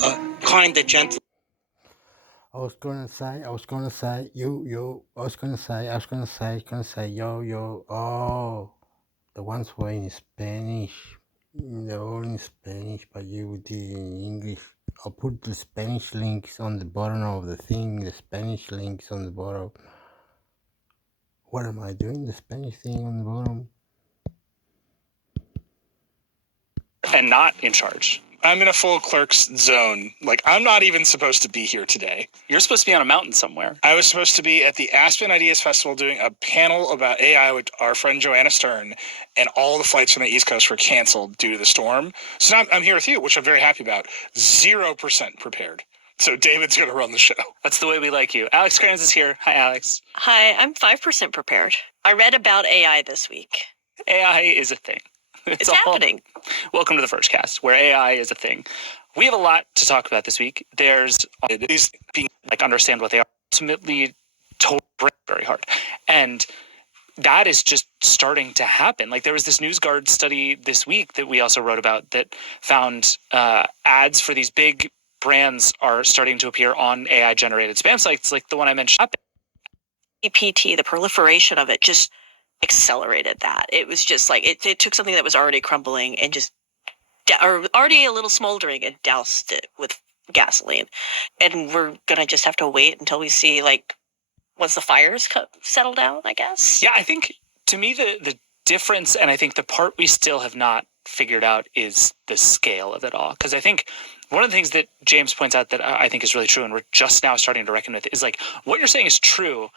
kind and gentle. I was gonna say, yo. Oh, the ones were in Spanish. They're all in Spanish, but you did it in English. I'll put the Spanish links on the bottom of the thing. The Spanish links on the bottom. What am I doing? The Spanish thing on the bottom. And not in charge. I'm in a full clerk's zone. Like, I'm not even supposed to be here today. You're supposed to be on a mountain somewhere. I was supposed to be at the Aspen Ideas Festival doing a panel about AI with our friend Joanna Stern, and all the flights from the East Coast were canceled due to the storm. So now I'm here with you, which I'm very happy about. 0% prepared. So David's going to run the show. That's the way we like you. Alex Kranz is here. Hi, Alex. Hi, I'm 5% prepared. I read about AI this week. AI is a thing. It's happening. Welcome to the First Cast, where AI is a thing. We have a lot to talk about this week. There's these being understand what they are, ultimately told very hard. And that is just starting to happen. Like, there was this NewsGuard study this week that we also wrote about that found ads for these big brands are starting to appear on AI-generated spam sites, like the one I mentioned. GPT, the proliferation of it just accelerated that. It was just like, it took something that was already crumbling and just, or already a little smoldering, and doused it with gasoline. And we're going to just have to wait until we see, like, once the fires settle down, I guess. Yeah, I think, to me, the difference, and I think the part we still have not figured out, is the scale of it all. Because I think one of the things that James points out that I think is really true, and we're just now starting to reckon with, is like, what you're saying is true,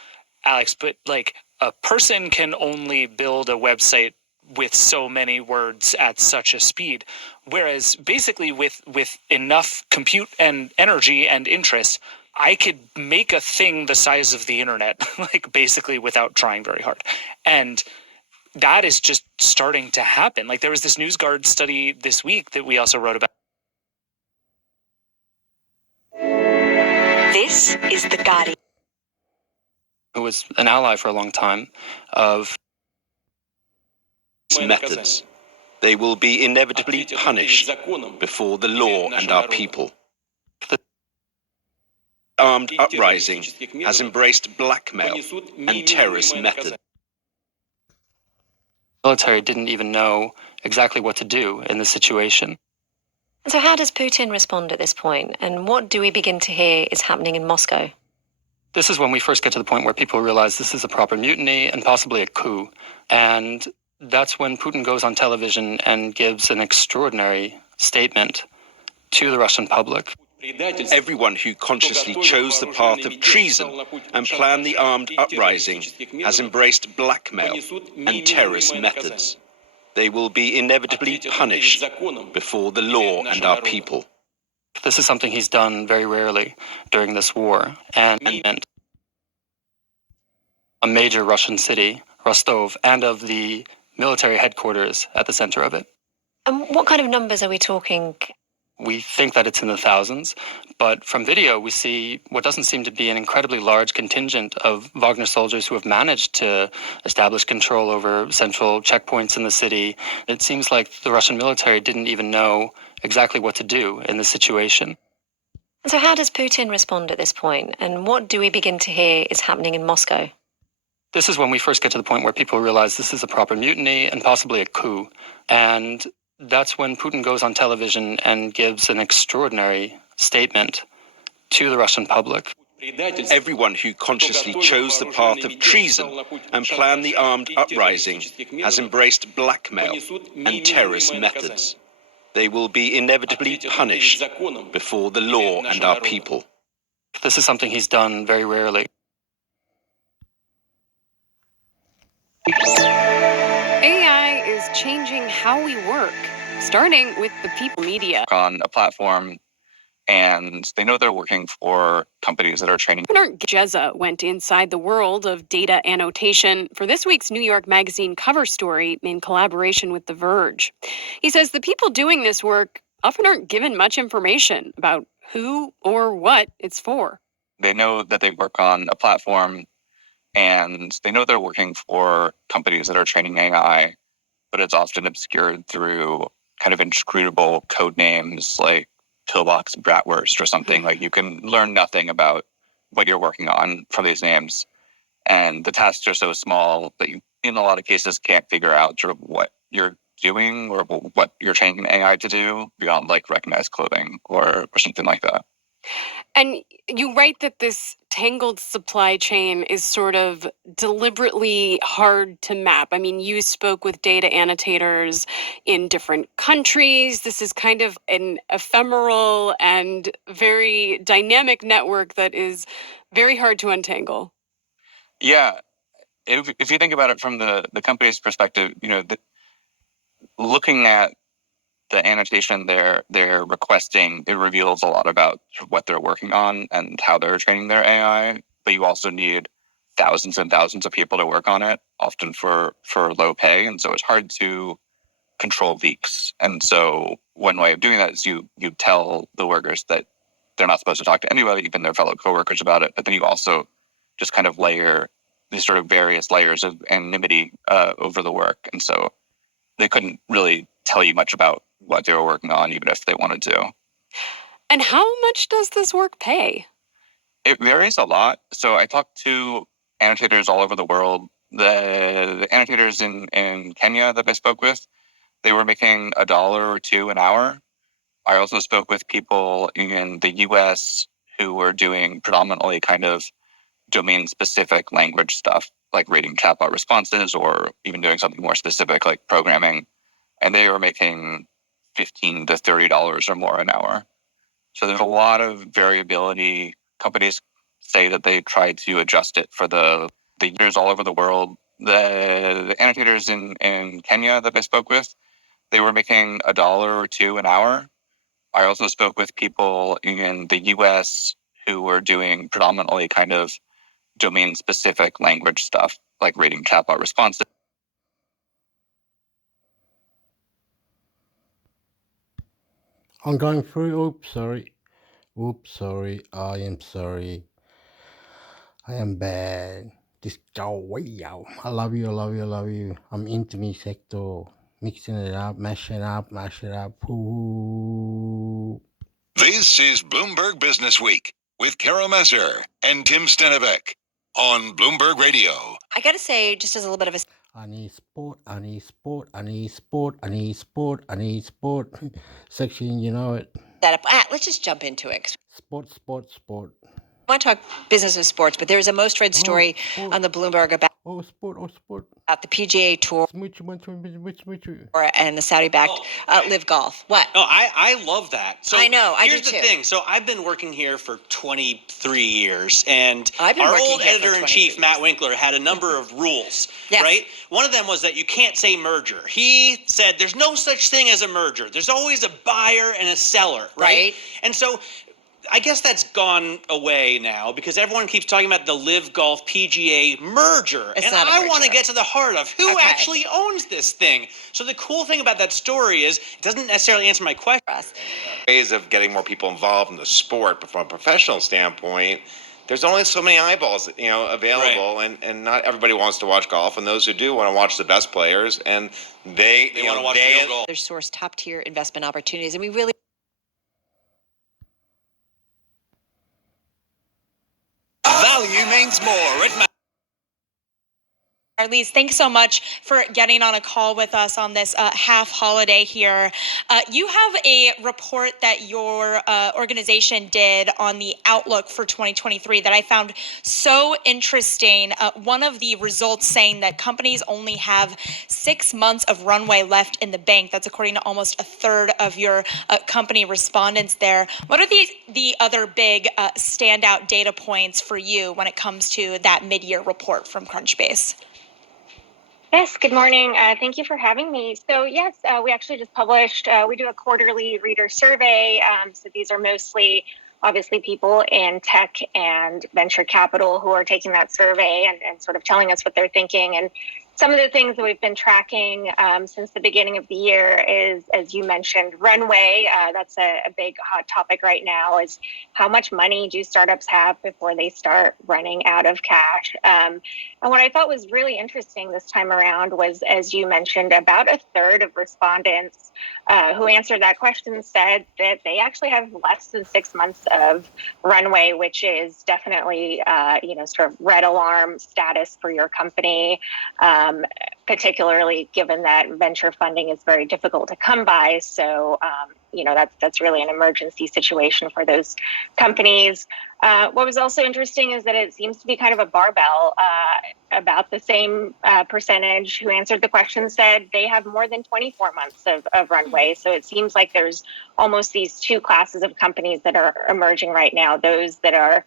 Alex, but like, a person can only build a website with so many words at such a speed. Whereas basically with enough compute and energy and interest, I could make a thing the size of the internet, like, basically without trying very hard. And that is just starting to happen. Like, there was this NewsGuard study this week that we also wrote about. This is The Guardian. Who was an ally for a long time of methods. They will be inevitably punished before the law and our people. The armed uprising has embraced blackmail and terrorist methods. The military didn't even know exactly what to do in this situation. So how does Putin respond at this point? And what do we begin to hear is happening in Moscow? This is when we first get to the point where people realize this is a proper mutiny and possibly a coup. And that's when Putin goes on television and gives an extraordinary statement to the Russian public. Everyone who consciously chose the path of treason and planned the armed uprising has embraced blackmail and terrorist methods. They will be inevitably punished before the law and our people. This is something he's done very rarely during this war, and a major Russian city, Rostov, and of the military headquarters at the center of it. And what kind of numbers are we talking? We think that it's in the thousands, but from video we see what doesn't seem to be an incredibly large contingent of Wagner soldiers who have managed to establish control over central checkpoints in the city. It seems like the Russian military didn't even know exactly what to do in this situation. So how does Putin respond at this point? And what do we begin to hear is happening in Moscow? This is when we first get to the point where people realize this is a proper mutiny and possibly a coup. And that's when Putin goes on television and gives an extraordinary statement to the Russian public. Everyone who consciously chose the path of treason and planned the armed uprising has embraced blackmail and terrorist methods. They will be inevitably punished before the law and our people. This is something he's done very rarely. AI is changing how we work, starting with the people media. On a platform, and they know they're working for companies that are training. Governor Jeza went inside the world of data annotation for this week's New York Magazine cover story in collaboration with The Verge. He says the people doing this work often aren't given much information about who or what it's for. They know that they work on a platform, and they know they're working for companies that are training AI, but it's often obscured through kind of inscrutable code names like Pillbox Bratwurst or something. Like, you can learn nothing about what you're working on from these names. And the tasks are so small that you, in a lot of cases, can't figure out sort of what you're doing or what you're training AI to do beyond like recognize clothing or something like that. And you write that this tangled supply chain is sort of deliberately hard to map. I mean, you spoke with data annotators in different countries. This is kind of an ephemeral and very dynamic network that is very hard to untangle. Yeah. If you think about it from the company's perspective, looking at the annotation they're requesting, it reveals a lot about what they're working on and how they're training their AI. But you also need thousands and thousands of people to work on it, often for low pay. And so it's hard to control leaks. And so one way of doing that is you tell the workers that they're not supposed to talk to anybody, even their fellow coworkers, about it. But then you also just kind of layer these sort of various layers of anonymity over the work. And so they couldn't really tell you much about what they were working on, even if they wanted to. And how much does this work pay? It varies a lot. So I talked to annotators all over the world. The annotators in Kenya that I spoke with, they were making $1 or $2 an hour. I also spoke with people in the US who were doing predominantly kind of domain-specific language stuff, like reading chatbot responses or even doing something more specific like programming. And they were making $15 to $30 or more an hour. So there's a lot of variability. Companies say that they try to adjust it for the users all over the world. The annotators in Kenya that I spoke with, they were making $1 or $2 an hour. I also spoke with people in the US who were doing predominantly kind of domain-specific language stuff, like reading chatbot responses. I'm going through. Oops, sorry. I am sorry. I am bad. Just go away, yo. I love you. I'm into me sector. Mixing it up, mash it up. Ooh. This is Bloomberg Business Week with Carol Messer and Tim Stenivek on Bloomberg Radio. I got to say, just as a little bit of a I need sport. Section, you know it. setup, let's just jump into it. Sport. I want to talk business of sports, but there is a most read story on the Bloomberg about the PGA Tour and the Saudi-backed Live Golf. What? No, I love that. So I know, I do here's the too. thing. So I've been working here for 23 years, and I've been our working old here for editor-in-chief, 23 Matt Winkler, had a number of rules, Yes. right? One of them was that you can't say merger. He said there's no such thing as a merger. There's always a buyer and a seller, right? And so I guess that's gone away now because everyone keeps talking about the Live Golf PGA merger. It's and not a I want to merger. get to the heart of who Okay. actually owns this thing. So the cool thing about that story is it doesn't necessarily answer my question. Ways of getting more people involved in the sport, but from a professional standpoint, there's only so many eyeballs, available, and not everybody wants to watch golf, and those who do want to watch the best players, and they want to watch real golf. There's source top-tier investment opportunities, and we really Value means more at Arlise, thanks so much for getting on a call with us on this half holiday here. You have a report that your organization did on the outlook for 2023 that I found so interesting. One of the results saying that companies only have 6 months of runway left in the bank. That's according to almost a third of your company respondents there. What are the other big standout data points for you when it comes to that mid-year report from Crunchbase? Yes, good morning. Thank you for having me. So yes, we actually just published, we do a quarterly reader survey. So these are mostly, obviously, people in tech and venture capital who are taking that survey and sort of telling us what they're thinking. And some of the things that we've been tracking since the beginning of the year is, as you mentioned, runway. That's a big hot topic right now, is how much money do startups have before they start running out of cash? And what I thought was really interesting this time around was, as you mentioned, about a third of respondents who answered that question said that they actually have less than 6 months of runway, which is definitely, sort of red alarm status for your company. Particularly given that venture funding is very difficult to come by. So, that's really an emergency situation for those companies. What was also interesting is that it seems to be kind of a barbell. About the same percentage who answered the question said they have more than 24 months of runway. So it seems like there's almost these two classes of companies that are emerging right now. Those that are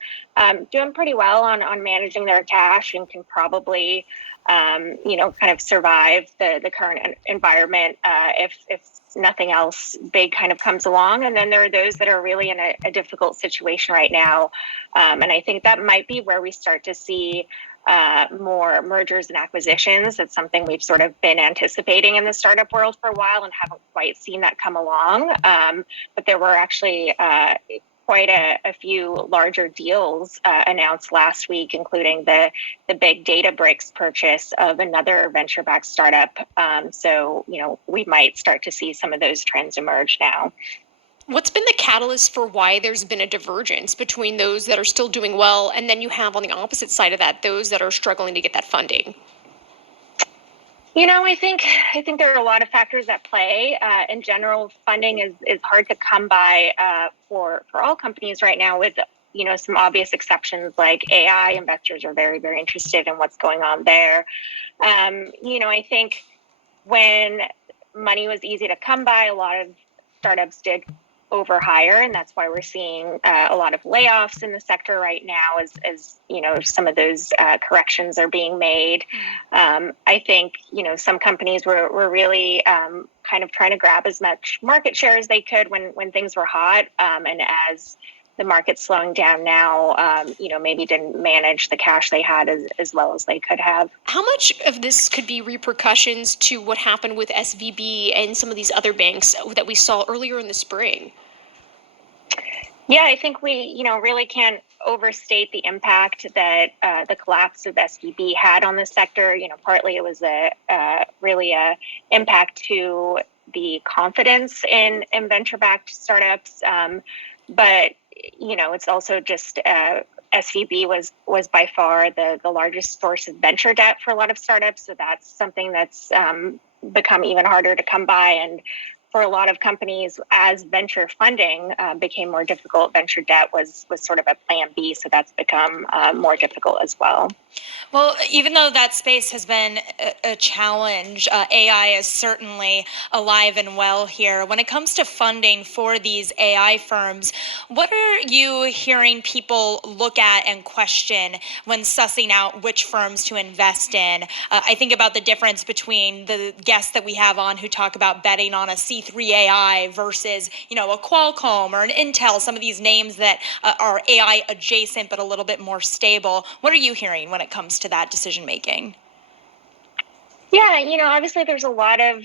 doing pretty well on managing their cash and can probably kind of survive the current environment if nothing else big kind of comes along. And then there are those that are really in a difficult situation right now. And I think that might be where we start to see more mergers and acquisitions. It's something we've sort of been anticipating in the startup world for a while and haven't quite seen that come along. But there were actually quite a few larger deals announced last week, including the big Databricks purchase of another venture-backed startup. So, we might start to see some of those trends emerge now. What's been the catalyst for why there's been a divergence between those that are still doing well and then you have on the opposite side of that, those that are struggling to get that funding? I think there are a lot of factors at play. In general, funding is hard to come by for all companies right now, with some obvious exceptions like AI. Investors are very, very interested in what's going on there. I think when money was easy to come by, a lot of startups did overhire, and that's why we're seeing a lot of layoffs in the sector right now as some of those corrections are being made. I think some companies were really kind of trying to grab as much market share as they could when things were hot, and as the market's slowing down now, maybe didn't manage the cash they had as well as they could have. How much of this could be repercussions to what happened with SVB and some of these other banks that we saw earlier in the spring? Yeah, I think we, really can't overstate the impact that the collapse of SVB had on the sector. Partly it was really a impact to the confidence in venture-backed startups, but it's also just SVB was by far the largest source of venture debt for a lot of startups. So that's something that's become even harder to come by. And for a lot of companies, as venture funding became more difficult, venture debt was sort of a plan B. So that's become more difficult as well. Well, even though that space has been a challenge, AI is certainly alive and well here. When it comes to funding for these AI firms, what are you hearing people look at and question when sussing out which firms to invest in? I think about the difference between the guests that we have on who talk about betting on a C3 AI versus, a Qualcomm or an Intel, some of these names that are AI adjacent but a little bit more stable. What are you hearing when it comes to that decision making? Yeah, obviously there's a lot of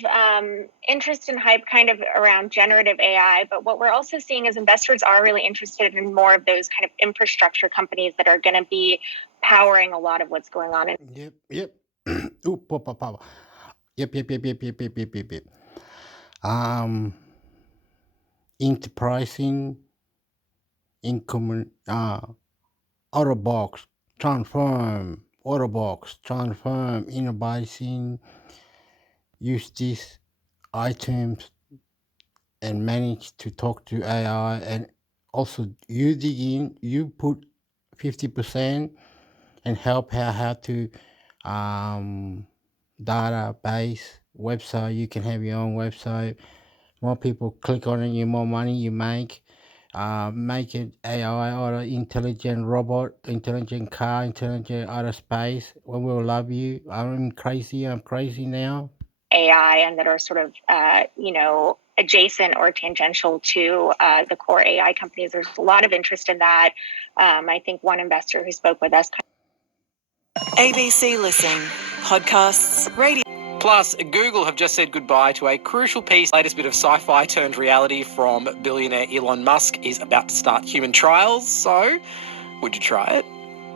interest and hype kind of around generative AI, but what we're also seeing is investors are really interested in more of those kind of infrastructure companies that are going to be powering a lot of what's going on. Yep. Ooh, pop. Yep. Enterprising, income, Autobox, Transform, innovating, use these items and manage to talk to AI. And also you dig in, you put 50% and help how to database website. You can have your own website. More people click on it, the more money you make. Make it AI or intelligent robot, intelligent car, intelligent outer space. We will love you. I'm crazy now. AI and that are sort of, adjacent or tangential to the core AI companies. There's a lot of interest in that. I think one investor who spoke with us. ABC Listen. podcasts, radio. Plus, Google have just said goodbye to a crucial piece. Latest bit of sci-fi turned reality from billionaire Elon Musk is about to start human trials. So, would you try it?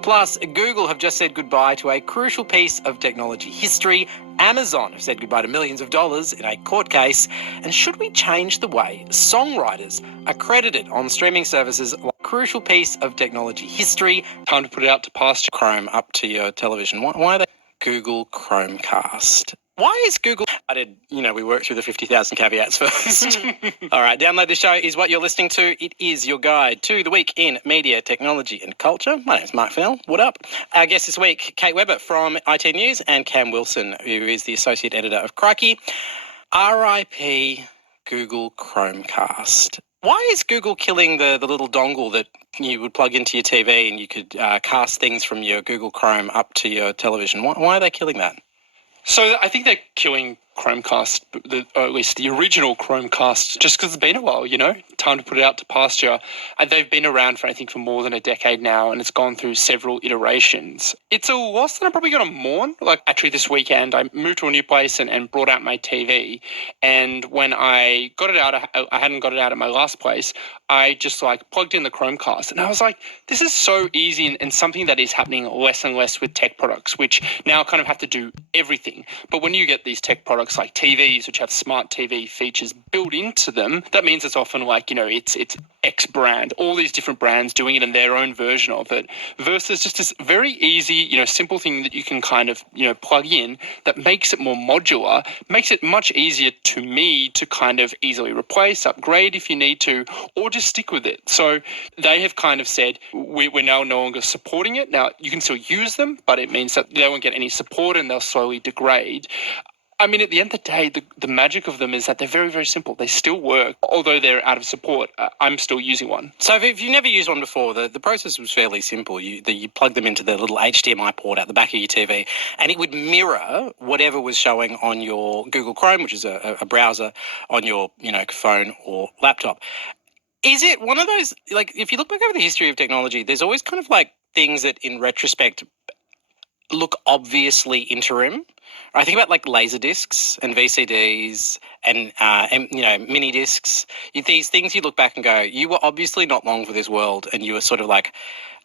Plus, Google have just said goodbye to a crucial piece of technology history. Amazon have said goodbye to millions of dollars in a court case. And should we change the way songwriters are credited on streaming services? A crucial piece of technology history. Time to put it out to pasture. Chrome up to your television. Why are they? Google Chromecast. Why is Google... we worked through the 50,000 caveats first. All right, download the show is what you're listening to. It is your guide to the week in media, technology and culture. My name's Mark Fennell. What up? Our guest this week, Kate Webber from IT News and Cam Wilson, who is the Associate Editor of Crikey. RIP Google Chromecast. Why is Google killing the little dongle that you would plug into your TV and you could cast things from your Google Chrome up to your television? Why are they killing that? So I think they're killing Chromecast, or at least the original Chromecast, just because it's been a while, time to put it out to pasture. And they've been around for more than a decade now, and it's gone through several iterations. It's a loss that I'm probably going to mourn. Actually this weekend, I moved to a new place and brought out my TV. And when I got it out, I hadn't got it out at my last place, I just plugged in the Chromecast. And I was like, this is so easy and something that is happening less and less with tech products, which now kind of have to do everything. But when you get these tech products like TVs, which have smart TV features built into them, that means it's often it's X brand, all these different brands doing it in their own version of it, versus just this very easy, simple thing that you can kind of, plug in that makes it more modular, makes it much easier to me to kind of easily replace, upgrade if you need to, or just stick with it. So they have kind of said, we're now no longer supporting it. Now, you can still use them, but it means that they won't get any support and they'll slowly degrade. I mean, at the end of the day, the magic of them is that they're very, very simple. They still work, although they're out of support. I'm still using one. So if you've never used one before, the process was fairly simple. You plug them into the little HDMI port at the back of your TV, and it would mirror whatever was showing on your Google Chrome, which is a browser, on your phone or laptop. Is it one of those, if you look back over the history of technology, there's always kind of things that in retrospect look obviously interim. I think about laser discs and VCDs and mini discs. These things you look back and go, you were obviously not long for this world, and you were sort of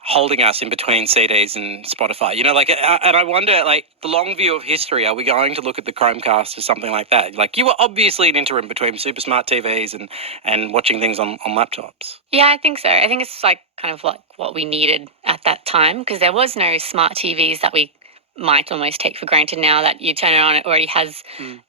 holding us in between CDs and Spotify. And I wonder, the long view of history, are we going to look at the Chromecast as something like that? You were obviously an interim between super smart TVs and watching things on laptops. Yeah, I think so. I think it's kind of what we needed at that time, because there was no smart TVs that we might almost take for granted now. That you turn it on, it already has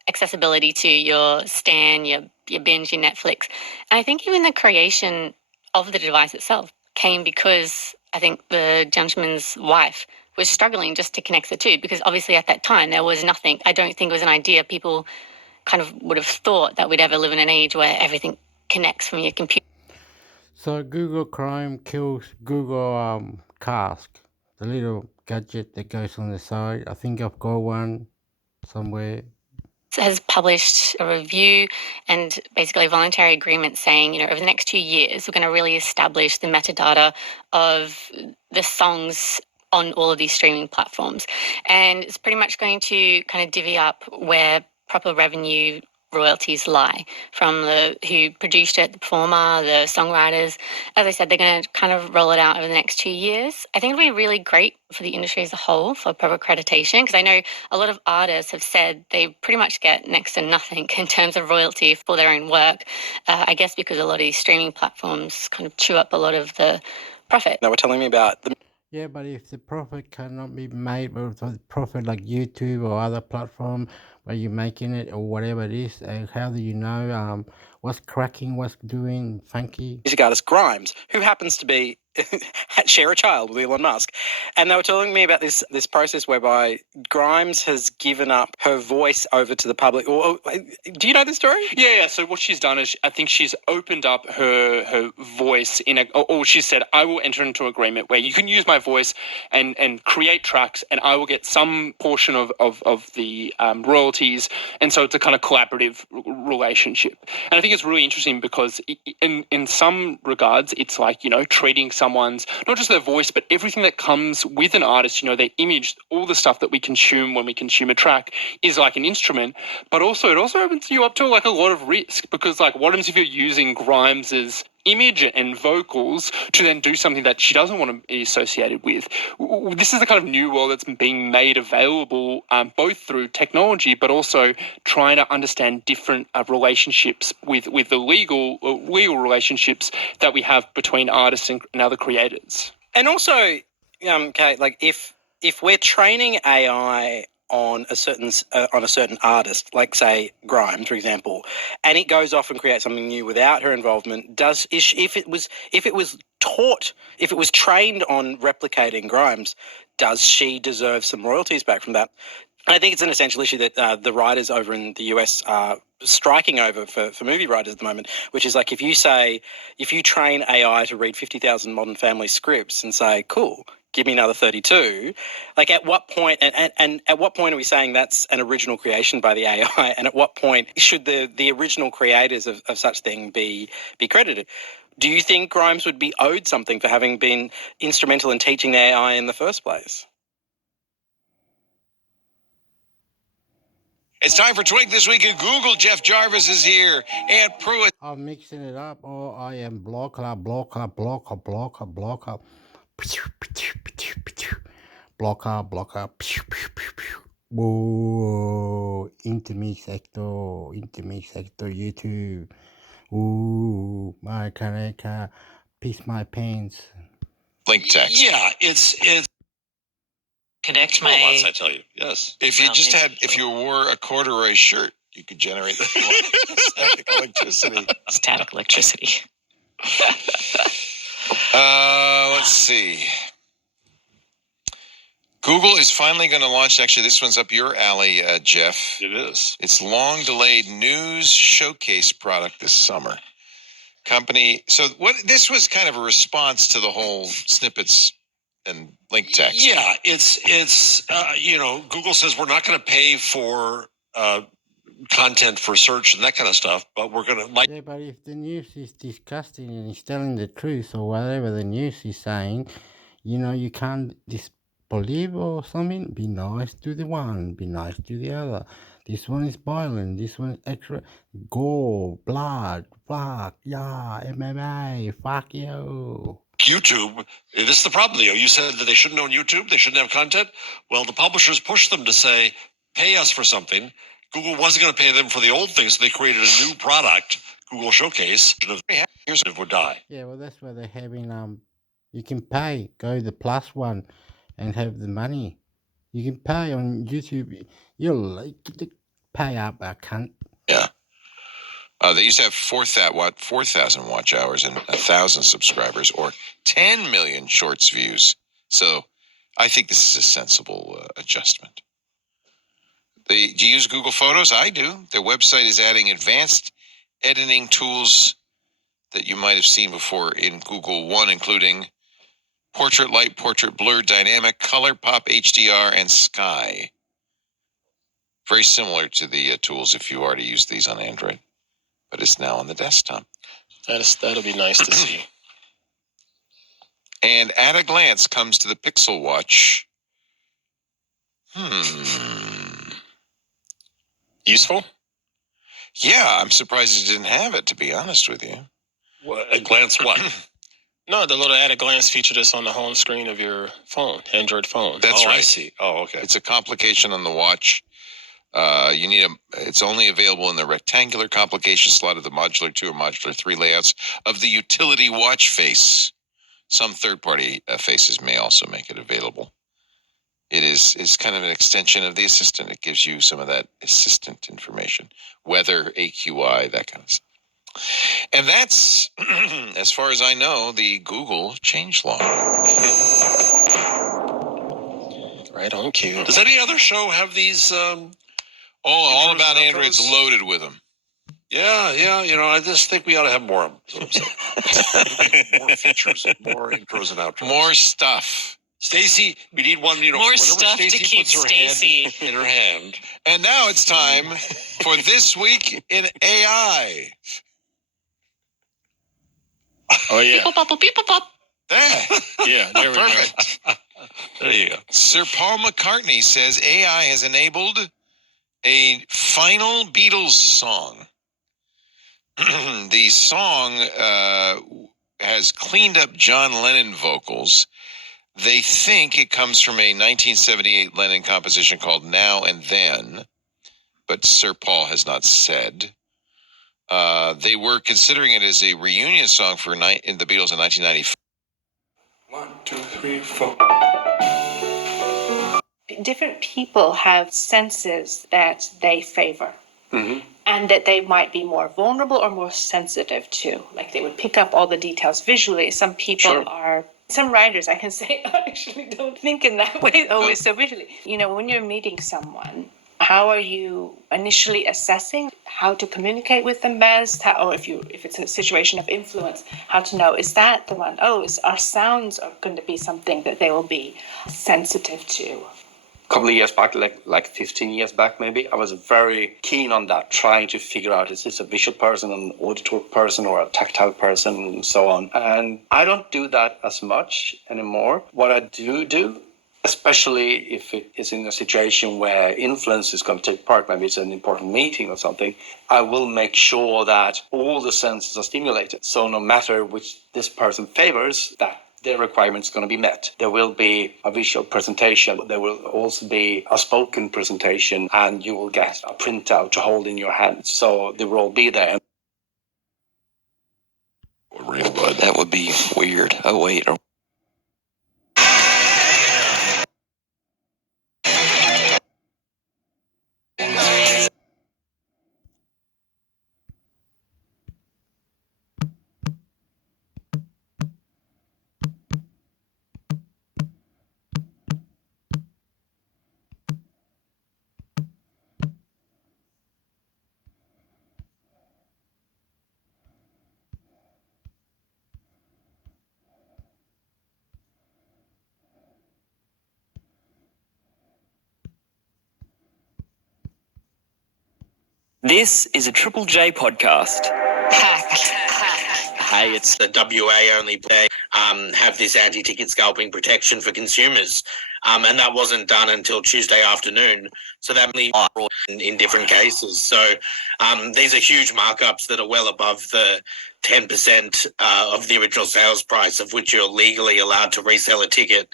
accessibility to your Stan, your Binge, your Netflix. And I think even the creation of the device itself came because I think the gentleman's wife was struggling just to connect the two, because obviously at that time there was nothing. I don't think it was an idea people kind of would have thought that we'd ever live in an age where everything connects from your computer. So Google Chrome kills Google Cast, the little gadget that goes on the side. I think I've got one somewhere. Has published a review and basically a voluntary agreement saying, over the next 2 years, we're going to really establish the metadata of the songs on all of these streaming platforms. And it's pretty much going to kind of divvy up where proper revenue royalties lie from who produced it, the performer, the songwriters. As I said, they're going to kind of roll it out over the next 2 years. I think it'll be really great for the industry as a whole for proper accreditation, because I know a lot of artists have said they pretty much get next to nothing in terms of royalty for their own work. I guess because a lot of these streaming platforms kind of chew up a lot of the profit. They were telling me about the... Yeah, but if the profit cannot be made with the profit like YouTube or other platform where you're making it or whatever it is, how do you know what's cracking, what's doing funky? Music artist Grimes, who happens to be share a child with Elon Musk. And they were telling me about this process whereby Grimes has given up her voice over to the public. Do you know this story? Yeah. So what she's done is, I think she's opened up her voice or she said, I will enter into an agreement where you can use my voice and create tracks, and I will get some portion of the royalties. And so it's a kind of collaborative relationship. And I think it's really interesting because in some regards, it's like, treating someone's, not just their voice, but everything that comes with an artist, their image, all the stuff that we consume when we consume a track is like an instrument. But also, it also opens you up to like a lot of risk, because like what happens if you're using Grimes's image and vocals to then do something that she doesn't want to be associated with? This is the kind of new world that's being made available both through technology, but also trying to understand different relationships with the legal relationships that we have between artists and other creators. And also, Kate, like if we're training AI on a certain artist, like say Grimes, for example, and it goes off and creates something new without her involvement, if it was trained on replicating Grimes, does she deserve some royalties back from that? And I think it's an essential issue that the writers over in the US are striking over for movie writers at the moment, which is like if you train AI to read 50,000 Modern Family scripts and say, cool, give me another 32, like at what point, and at what point are we saying that's an original creation by the AI, and at what point should the original creators of such thing be credited? Do you think Grimes would be owed something for having been instrumental in teaching the AI in the first place? It's time for Twink This Week at Google. Jeff Jarvis is here. And Pruitt. I'm mixing it up. Oh, I am blocker. Blocker. Whoa. Intermix sector, YouTube. Ooh, my Kaneka. Piss my pants. Link text. Yeah, it's Connect my. I tell you, yes. If you wore a corduroy shirt, you could generate static electricity. Static electricity. Let's see. Google is finally going to launch. Actually, this one's up your alley, Jeff. It is. It's long-delayed news showcase product this summer. Company. So this was kind of a response to the whole snippets and link text. Yeah, it's Google says we're not going to pay for content for search and that kind of stuff, but we're going to Yeah, but if the news is disgusting and it's telling the truth or whatever the news is saying, you can't disbelieve or something. Be nice to the one, be nice to the other. This one is violent, this one is extra gore, blood, fuck, yeah, MMA, fuck you. YouTube, this is the problem, Leo. You said that they shouldn't own YouTube, they shouldn't have content. Well, the publishers pushed them to say, pay us for something. Google wasn't going to pay them for the old thing, so they created a new product, Google Showcase. Here's it would die. Yeah, well, that's why they're having, you can pay, go the plus one and have the money. You can pay on YouTube. You'll pay up a cunt. Yeah. They used to have 4,000 watch hours and 1,000 subscribers, or 10 million shorts views. So I think this is a sensible adjustment. Do you use Google Photos? I do. Their website is adding advanced editing tools that you might have seen before in Google One, including portrait light, portrait blur, dynamic, color, pop, HDR, and sky. Very similar to the tools if you already use these on Android. But it's now on the desktop. That'll be nice to see. And at a glance comes to the Pixel Watch. Useful? Yeah, I'm surprised it didn't have it, to be honest with you. At glance what? No, the little at a glance feature that's on the home screen of your phone, Android phone. That's right. I see. Oh, okay. It's a complication on the watch. It's only available in the rectangular complication slot of the Modular 2 or Modular 3 layouts of the utility watch face. Some third-party faces may also make it available. It is kind of an extension of the Assistant. It gives you some of that Assistant information, weather, AQI, that kind of stuff. And that's, as far as I know, the Google changelog. Right on cue. Does any other show have these? All About Android's loaded with them. Yeah. I just think we ought to have more of them. More features, more intros and outros. More stuff. Stacy, we need one, more stuff to keep Stacy in her hand. And now it's time for This Week in AI. Oh, yeah. People pop. Yeah, there we Perfect. go. There you go. Sir Paul McCartney says AI has enabled a final Beatles song. The song has cleaned up John Lennon vocals. They think it comes from a 1978 Lennon composition called Now and Then, but Sir Paul has not said. They were considering it as a reunion song for in the Beatles in 1995. 1, 2, 3, 4. Different people have senses that they favor. And that they might be more vulnerable or more sensitive to. Like they would pick up all the details visually. Some people are, some writers I can say actually don't think in that way always so visually. You know, when you're meeting someone, how are you initially assessing how to communicate with them best? Or if it's a situation of influence, how to know, is that the one? Oh, our sounds are going to be something that they will be sensitive to. Couple of years back, like 15 years back maybe, I was very keen on that, trying to figure out, is this a visual person, an auditory person, or a tactile person, and so on. And I don't do that as much anymore. What I do, especially if it is in a situation where influence is going to take part, maybe it's an important meeting or something, I will make sure that all the senses are stimulated. So no matter which this person favors, that their requirements are going to be met. There will be a visual presentation. There will also be a spoken presentation, and you will get a printout to hold in your hand. So they will all be there. That would be weird. Oh, wait. This is a Triple J podcast. Hey, it's the WA only play, have this anti-ticket scalping protection for consumers. And that wasn't done until Tuesday afternoon. So that may be in different cases. So these are huge markups that are well above the 10% of the original sales price of which you're legally allowed to resell a ticket.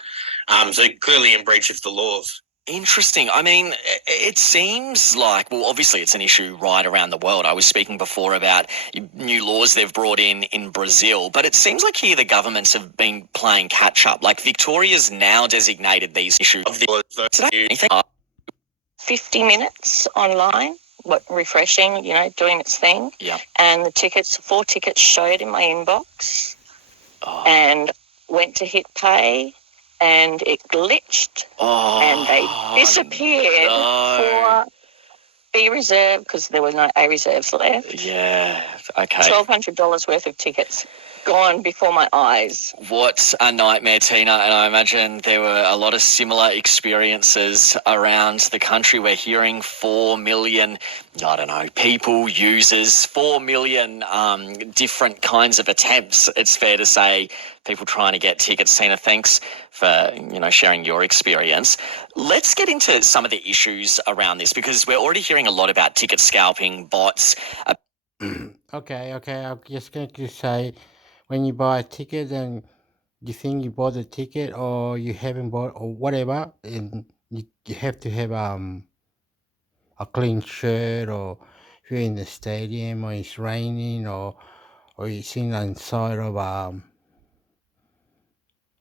So clearly in breach of the laws. Interesting. I mean, it seems like, well, obviously it's an issue right around the world. I was speaking before about new laws they've brought in Brazil, but it seems like here the governments have been playing catch up. Like Victoria's now designated these issues. 50 minutes online, refreshing, doing its thing. Yeah. And the 4 tickets showed in my inbox and went to hit pay. And it glitched, and they disappeared for B reserve because there were no A reserves left. Yeah, okay. $1,200 worth of tickets gone before my eyes. What a nightmare, Tina. And I imagine there were a lot of similar experiences around the country. We're hearing 4 million, people, users, 4 million different kinds of attempts, it's fair to say, people trying to get tickets. Tina, thanks for, sharing your experience. Let's get into some of the issues around this because we're already hearing a lot about ticket scalping, bots. Okay. I'm just going to say, when you buy a ticket and you think you bought the ticket or you haven't bought or whatever, and you have to have a clean shirt, or if you're in the stadium or it's raining or you're sitting inside of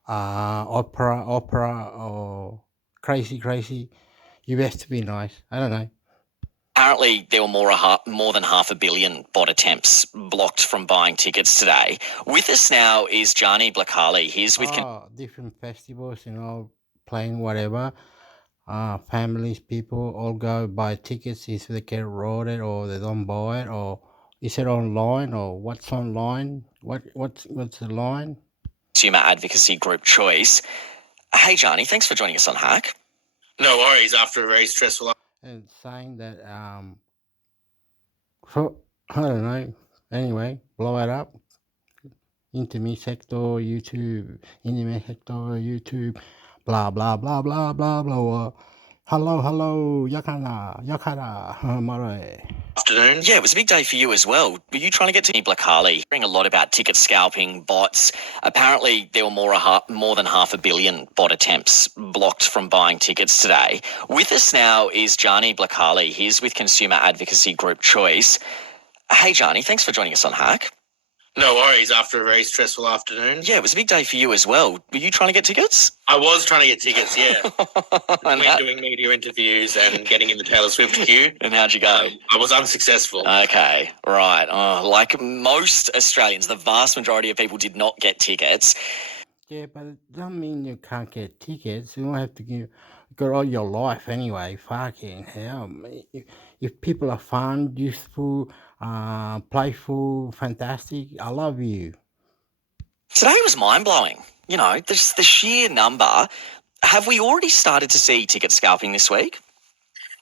opera or crazy, you have to be nice. I don't know. Apparently, there were more than 500 million bot attempts blocked from buying tickets today. With us now is Gianni Blacali. He's with... different festivals, playing whatever. Families, people all go buy tickets if they get eroded or they don't buy it, or is it online or what's online? What's the line? Consumer advocacy group Choice. Hey, Gianni, thanks for joining us on Hack. No worries, after a very stressful... And saying that, so, I don't know, anyway, blow it up, Intimate sector, YouTube, intimate sector, YouTube, blah, blah, blah, blah, blah, blah. Hello, Yakara, Mare. Afternoon. Yeah, it was a big day for you as well. Were you trying to get to Black Harley? Hearing a lot about ticket scalping, bots. Apparently, there were more than 500 million bot attempts blocked from buying tickets today. With us now is Gianni Blacali. He's with consumer advocacy group Choice. Hey, Gianni, thanks for joining us on Hack. No worries, after a very stressful afternoon. Yeah, it was a big day for you as well. Were you trying to get tickets? I was trying to get tickets, yeah. Between doing media interviews and getting in the Taylor Swift queue. And how'd you go? I was unsuccessful. Okay, right. Oh, like most Australians, the vast majority of people did not get tickets. Yeah, but it doesn't mean you can't get tickets. You don't have to give. Got all your life anyway. Fucking hell. If people are fun, useful, playful, fantastic, I love you. Today was mind-blowing. You know, the sheer number. Have we already started to see ticket scalping this week?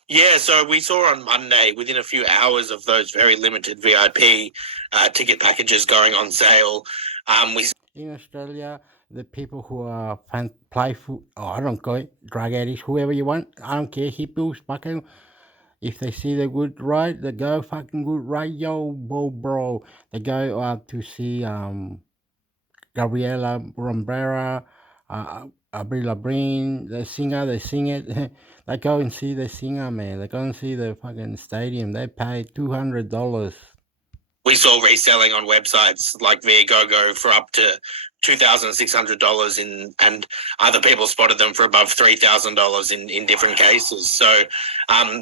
Yeah, so we saw on Monday, within a few hours of those very limited VIP ticket packages going on sale, in Australia, the people who are playful, I don't care, drug addicts, whoever you want, I don't care, hippies, fucking, if they see the good ride, they go fucking good ride, yo, bro. They go out to see Gabriela Rombrera, Avril Lavigne, the singer, they sing it. They go and see the singer, man. They go and see the fucking stadium. They pay $200. we saw reselling on websites like Viagogo for up to $2,600 and other people spotted them for above $3,000 in different cases. So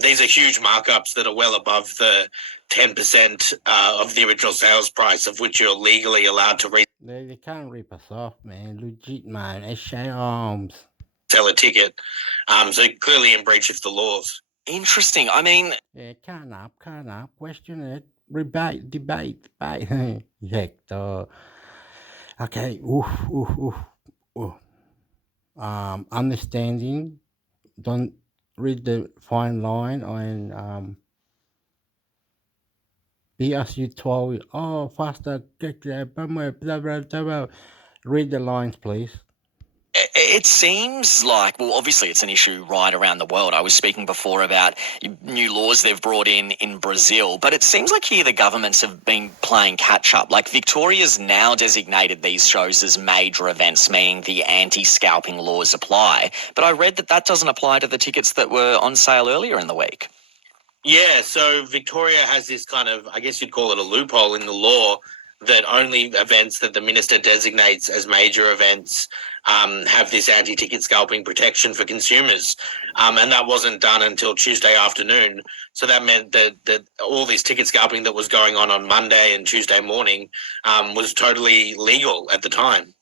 these are huge markups that are well above the 10% of the original sales price of which you're legally allowed to They can't rip us off, man. Legit, man. S.J. Arms. sell a ticket. So clearly in breach of the laws. Interesting. I mean... Yeah, can't up. Question it. Debate. Hector. Okay. Understanding. Don't read the fine line and be as you told. Oh, faster. Get that. Blah, blah. Read the lines, please. It seems like, well, obviously it's an issue right around the world. I was speaking before about new laws they've brought in Brazil, but it seems like here the governments have been playing catch up. Like Victoria's now designated these shows as major events, meaning the anti-scalping laws apply. But I read that doesn't apply to the tickets that were on sale earlier in the week. Yeah, so Victoria has this kind of, I guess you'd call it a loophole in the law that only events that the minister designates as major events have this anti-ticket scalping protection for consumers. And that wasn't done until Tuesday afternoon. So that meant that all this ticket scalping that was going on Monday and Tuesday morning was totally legal at the time.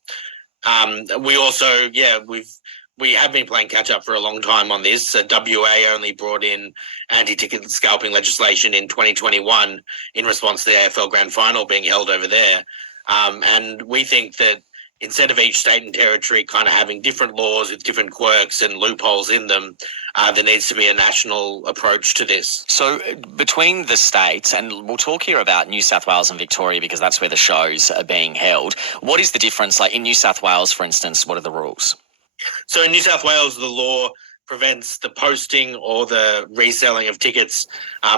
We also, we have been playing catch up for a long time on this. WA only brought in anti-ticket scalping legislation in 2021 in response to the AFL Grand Final being held over there. And we think that instead of each state and territory kind of having different laws with different quirks and loopholes in them, there needs to be a national approach to this. So between the states, and we'll talk here about New South Wales and Victoria because that's where the shows are being held, what is the difference? Like in New South Wales, for instance, what are the rules? So in New South Wales, the law prevents the posting or the reselling of tickets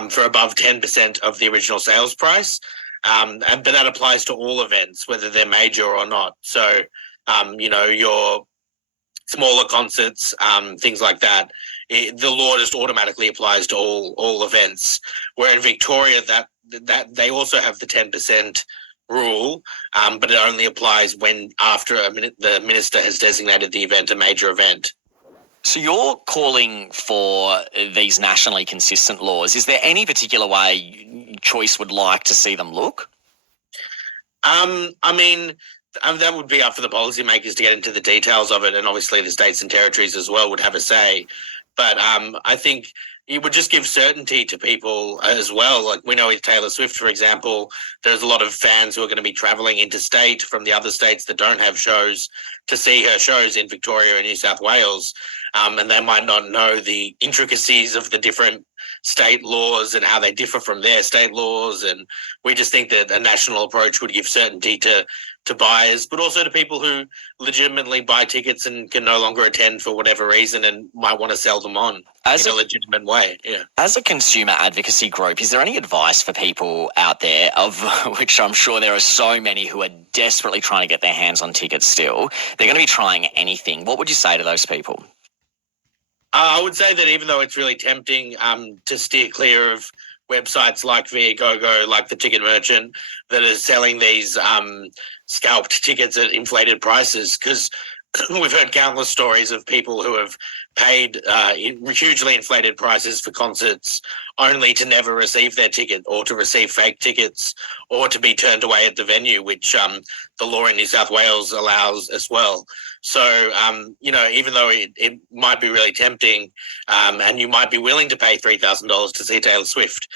for above 10% of the original sales price. But that applies to all events, whether they're major or not. So, your smaller concerts, things like that, the law just automatically applies to all events. Where in Victoria, that they also have the 10% rule, but it only applies when after the minister has designated the event a major event. So you're calling for these nationally consistent laws. Is there any particular way Choice would like to see them look? That would be up for the policymakers to get into the details of it, and obviously the states and territories as well would have a say. But I think it would just give certainty to people as well. Like we know with Taylor Swift, for example, there's a lot of fans who are going to be traveling interstate from the other states that don't have shows to see her shows in Victoria and New South Wales. And they might not know the intricacies of the different state laws and how they differ from their state laws. And we just think that a national approach would give certainty to buyers, but also to people who legitimately buy tickets and can no longer attend for whatever reason and might want to sell them on in a legitimate way. Yeah. As a consumer advocacy group, is there any advice for people out there, of which I'm sure there are so many who are desperately trying to get their hands on tickets still? They're going to be trying anything. What would you say to those people? I would say that even though it's really tempting to steer clear of websites like Viagogo, like the Ticket Merchant, that are selling these scalped tickets at inflated prices, because we've heard countless stories of people who have paid hugely inflated prices for concerts only to never receive their ticket, or to receive fake tickets, or to be turned away at the venue, which the law in New South Wales allows as well. So, even though it might be really tempting and you might be willing to pay $3,000 to see Taylor Swift,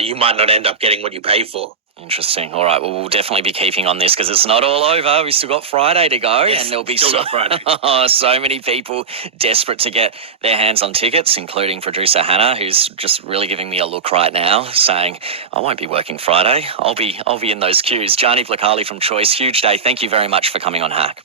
you might not end up getting what you pay for. Interesting. All right. Well, we'll definitely be keeping on this because it's not all over. We've still got Friday to go, Yes, and there'll be still got Friday. so many people desperate to get their hands on tickets, including producer Hannah, who's just really giving me a look right now, saying, "I won't be working Friday. I'll be in those queues." Gianni Placali from Choice, huge day. Thank you very much for coming on Hack.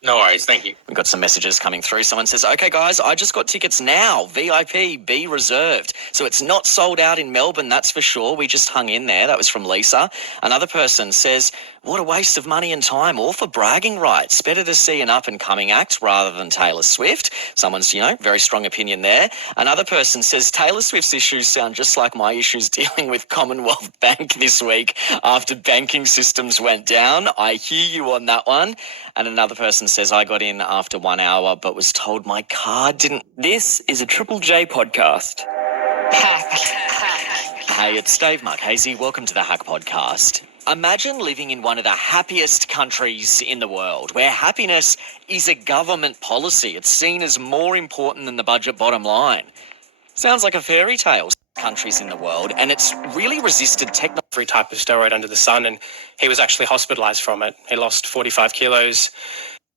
No worries, thank you. We've got some messages coming through. Someone says, "Okay, guys, I just got tickets now. VIP, be reserved." So it's not sold out in Melbourne, that's for sure. We just hung in there. That was from Lisa. Another person says, "What a waste of money and time, all for bragging rights. Better to see an up-and-coming act rather than Taylor Swift." Someone's, very strong opinion there. Another person says, "Taylor Swift's issues sound just like my issues dealing with Commonwealth Bank this week after banking systems went down. I hear you on that one." And another person says, "I got in after 1 hour but was told my card didn't." This is a Triple J podcast. Hey, it's Dave Marchese. Welcome to the Hack Podcast. Imagine living in one of the happiest countries in the world, where happiness is a government policy. It's seen as more important than the budget bottom line. Sounds like a fairy tale. Countries in the world, and it's really resisted every type of steroid under the sun, and he was actually hospitalized from it. He lost 45 kilos.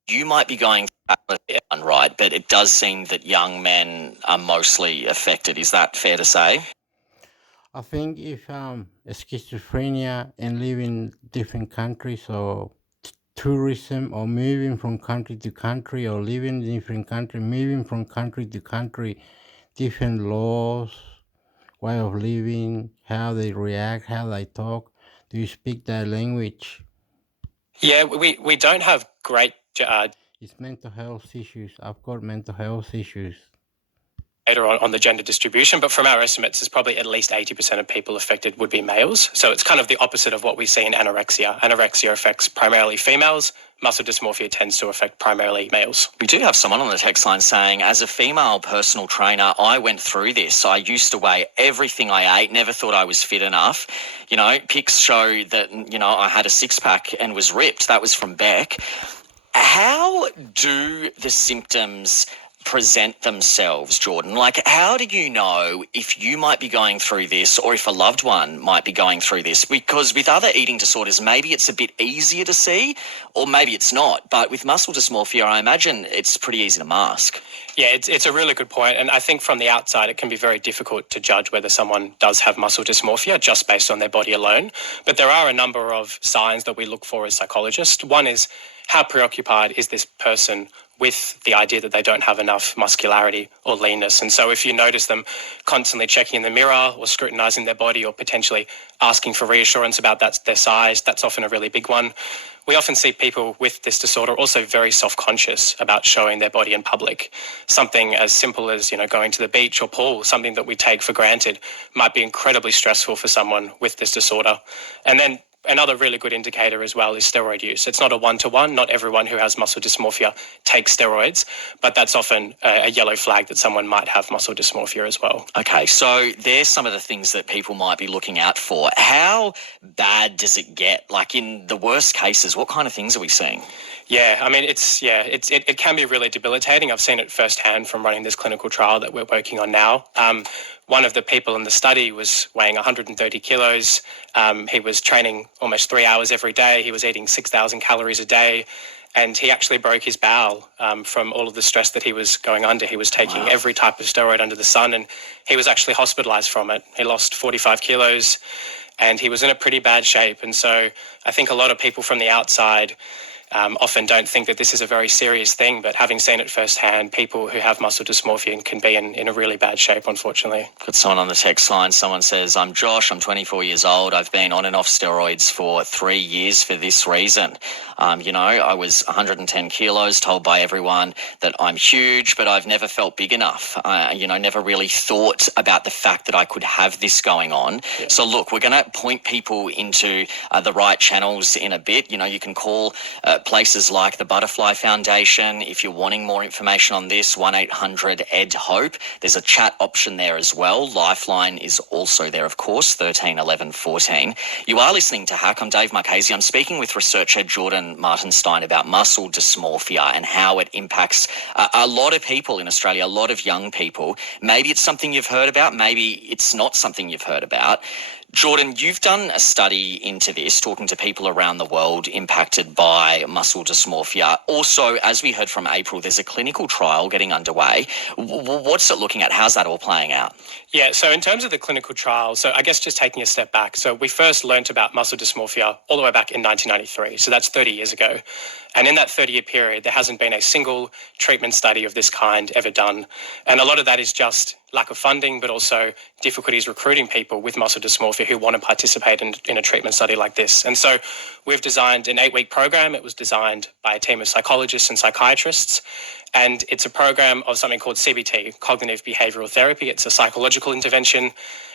You might be going right, but it does seem that young men are mostly affected. Is that fair to say? I think if schizophrenia and live in different countries, or tourism, or moving from country to country, or living in different country, moving from country to country, different laws, way of living, how they react, how they talk. Do you speak that language? Yeah, we don't have great It's mental health issues. I've got mental health issues. data on the gender distribution, but from our estimates, there's probably at least 80% of people affected would be males. So it's kind of the opposite of what we see in anorexia. Anorexia affects primarily females. Muscle dysmorphia tends to affect primarily males. We do have someone on the text line saying, as a female personal trainer, I went through this. I used to weigh everything I ate, never thought I was fit enough. Pics show that, I had a six-pack and was ripped. That was from Beck. How do the symptoms present themselves, Jordan? Like, how do you know if you might be going through this or if a loved one might be going through this? Because with other eating disorders, maybe it's a bit easier to see or maybe it's not. But with muscle dysmorphia, I imagine it's pretty easy to mask. Yeah, it's a really good point. And I think from the outside, it can be very difficult to judge whether someone does have muscle dysmorphia just based on their body alone. But there are a number of signs that we look for as psychologists. One is, how preoccupied is this person with the idea that they don't have enough muscularity or leanness? And so if you notice them constantly checking in the mirror or scrutinizing their body or potentially asking for reassurance about their size, that's often a really big one. We often see people with this disorder also very self-conscious about showing their body in public. Something as simple as, going to the beach or pool, something that we take for granted, might be incredibly stressful for someone with this disorder. And then another really good indicator as well is steroid use. It's not a one-to-one. Not everyone who has muscle dysmorphia takes steroids, but that's often a yellow flag that someone might have muscle dysmorphia as well. Okay, so there's some of the things that people might be looking out for. How bad does it get? Like in the worst cases, what kind of things are we seeing? Yeah, I mean, it can be really debilitating. I've seen it firsthand from running this clinical trial that we're working on now. One of the people in the study was weighing 130 kilos. He was training almost 3 hours every day. He was eating 6,000 calories a day. And he actually broke his bowel from all of the stress that he was going under. He was taking every type of steroid under the sun, and he was actually hospitalized from it. He lost 45 kilos, and he was in a pretty bad shape. And so I think a lot of people from the outside often don't think that this is a very serious thing, but having seen it firsthand, people who have muscle dysmorphia can be in a really bad shape, unfortunately. Got someone on the text line. Someone says, I'm Josh, I'm 24 years old. I've been on and off steroids for 3 years for this reason. I was 110 kilos, told by everyone that I'm huge, but I've never felt big enough. Never really thought about the fact that I could have this going on. Yeah. So look, we're going to point people into the right channels in a bit. You can call places like the Butterfly Foundation. If you're wanting more information on this, 1-800-ED-HOPE. There's a chat option there as well. Lifeline is also there, of course, 13 11 14. You are listening to Hack. I'm Dave Marchese. I'm speaking with researcher Jordan Martin-Stein about muscle dysmorphia and how it impacts a lot of people in Australia, a lot of young people. Maybe it's something you've heard about, maybe it's not something you've heard about. Jordan, you've done a study into this, talking to people around the world impacted by muscle dysmorphia. Also, as we heard from April, there's a clinical trial getting underway. What's it looking at? How's that all playing out? Yeah, so in terms of the clinical trial, so I guess just taking a step back. So we first learnt about muscle dysmorphia all the way back in 1993. So that's 30 years ago. And in that 30-year period, there hasn't been a single treatment study of this kind ever done. And a lot of that is just lack of funding, but also difficulties recruiting people with muscle dysmorphia who want to participate in a treatment study like this. And so we've designed an 8-week program. It was designed by a team of psychologists and psychiatrists. And it's a program of something called CBT, cognitive behavioral therapy. It's a psychological intervention.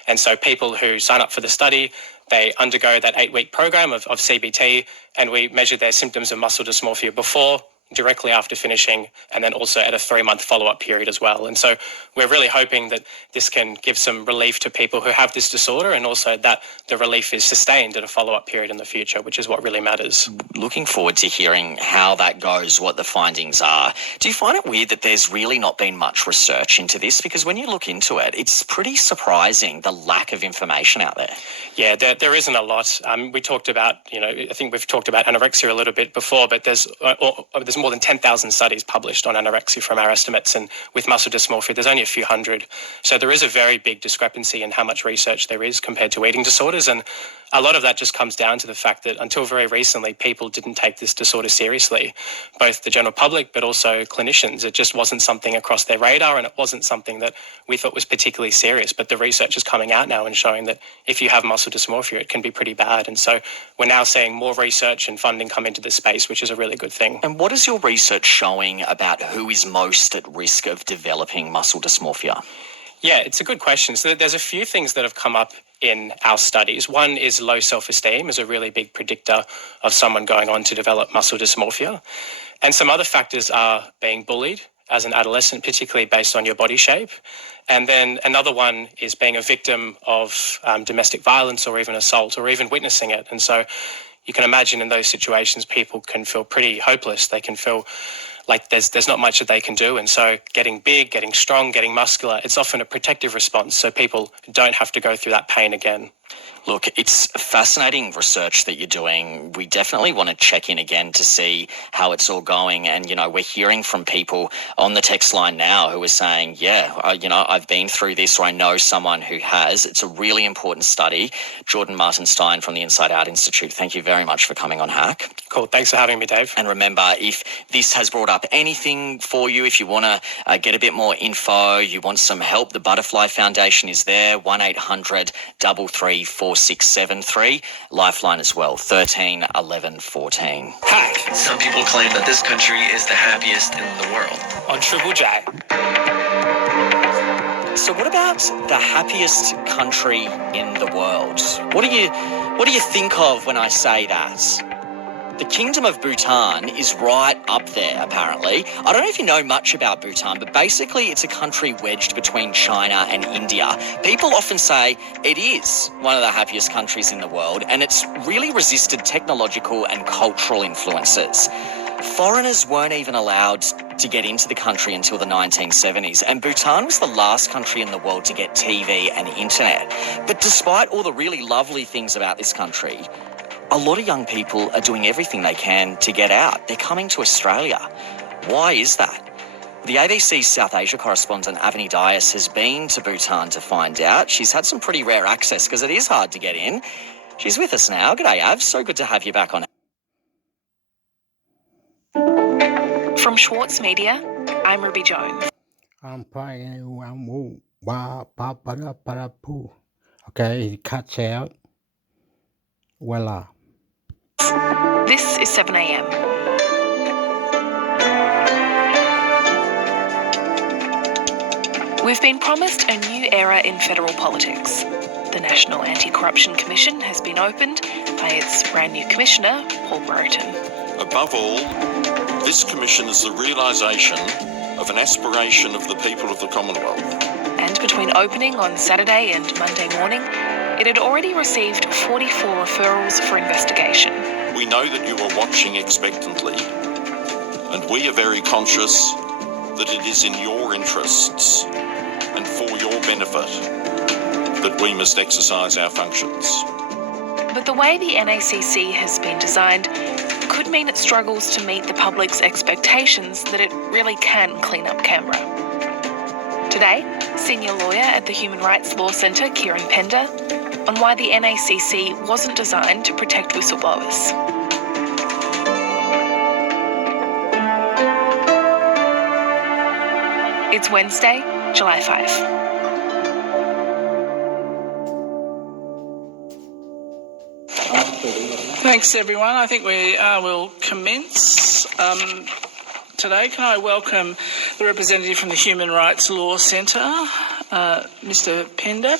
And so people who sign up for the study, they undergo that 8-week program of CBT, and we measure their symptoms of muscle dysmorphia before, directly after finishing, and then also at a 3-month follow-up period as well. And so we're really hoping that this can give some relief to people who have this disorder, and also that the relief is sustained at a follow-up period in the future, which is what really matters. Looking forward to hearing how that goes, what the findings are. Do you find it weird that there's really not been much research into this? Because when you look into it, it's pretty surprising, the lack of information out there. Yeah, there isn't a lot. We talked about, I think we've talked about anorexia a little bit before, but there's more than 10,000 studies published on anorexia from our estimates, and with muscle dysmorphia, there's only a few hundred. So there is a very big discrepancy in how much research there is compared to eating disorders, and a lot of that just comes down to the fact that until very recently, people didn't take this disorder seriously, both the general public but also clinicians. It just wasn't something across their radar, and it wasn't something that we thought was particularly serious. But the research is coming out now and showing that if you have muscle dysmorphia, it can be pretty bad. And so we're now seeing more research and funding come into the space, which is a really good thing. And what is your research showing about who is most at risk of developing muscle dysmorphia? Yeah, it's a good question. So there's a few things that have come up in our studies. One is low self-esteem is a really big predictor of someone going on to develop muscle dysmorphia. And some other factors are being bullied as an adolescent, particularly based on your body shape. And then another one is being a victim of domestic violence or even assault or even witnessing it. And so you can imagine in those situations, people can feel pretty hopeless. They can feel like there's not much that they can do. And so getting big, getting strong, getting muscular, it's often a protective response so people don't have to go through that pain again. Look, it's fascinating research that you're doing. We definitely want to check in again to see how it's all going. And, we're hearing from people on the text line now who are saying, I've been through this, or I know someone who has. It's a really important study. Jordan Martin-Stein from the Inside Out Institute, thank you very much for coming on Hack. Cool. Thanks for having me, Dave. And remember, if this has brought up anything for you, if you want to get a bit more info, you want some help, the Butterfly Foundation is there, 1-800-333-4673. Lifeline as well, 13 11 14. Hack. Some people claim that this country is the happiest in the world. On Triple J. So what about the happiest country in the world? What do you think of when I say that? The Kingdom of Bhutan is right up there, apparently. I don't know if you know much about Bhutan, but basically it's a country wedged between China and India. People often say it is one of the happiest countries in the world, and it's really resisted technological and cultural influences. Foreigners weren't even allowed to get into the country until the 1970s, and Bhutan was the last country in the world to get TV and internet. But despite all the really lovely things about this country, a lot of young people are doing everything they can to get out. They're coming to Australia. Why is that? The ABC's South Asia correspondent Avani Dias has been to Bhutan to find out. She's had some pretty rare access because it is hard to get in. She's with us now. G'day, Av. So good to have you back on. From Schwartz Media, I'm Ruby Jones. Okay, it cuts out. Voila. This is 7 a.m. We've been promised a new era in federal politics. The National Anti-Corruption Commission has been opened by its brand new commissioner, Paul Brereton. Above all, this commission is the realisation of an aspiration of the people of the Commonwealth. And between opening on Saturday and Monday morning, it had already received 44 referrals for investigation. We know that you are watching expectantly, and we are very conscious that it is in your interests and for your benefit that we must exercise our functions. But the way the NACC has been designed could mean it struggles to meet the public's expectations that it really can clean up Canberra. Today, senior lawyer at the Human Rights Law Centre, Kieran Pender, on why the NACC wasn't designed to protect whistleblowers. It's Wednesday, July 5. Thanks, everyone. I think we will commence. Today, can I welcome the representative from the Human Rights Law Centre, Mr. Pender,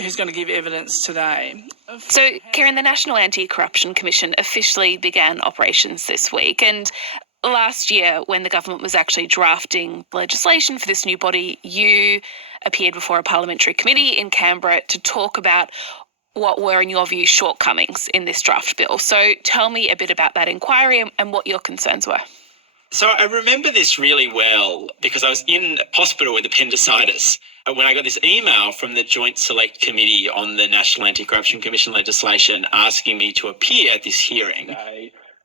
who's going to give evidence today. So, Kieran, the National Anti-Corruption Commission officially began operations this week, and last year, when the government was actually drafting legislation for this new body, you appeared before a parliamentary committee in Canberra to talk about what were, in your view, shortcomings in this draft bill. So tell me a bit about that inquiry and what your concerns were. So I remember this really well because I was in hospital with appendicitis when I got this email from the Joint Select Committee on the National Anti-Corruption Commission legislation asking me to appear at this hearing.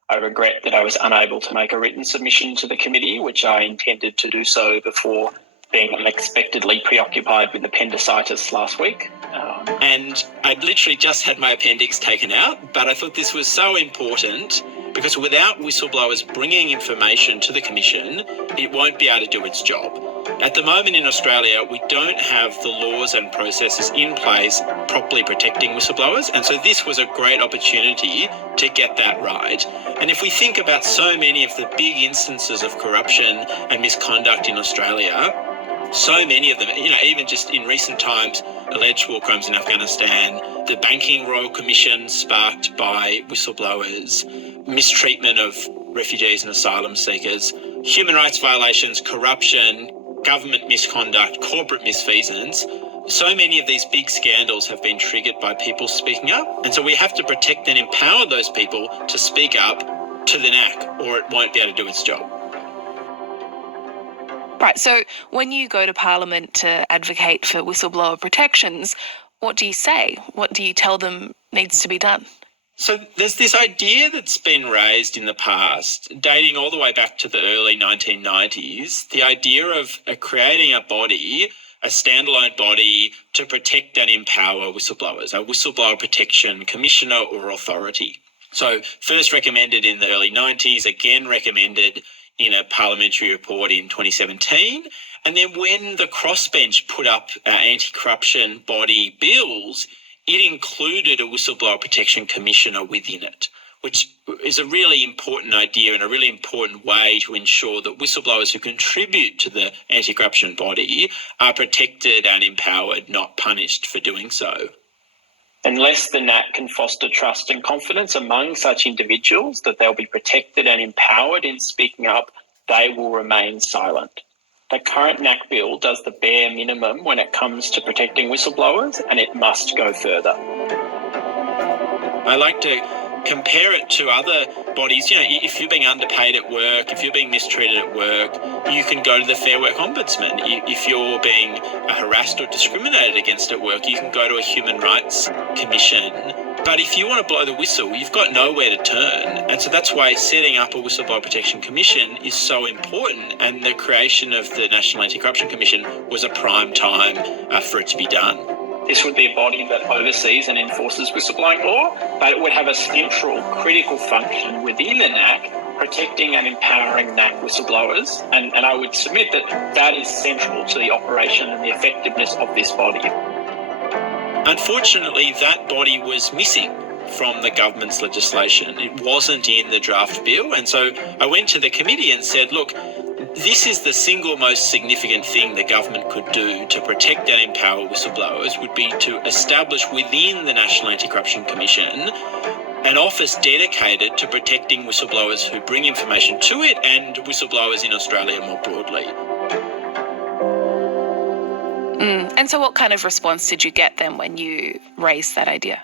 I regret that I was unable to make a written submission to the committee, which I intended to do so before being unexpectedly preoccupied with appendicitis last week. And I'd literally just had my appendix taken out, but I thought this was so important because without whistleblowers bringing information to the Commission, it won't be able to do its job. At the moment in Australia, we don't have the laws and processes in place properly protecting whistleblowers, and so this was a great opportunity to get that right. And if we think about so many of the big instances of corruption and misconduct in Australia, so many of them, even just in recent times, alleged war crimes in Afghanistan, the Banking Royal Commission sparked by whistleblowers, mistreatment of refugees and asylum seekers, human rights violations, corruption, government misconduct, corporate misfeasance. So many of these big scandals have been triggered by people speaking up. And so we have to protect and empower those people to speak up to the NAC, or it won't be able to do its job. Right, so when you go to Parliament to advocate for whistleblower protections, what do you say? What do you tell them needs to be done? So there's this idea that's been raised in the past, dating all the way back to the early 1990s, the idea of creating a body, a standalone body to protect and empower whistleblowers, a whistleblower protection commissioner or authority. So first recommended in the early 90s, again recommended in a parliamentary report in 2017. And then when the crossbench put up anti-corruption body bills, it included a whistleblower protection commissioner within it, which is a really important idea and a really important way to ensure that whistleblowers who contribute to the anti-corruption body are protected and empowered, not punished for doing so. Unless the NAC can foster trust and confidence among such individuals that they'll be protected and empowered in speaking up, they will remain silent. The current NAC bill does the bare minimum when it comes to protecting whistleblowers, and it must go further. I like to compare it to other bodies. You know, if you're being underpaid at work, if you're being mistreated at work, you can go to the Fair Work Ombudsman. If you're being harassed or discriminated against at work, you can go to a Human Rights Commission. But if you want to blow the whistle, you've got nowhere to turn. And so that's why setting up a Whistleblower Protection Commission is so important. And the creation of the National Anti-Corruption Commission was a prime time for it to be done. This would be a body that oversees and enforces whistleblowing law, but it would have a central critical function within the NAC, protecting and empowering NAC whistleblowers. And I would submit that that is central to the operation and the effectiveness of this body. Unfortunately, that body was missing from the government's legislation. It wasn't in the draft bill. And so I went to the committee and said, look, this is the single most significant thing the government could do to protect and empower whistleblowers would be to establish within the National Anti-Corruption Commission an office dedicated to protecting whistleblowers who bring information to it and whistleblowers in Australia more broadly. And so what kind of response did you get then when you raised that idea?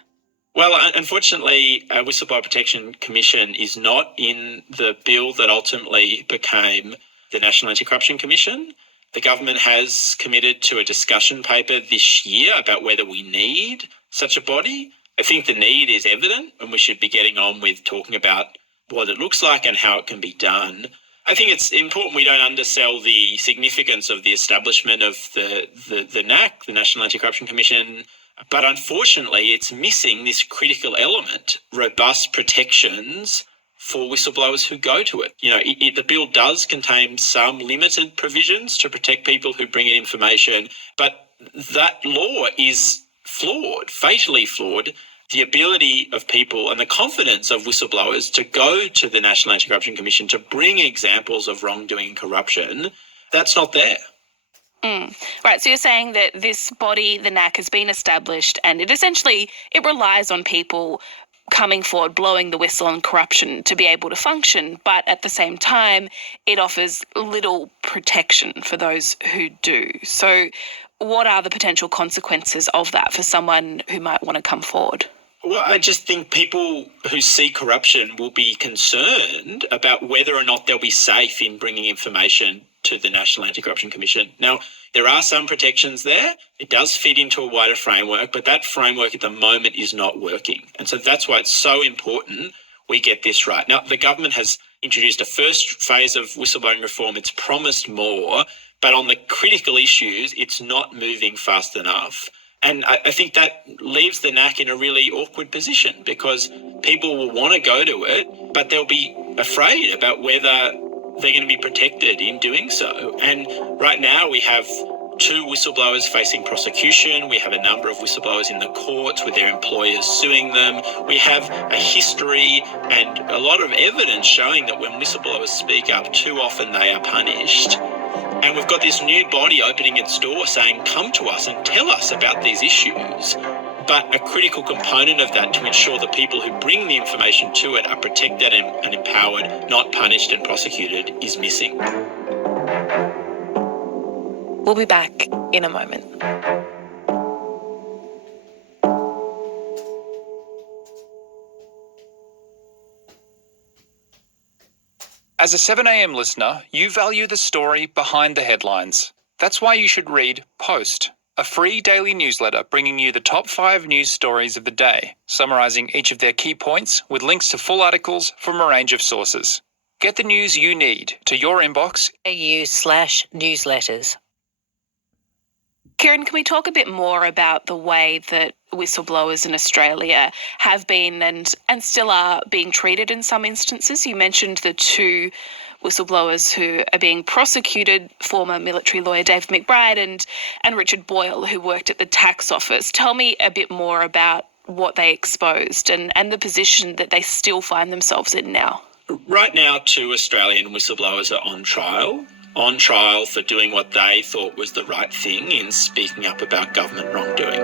Well, unfortunately, a Whistleblower Protection Commission is not in the bill that ultimately became the National Anti-Corruption Commission. The government has committed to a discussion paper this year about whether we need such a body. I think the need is evident and we should be getting on with talking about what it looks like and how it can be done. I think it's important we don't undersell the significance of the establishment of the NAC, the National Anti-Corruption Commission, but unfortunately it's missing this critical element, robust protections for whistleblowers who go to it. You know, the bill does contain some limited provisions to protect people who bring in information, but that law is flawed, fatally flawed. The ability of people and the confidence of whistleblowers to go to the National Anti-Corruption Commission to bring examples of wrongdoing and corruption, that's not there. Right, so you're saying that this body, the NAC, has been established and it relies on people coming forward, blowing the whistle on corruption to be able to function, but at the same time, it offers little protection for those who do. So what are the potential consequences of that for someone who might want to come forward? Well, I just think people who see corruption will be concerned about whether or not they'll be safe in bringing information to the National Anti-Corruption Commission. Now, there are some protections there. It does fit into a wider framework, but that framework at the moment is not working. And so that's why it's so important we get this right. Now, the government has introduced a first phase of whistleblowing reform. It's promised more, but on the critical issues, it's not moving fast enough. And I think that leaves the NAC in a really awkward position because people will want to go to it, but they'll be afraid about whether they're going to be protected in doing so. And right now we have 2 whistleblowers facing prosecution. We have a number of whistleblowers in the courts with their employers suing them. We have a history and a lot of evidence showing that when whistleblowers speak up, too often they are punished. And we've got this new body opening its door saying, come to us and tell us about these issues. But a critical component of that to ensure the people who bring the information to it are protected and empowered, not punished and prosecuted, is missing. We'll be back in a moment. As a 7am listener, you value the story behind the headlines. That's why you should read Post, a free daily newsletter bringing you the top 5 news stories of the day, summarising each of their key points with links to full articles from a range of sources. Get the news you need to your inbox. au/newsletters. Kieran, can we talk a bit more about the way that whistleblowers in Australia have been and still are being treated in some instances? You mentioned the 2 whistleblowers who are being prosecuted, former military lawyer David McBride and Richard Boyle, who worked at the tax office. Tell me a bit more about what they exposed and the position that they still find themselves in now. Right now, 2 Australian whistleblowers are on trial for doing what they thought was the right thing in speaking up about government wrongdoing.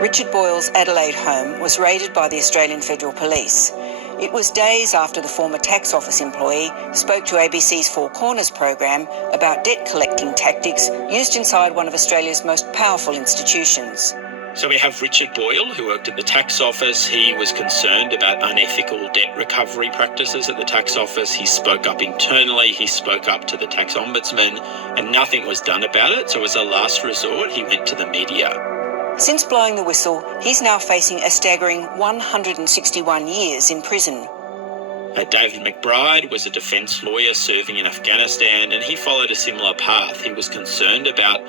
Richard Boyle's Adelaide home was raided by the Australian Federal Police. It was days after the former tax office employee spoke to ABC's Four Corners program about debt collecting tactics used inside one of Australia's most powerful institutions. So we have Richard Boyle, who worked at the tax office. He was concerned about unethical debt recovery practices at the tax office. He spoke up internally. He spoke up to the tax ombudsman, and nothing was done about it. So as a last resort, he went to the media. Since blowing the whistle, he's now facing a staggering 161 years in prison. David McBride was a defence lawyer serving in Afghanistan, and he followed a similar path. He was concerned about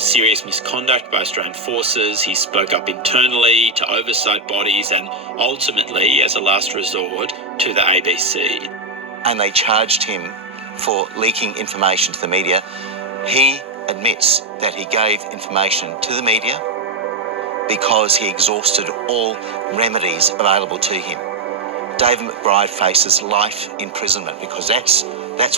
serious misconduct by Australian forces. He spoke up internally to oversight bodies and ultimately, as a last resort, to the ABC. And they charged him for leaking information to the media. He admits that he gave information to the media because he exhausted all remedies available to him. David McBride faces life imprisonment because that's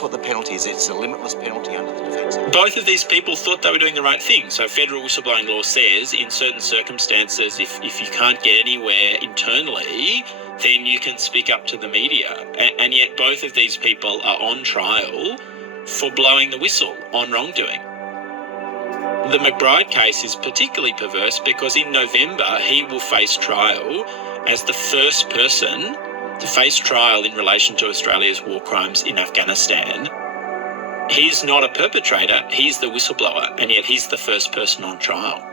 what the penalty is. It's a limitless penalty under the Defence Act. Both of these people thought they were doing the right thing. So federal whistleblowing law says in certain circumstances, if you can't get anywhere internally, then you can speak up to the media. And yet both of these people are on trial for blowing the whistle on wrongdoing. The McBride case is particularly perverse because in November he will face trial as the first person to face trial in relation to Australia's war crimes in Afghanistan. He's not a perpetrator, he's the whistleblower, and yet he's the first person on trial.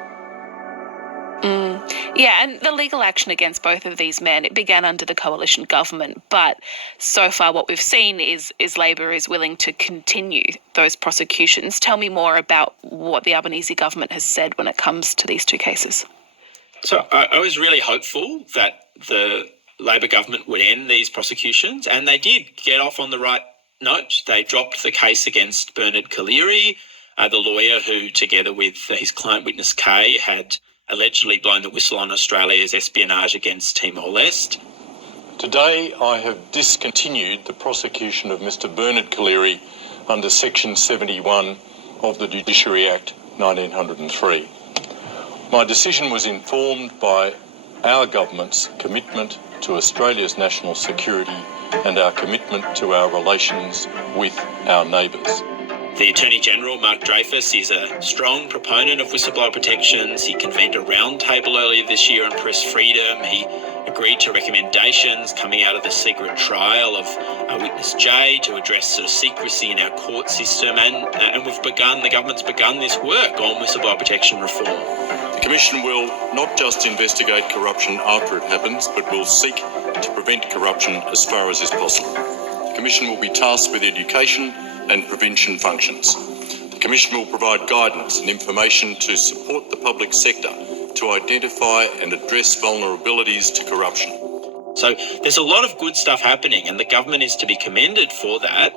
Yeah, and the legal action against both of these men, it began under the coalition government, but so far what we've seen is Labor is willing to continue those prosecutions. Tell me more about what the Albanese government has said when it comes to these two cases. So I was really hopeful that the Labor government would end these prosecutions, and they did get off on the right note. They dropped the case against Bernard Collaery, the lawyer who, together with his client witness Kay, had allegedly blown the whistle on Australia's espionage against Timor-Leste. Today I have discontinued the prosecution of Mr Bernard Collaery under Section 71 of the Judiciary Act 1903. My decision was informed by our government's commitment to Australia's national security and our commitment to our relations with our neighbours. The Attorney-General, Mark Dreyfus, is a strong proponent of whistleblower protections. He convened a roundtable earlier this year on press freedom. He agreed to recommendations coming out of the secret trial of witness J to address secrecy in our court system. And the government's begun this work on whistleblower protection reform. The Commission will not just investigate corruption after it happens, but will seek to prevent corruption as far as is possible. The Commission will be tasked with education and prevention functions. The Commission will provide guidance and information to support the public sector to identify and address vulnerabilities to corruption. So there's a lot of good stuff happening, and the government is to be commended for that.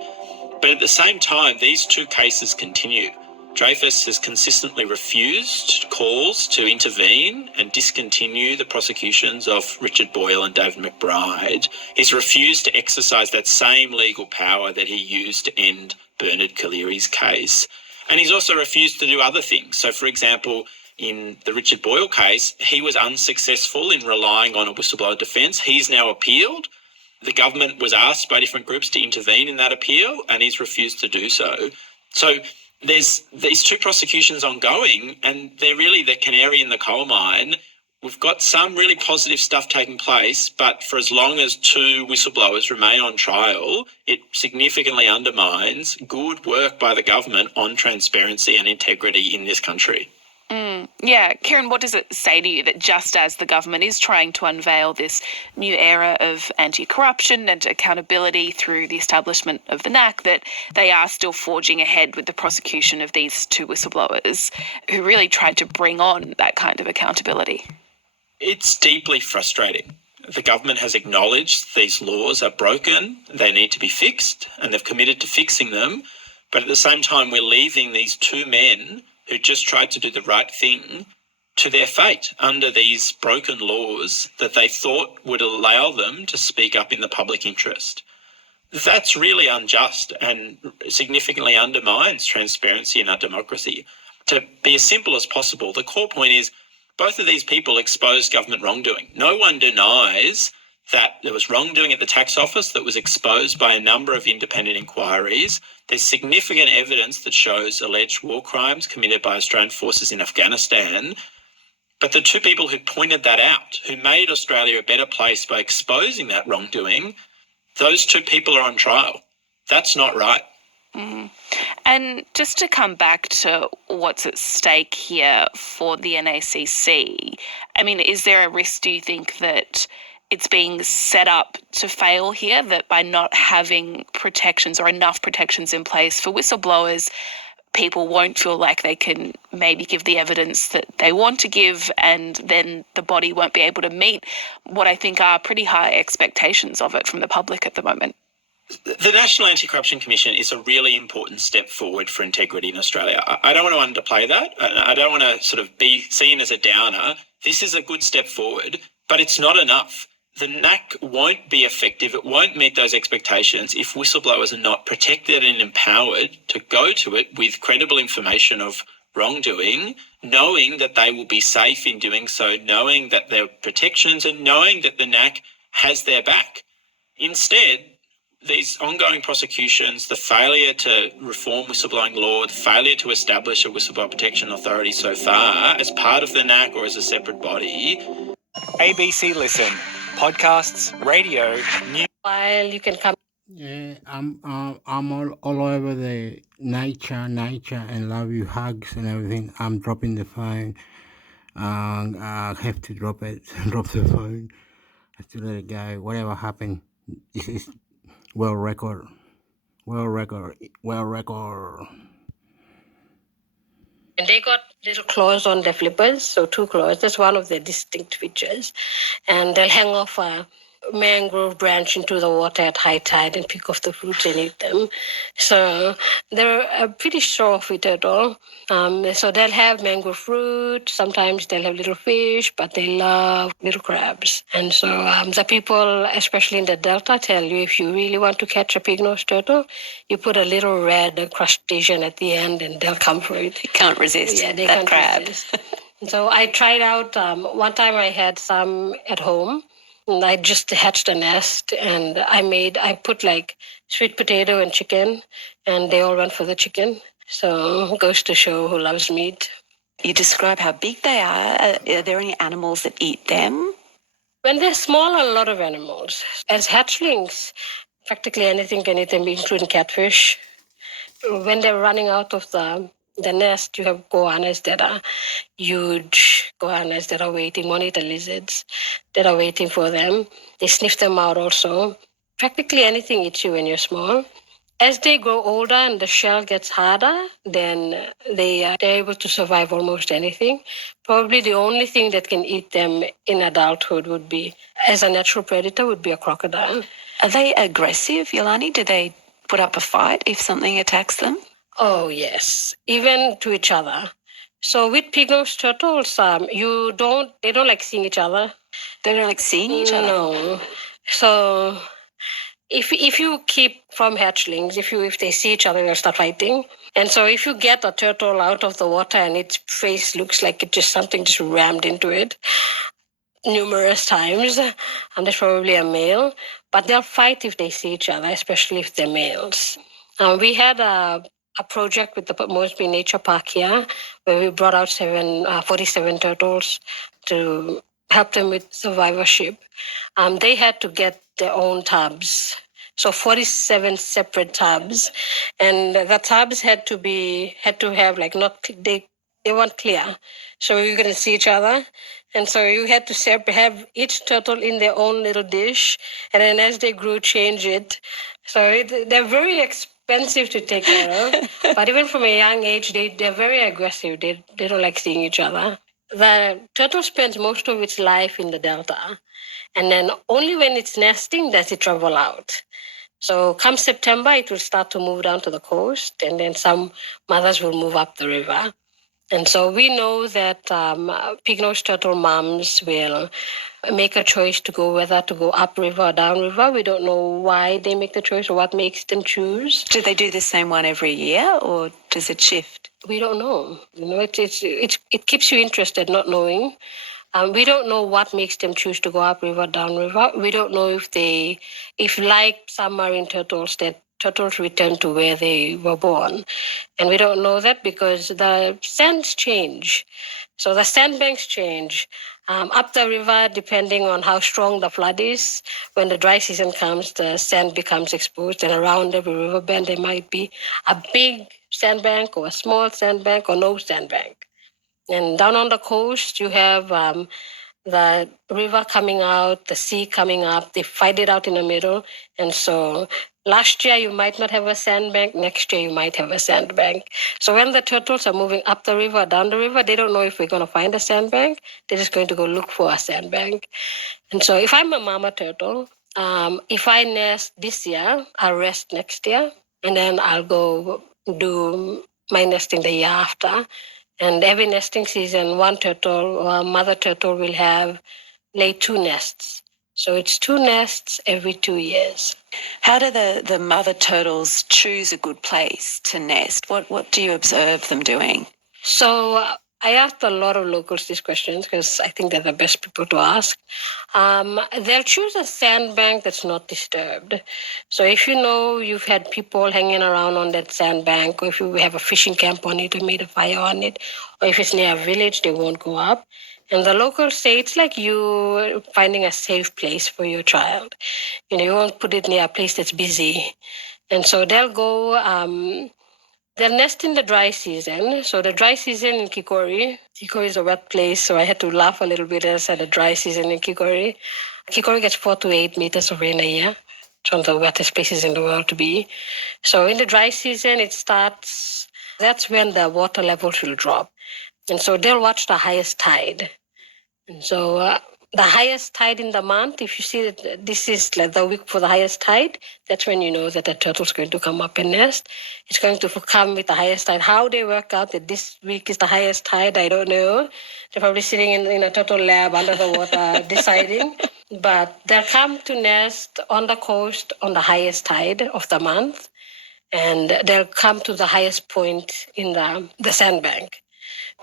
But at the same time, these two cases continue. Dreyfus has consistently refused calls to intervene and discontinue the prosecutions of Richard Boyle and David McBride. He's refused to exercise that same legal power that he used to end Bernard Collaery's case. And he's also refused to do other things. So, for example, in the Richard Boyle case, he was unsuccessful in relying on a whistleblower defence. He's now appealed. The government was asked by different groups to intervene in that appeal, and he's refused to do so. So there's these two prosecutions ongoing, and they're really the canary in the coal mine. We've got some really positive stuff taking place, but for as long as two whistleblowers remain on trial, it significantly undermines good work by the government on transparency and integrity in this country. Yeah, Kieran, what does it say to you that just as the government is trying to unveil this new era of anti-corruption and accountability through the establishment of the NAC, that they are still forging ahead with the prosecution of these two whistleblowers who really tried to bring on that kind of accountability? It's deeply frustrating. The government has acknowledged these laws are broken, they need to be fixed, and they've committed to fixing them. But at the same time, we're leaving these two men who just tried to do the right thing to their fate under these broken laws that they thought would allow them to speak up in the public interest. That's really unjust and significantly undermines transparency in our democracy. To be as simple as possible, the core point is both of these people exposed government wrongdoing. No one denies that there was wrongdoing at the tax office that was exposed by a number of independent inquiries. There's significant evidence that shows alleged war crimes committed by Australian forces in Afghanistan. But the two people who pointed that out, who made Australia a better place by exposing that wrongdoing, those two people are on trial. That's not right. And just to come back to what's at stake here for the NACC, I mean, is there a risk, do you think, that it's being set up to fail here, that by not having protections or enough protections in place for whistleblowers, people won't feel like they can maybe give the evidence that they want to give, and then the body won't be able to meet what I think are pretty high expectations of it from the public at the moment? The National Anti-Corruption Commission is a really important step forward for integrity in Australia. I don't want to underplay that. I don't want to sort of be seen as a downer. This is a good step forward, but it's not enough. The NAC won't be effective. It won't meet those expectations if whistleblowers are not protected and empowered to go to it with credible information of wrongdoing, knowing that they will be safe in doing so, knowing that there are protections and knowing that the NAC has their back. Instead, these ongoing prosecutions, the failure to reform whistleblowing law, the failure to establish a whistleblower protection authority so far as part of the NAC or as a separate body. ABC Listen. Podcasts, radio, news. While you can come. Yeah, I'm all over the nature, and love you, hugs and everything. I'm dropping the phone. I have to drop the phone. I have to let it go. Whatever happened, this is world record. And they got little claws on their flippers, so 2 claws. That's one of their distinct features. And they'll hang off a mangrove branch into the water at high tide and pick off the fruits and eat them. So they're a pretty show-offy turtle. So they'll have mangrove fruit. Sometimes they'll have little fish, but they love little crabs. And so the people, especially in the Delta, tell you if you really want to catch a pig-nosed turtle, you put a little red crustacean at the end and they'll come for it. You can't resist they that can't crab. resist. So I tried out, one time I had some at home. And I just hatched a nest and I put like sweet potato and chicken and they all went for the chicken. So it goes to show who loves meat. You describe how big they are. Are there any animals that eat them? When they're small, a lot of animals. As hatchlings, practically anything can eat them, including catfish. When they're running out of the nest, you have goannas that are huge, goannas that are waiting, monitor lizards that are waiting for them. They sniff them out also. Practically anything eats you when you're small. As they grow older and the shell gets harder, then they're able to survive almost anything. Probably the only thing that can eat them in adulthood would be, as a natural predator, would be a crocodile. Are they aggressive, Yolani? Do they put up a fight if something attacks them? Oh, yes, even to each other. So with pig-nosed turtles, they don't like seeing each other. They don't like seeing each other? No. So if you keep from hatchlings, if they see each other, they'll start fighting. And so if you get a turtle out of the water and its face looks like something just rammed into it numerous times, and there's probably a male, but they'll fight if they see each other, especially if they're males. We had a project with the Moresby Nature Park here, where we brought out 47 turtles to help them with survivorship. They had to get their own tubs, so 47 separate tubs, and the tubs had to have they weren't clear, so you're going to see each other, and so you had to have each turtle in their own little dish, and then as they grew, change it. So they're very expensive to take care of, but even from a young age, they're very aggressive. They don't like seeing each other. The turtle spends most of its life in the Delta, and then only when it's nesting does it travel out. So come September, it will start to move down to the coast, and then some mothers will move up the river. And so we know that pig-nosed turtle moms will make a choice to go whether to go upriver or downriver. We don't know why they make the choice or what makes them choose. Do they do the same one every year, or does it shift? We don't know. It keeps you interested, not knowing. We don't know what makes them choose to go upriver, downriver. We don't know if like some marine turtles that turtles return to where they were born. And we don't know that because the sands change. So the sandbanks change. Up the river, depending on how strong the flood is, when the dry season comes, the sand becomes exposed, and around every river bend there might be a big sandbank or a small sandbank or no sandbank. And down on the coast, you have the river coming out, the sea coming up. They fight it out in the middle. And so last year you might not have a sandbank. Next year you might have a sandbank. So when the turtles are moving up the river, down the river, they don't know if we're going to find a sandbank. They're just going to go look for a sandbank. And so if I'm a mama turtle, if I nest this year, I'll rest next year. And then I'll go do my nesting the year after. And every nesting season, one turtle or mother turtle will have lay 2 nests. So it's 2 nests every 2 years. How do the mother turtles choose a good place to nest? What do you observe them doing? So I asked a lot of locals these questions because I think they're the best people to ask. They'll choose a sandbank that's not disturbed. So if you know you've had people hanging around on that sandbank, or if you have a fishing camp on it or made a fire on it, or if it's near a village, they won't go up. And the locals say it's like you finding a safe place for your child. You won't put it near a place that's busy. And so they'll go... They'll nest in the dry season. So the dry season in Kikori is a wet place, so I had to laugh a little bit as I said the dry season in Kikori. Kikori gets 4 to 8 meters of rain a year. It's one of the wettest places in the world to be. So in the dry season, it starts, that's when the water levels will drop. And so they'll watch the highest tide. And so the highest tide in the month, if you see that this is like the week for the highest tide, that's when you know that the turtle's going to come up and nest. It's going to come with the highest tide. How they work out that this week is the highest tide, I don't know. They're probably sitting in a turtle lab under the water deciding. But they'll come to nest on the coast on the highest tide of the month. And they'll come to the highest point in the sandbank.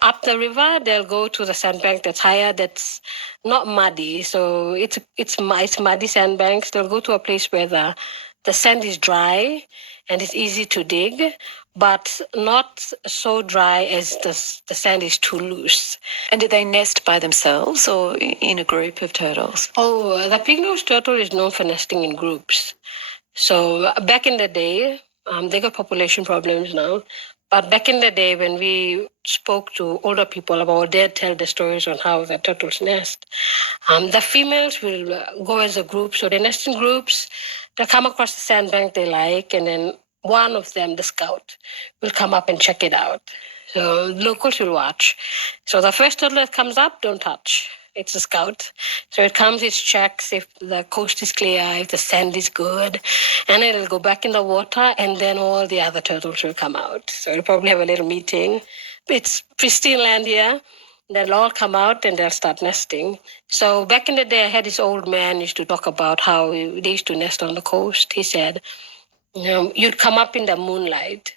Up the river, they'll go to the sandbank that's higher, that's not muddy. So it's muddy sandbanks. They'll go to a place where the sand is dry and it's easy to dig, but not so dry as the sand is too loose. And do they nest by themselves or in a group of turtles? Oh, the pig-nosed turtle is known for nesting in groups. So back in the day, they got population problems now. But back in the day, when we spoke to older people about, they'd tell the stories on how the turtles nest. The females will go as a group, so they nest in groups. They'll come across the sandbank they like, and then one of them, the scout, will come up and check it out. So locals will watch. So the first turtle that comes up, don't touch. It's a scout. So it comes, it checks if the coast is clear, if the sand is good, and it'll go back in the water, and then all the other turtles will come out. So it'll probably have a little meeting. It's pristine land here. They'll all come out and they'll start nesting. So back in the day, I had this old man used to talk about how they used to nest on the coast. He said, you'd come up in the moonlight,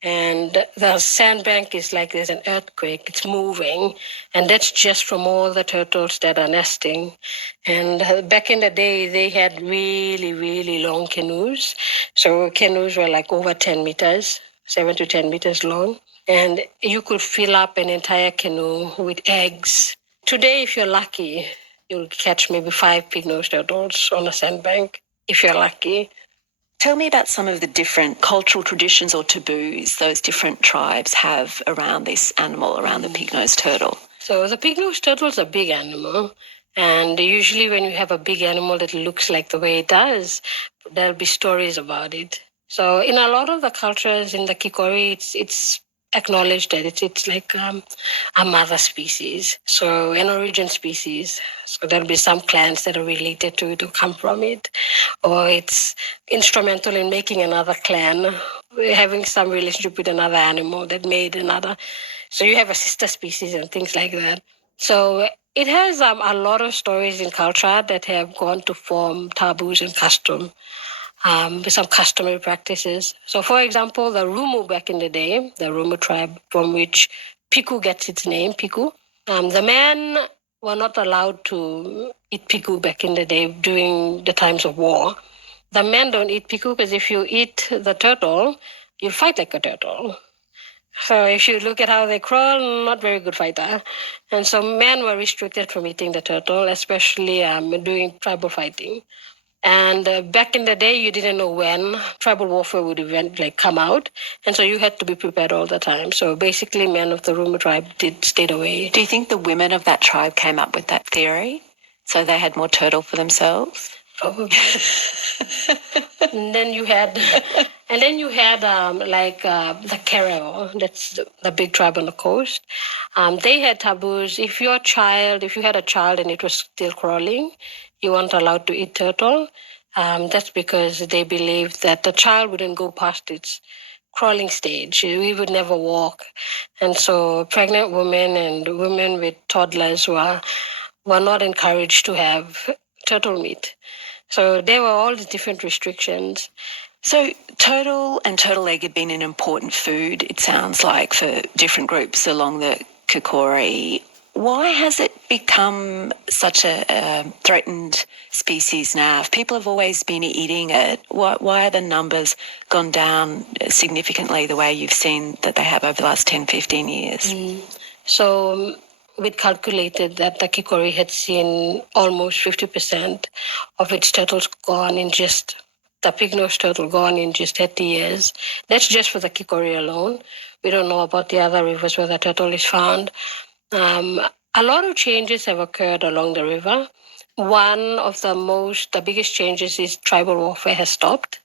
and the sandbank is like there's an earthquake. It's moving, and that's just from all the turtles that are nesting. And back in the day, they had really, really long canoes. So canoes were like over 10 meters, 7 to 10 meters long. And you could fill up an entire canoe with eggs. Today, if you're lucky, you'll catch maybe 5 pig-nosed turtles on a sandbank, if you're lucky. Tell me about some of the different cultural traditions or taboos those different tribes have around this animal, around the pig-nosed turtle. So the pig-nosed turtle is a big animal. And usually when you have a big animal that looks like the way it does, there'll be stories about it. So in a lot of the cultures in the Kikori, it's acknowledged that it's like a mother species, so an origin species. So there'll be some clans that are related to it or come from it, or it's instrumental in making another clan, having some relationship with another animal that made another. So you have a sister species and things like that. So it has a lot of stories in culture that have gone to form taboos and custom. With some customary practices. So, for example, the Rumu back in the day, the Rumu tribe from which piku gets its name, piku, the men were not allowed to eat piku back in the day during the times of war. The men don't eat piku because if you eat the turtle, you'll fight like a turtle. So if you look at how they crawl, not very good fighter. And so men were restricted from eating the turtle, especially doing tribal fighting. And back in the day, you didn't know when tribal warfare would eventually come out. And so you had to be prepared all the time. So basically, men of the Ruma tribe stayed away. Do you think the women of that tribe came up with that theory? So they had more turtle for themselves? Probably. And then you had the Kero, that's the big tribe on the coast. They had taboos. If you had a child and it was still crawling, you weren't allowed to eat turtle. That's because they believed that the child wouldn't go past its crawling stage. We would never walk. And so pregnant women and women with toddlers were not encouraged to have turtle meat. So there were all the different restrictions. So turtle and turtle egg had been an important food, it sounds like, for different groups along the Kakori. Why has it become such a threatened species now? If people have always been eating it, why are the numbers gone down significantly the way you've seen that they have over the last 10, 15 years? So we'd calculated that the Kikori had seen almost 50% of its turtles gone in just, the pig-nosed turtle gone in just 30 years. That's just for the Kikori alone. We don't know about the other rivers where the turtle is found. A lot of changes have occurred along the river. One of the biggest changes is tribal warfare has stopped.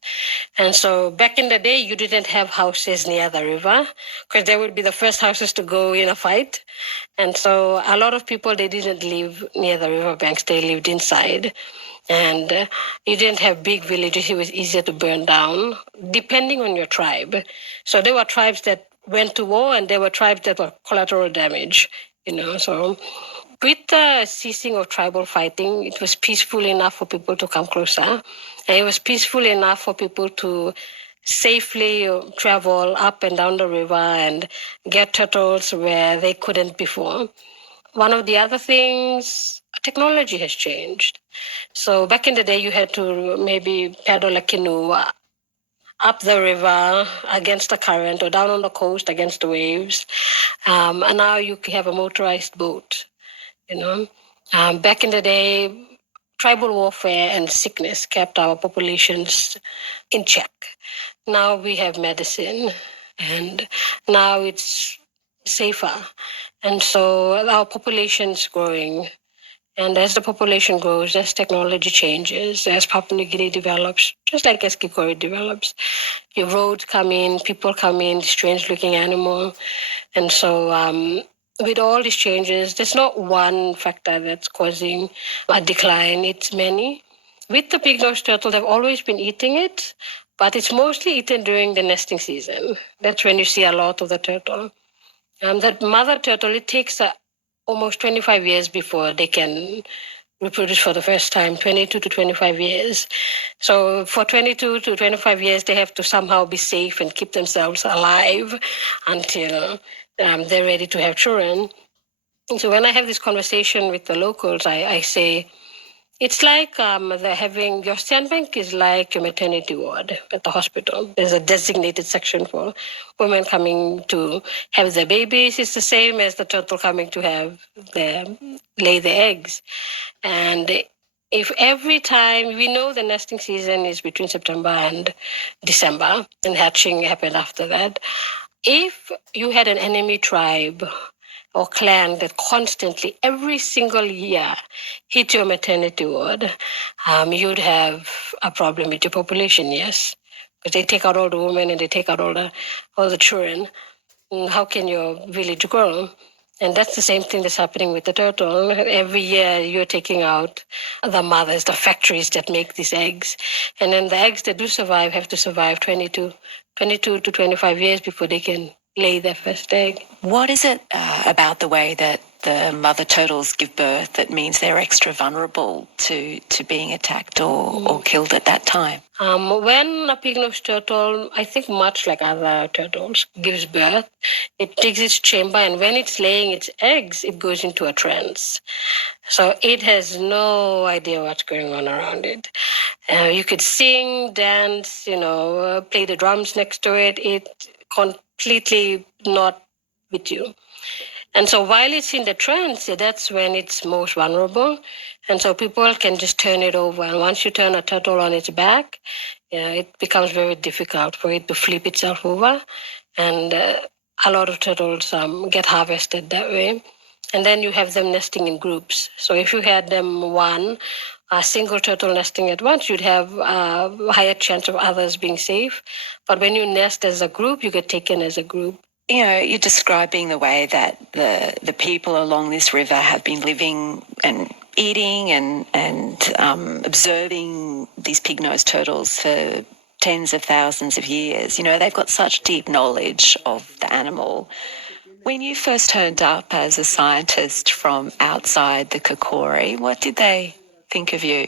And so back in the day, you didn't have houses near the river because they would be the first houses to go in a fight. And so a lot of people, they didn't live near the riverbanks, they lived inside. And you didn't have big villages, it was easier to burn down, depending on your tribe. So there were tribes that went to war and there were tribes that were collateral damage, so with the ceasing of tribal fighting, it was peaceful enough for people to come closer. And it was peaceful enough for people to safely travel up and down the river and get turtles where they couldn't before. One of the other things, technology has changed. So back in the day, you had to maybe paddle a canoe up the river against the current or down on the coast against the waves. And now you have a motorized boat. Back in the day, tribal warfare and sickness kept our populations in check. Now we have medicine, and now it's safer. And so our population's growing. And as the population grows, as technology changes, as Papua New Guinea develops, just like as Kikori develops, your roads come in, people come in, strange-looking animal. And so with all these changes, there's not one factor that's causing a decline. It's many. With the pig-nosed turtle, they've always been eating it, but it's mostly eaten during the nesting season. That's when you see a lot of the turtle. That mother turtle, it takes almost 25 years before they can reproduce for the first time, 22 to 25 years. So for 22 to 25 years, they have to somehow be safe and keep themselves alive until they're ready to have children. And so when I have this conversation with the locals, I say, it's like your sandbank is like your maternity ward at the hospital. There's a designated section for women coming to have their babies. It's the same as the turtle coming to lay the eggs. And if every time, we know the nesting season is between September and December, and hatching happened after that. If you had an enemy tribe or clan that constantly, every single year, hit your maternity ward, you'd have a problem with your population, yes? Because they take out all the women and they take out all the children. And how can your village grow? And that's the same thing that's happening with the turtle. Every year you're taking out the mothers, the factories that make these eggs. And then the eggs that do survive have to survive 22 to 25 years before they can lay their first egg. What is it about the way that the mother turtles give birth that means they're extra vulnerable to being attacked or killed at that time? When a pig-nosed turtle, I think much like other turtles, gives birth, it digs its chamber, and when it's laying its eggs, it goes into a trance. So it has no idea what's going on around it. You could sing, dance, play the drums next to it. It completely not with you. And so while it's in the trance, that's when it's most vulnerable. And so people can just turn it over. And once you turn a turtle on its back, it becomes very difficult for it to flip itself over. And a lot of turtles get harvested that way. And then you have them nesting in groups. So if you had them a single turtle nesting at once, you'd have a higher chance of others being safe. But when you nest as a group, you get taken as a group. You're describing the way that the people along this river have been living and eating and observing these pig-nosed turtles for tens of thousands of years. They've got such deep knowledge of the animal. When you first turned up as a scientist from outside the Kakori, what did they think of you?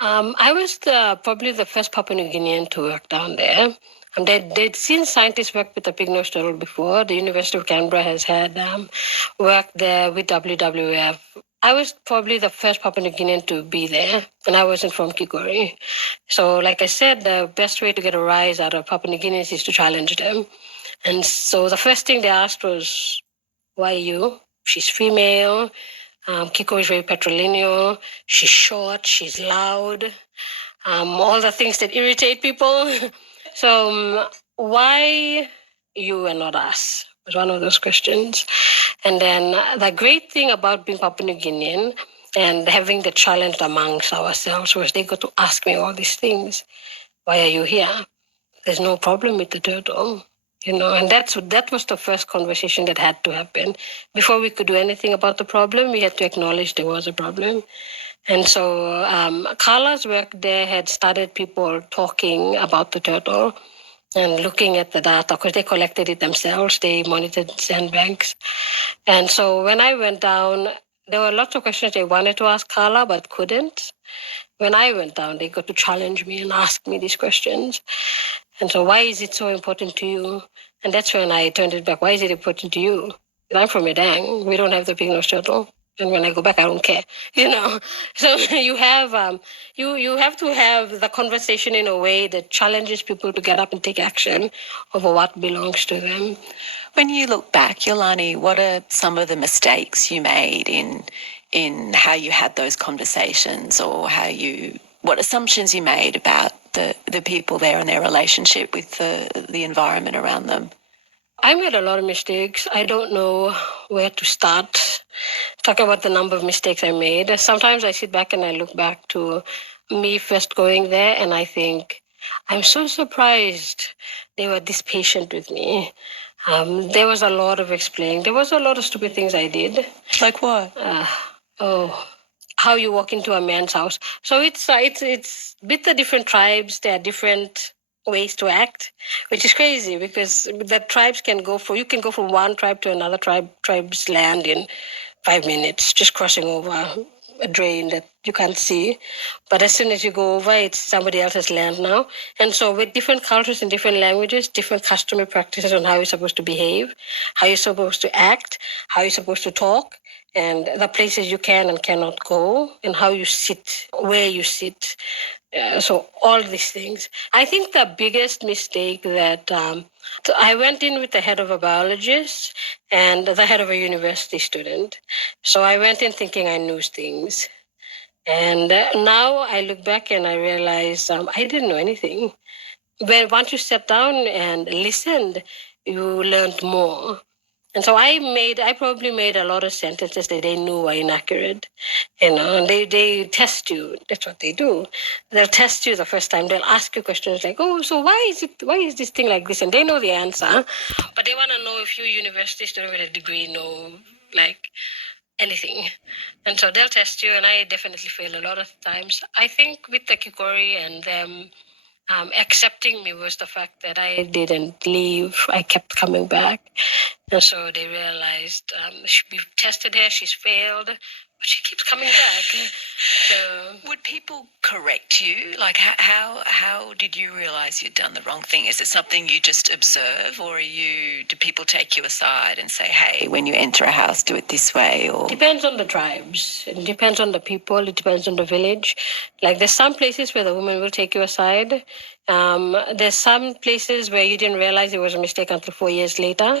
I was probably the first Papua New Guinean to work down there. They'd seen scientists work with the pig-nosed turtle before. The University of Canberra has had work there with WWF. I was probably the first Papua New Guinean to be there, and I wasn't from Kikori. So like I said, the best way to get a rise out of Papua New Guineans is to challenge them. And so the first thing they asked was, why you? She's female. Kikori is very patrilineal. She's short. She's loud. All the things that irritate people. So why you and not us was one of those questions. And then the great thing about being Papua New Guinean and having the challenge amongst ourselves was they got to ask me all these things. Why are you here? There's no problem with the turtle. And that was the first conversation that had to happen. Before we could do anything about the problem, we had to acknowledge there was a problem. And so Carla's work there had started people talking about the turtle and looking at the data because they collected it themselves. They monitored sandbanks. And so when I went down, there were lots of questions they wanted to ask Carla but couldn't. When I went down, they got to challenge me and ask me these questions. And so why is it so important to you? And that's when I turned it back. Why is it important to you? I'm from Medang. We don't have the pig-nosed turtle. And when I go back, I don't care, So you have you have to have the conversation in a way that challenges people to get up and take action over what belongs to them. When you look back, Yolani, what are some of the mistakes you made in how you had those conversations, or what assumptions you made about the people there and their relationship with the environment around them? I made a lot of mistakes. I don't know where to start. Talk about the number of mistakes I made. Sometimes I sit back and I look back to me first going there and I think, I'm so surprised they were this patient with me. There was a lot of explaining. There was a lot of stupid things I did. Like what? How you walk into a man's house. So it's with the different tribes, there are different ways to act, which is crazy because the tribes you can go from one tribe to another tribe's land in 5 minutes, just crossing over a drain that you can't see. But as soon as you go over, it's somebody else's land now. And so with different cultures and different languages, different customary practices on how you're supposed to behave, how you're supposed to act, how you're supposed to talk, and the places you can and cannot go, and how you sit, where you sit. So all these things. I think the biggest mistake that I went in with the head of a biologist and the head of a university student. So I went in thinking I knew things. And now I look back and I realize I didn't know anything. But once you sat down and listened, you learned more. And so I probably made a lot of sentences that they knew were inaccurate. And they test you. That's what they do. They'll test you the first time. They'll ask you questions like, oh, so why is this thing like this? And they know the answer, but they want to know if you university student with a degree know like anything. And so they'll test you, and I definitely fail a lot of times. I think with the Kikori and them, accepting me was the fact that I didn't leave. I kept coming back. And so they realized we tested her, she's failed, but she keeps coming back. So, would people correct you? Like, how did you realise you'd done the wrong thing? Is it something you just observe, or do people take you aside and say, hey, when you enter a house, do it this way? Or depends on the tribes. It depends on the people. It depends on the village. Like, there's some places where the woman will take you aside. There's some places where you didn't realise it was a mistake until 4 years later.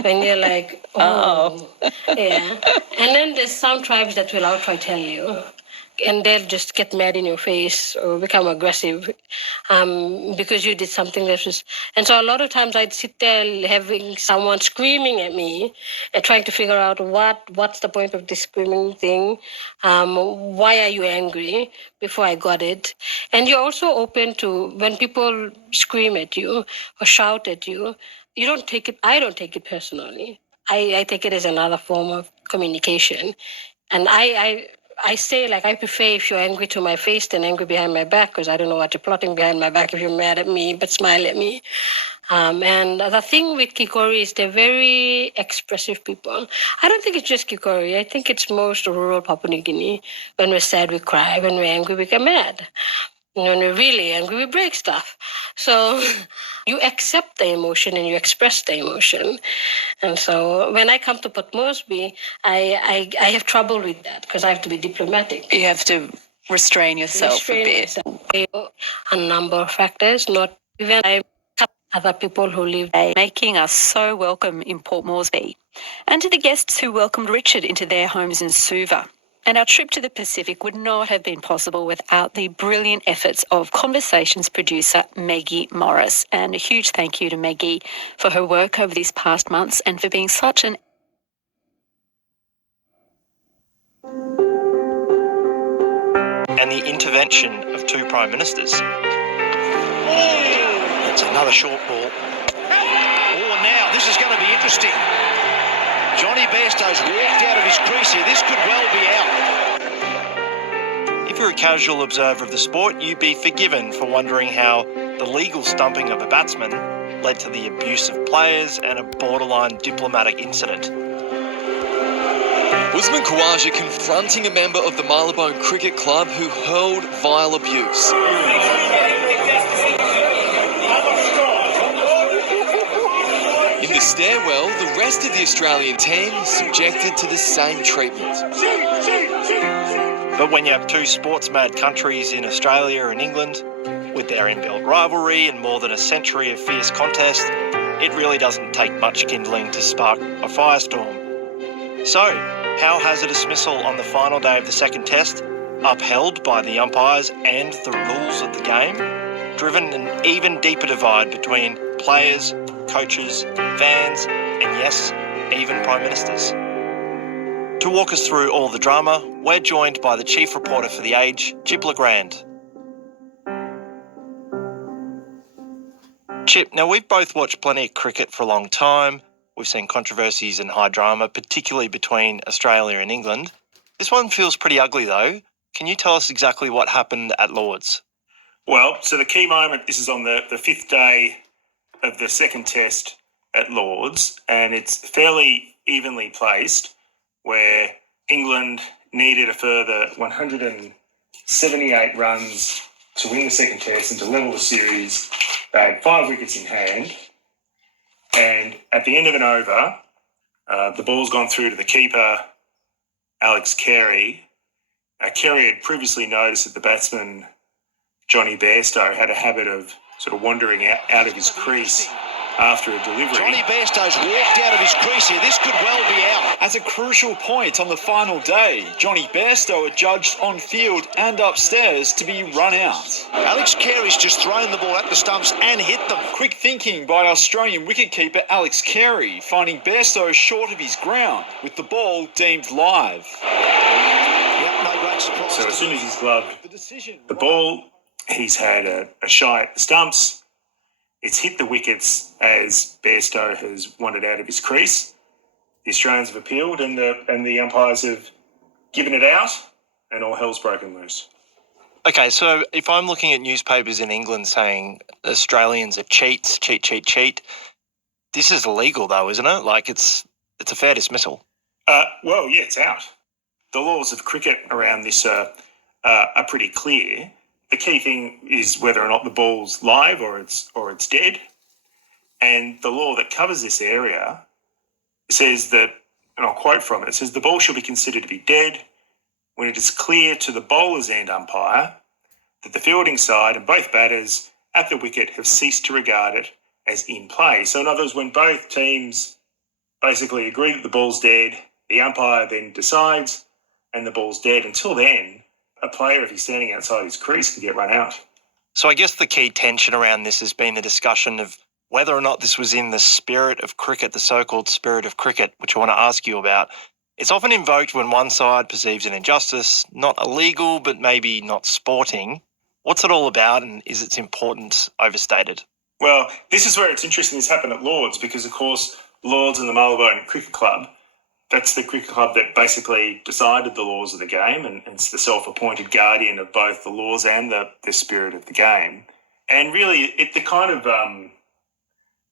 When you're like, oh, yeah. And then there's some tribes that will outright tell you, and they'll just get mad in your face or become aggressive because you did something that was. And so a lot of times I'd sit there having someone screaming at me and trying to figure out what's the point of this screaming thing. Why are you angry? Before I got it. And you're also open to when people scream at you or shout at you. You don't take it. I don't take it personally. I take it as another form of communication, and I say, like, I prefer if you're angry to my face than angry behind my back, because I don't know what you're plotting behind my back if you're mad at me, but smile at me. And the thing with Kikori is they're very expressive people. I don't think it's just Kikori. I think it's most rural Papua New Guinea. When we're sad, we cry. When we're angry, we get mad. When we're really angry, we break stuff. So you accept the emotion and you express the emotion. And so when I come to Port Moresby, I have trouble with that because I have to be diplomatic. you have to restrain yourself a bit. A number of factors, not even other people who live. Making us so welcome in Port Moresby, and to the guests who welcomed Richard into their homes in Suva. And our trip to the Pacific would not have been possible without the brilliant efforts of Conversations producer Maggie Morris. And a huge thank you to Maggie for her work over these past months and for being such an... And the intervention of two prime ministers. That's another short ball. Oh, now this is going to be interesting. Johnny Bairstow's walked out of his crease here. This could well be out. If you're a casual observer of the sport, you'd be forgiven for wondering how the legal stumping of a batsman led to the abuse of players and a borderline diplomatic incident. Usman Khawaja confronting a member of the Marylebone Cricket Club who hurled vile abuse. In the stairwell, the rest of the Australian team subjected to the same treatment. But when you have two sports-mad countries in Australia and England, with their inbuilt rivalry and more than a century of fierce contest, it really doesn't take much kindling to spark a firestorm. So, how has a dismissal on the final day of the second test, upheld by the umpires and the rules of the game, driven an even deeper divide between players, coaches, fans, and yes, even prime ministers? To walk us through all the drama, we're joined by the chief reporter for The Age, Chip LeGrand. Chip, now we've both watched plenty of cricket for a long time. We've seen controversies and high drama, particularly between Australia and England. This one feels pretty ugly though. Can you tell us exactly what happened at Lord's? Well, so the key moment, this is on the fifth day of the second test at Lord's, and it's fairly evenly placed, where England needed a further 178 runs to win the second test and to level the series. They had 5 wickets in hand, and at the end of an over, the ball's gone through to the keeper, Alex Carey. Carey had previously noticed that the batsman, Johnny Bairstow, had a habit of sort of wandering out of his crease after a delivery. Johnny Bairstow's walked out of his crease here. This could well be out. At a crucial point on the final day, Johnny Bairstow adjudged on field and upstairs to be run out. Alex Carey's just thrown the ball at the stumps and hit them. Quick thinking by Australian wicketkeeper Alex Carey, finding Bairstow short of his ground, with the ball deemed live. Yep, no great surprise. So as soon as he's gloved the ball, he's had a shy at the stumps. It's hit the wickets as Bairstow has wandered out of his crease. The Australians have appealed and the umpires have given it out, and all hell's broken loose. Okay, so if I'm looking at newspapers in England saying Australians are cheats, cheat, this is illegal though, isn't it? Like it's a fair dismissal. Well, yeah, it's out. The laws of cricket around this are pretty clear. The key thing is whether or not the ball's live or it's dead. And the law that covers this area says that, and I'll quote from it, it says the ball shall be considered to be dead when it is clear to the bowler's end umpire that the fielding side and both batters at the wicket have ceased to regard it as in play. So in other words, when both teams basically agree that the ball's dead, the umpire then decides and the ball's dead. Until then, a player, if he's standing outside his crease, can get run out. So I guess the key tension around this has been the discussion of whether or not this was in the spirit of cricket, the so-called spirit of cricket, which I want to ask you about. It's often invoked when one side perceives an injustice, not illegal, but maybe not sporting. What's it all about, and is its importance overstated? Well, this is where it's interesting this happened at Lords because, of course, Lords and the Marylebone Cricket Club, that's the cricket club that basically decided the laws of the game and it's the self-appointed guardian of both the laws and the spirit of the game. And really, the kind of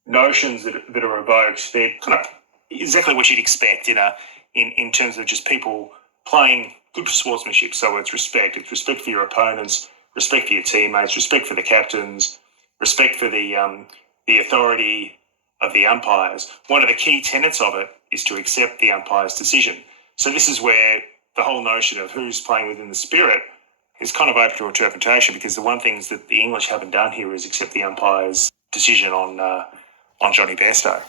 notions that are evoked, they're kind of exactly what you'd expect in terms of just people playing good sportsmanship. So it's respect for your opponents, respect for your teammates, respect for the captains, respect for the authority of the umpires. One of the key tenets of it is to accept the umpire's decision. So this is where the whole notion of who's playing within the spirit is kind of open to interpretation, because the one thing that the English haven't done here is accept the umpire's decision on Johnny Bairstow.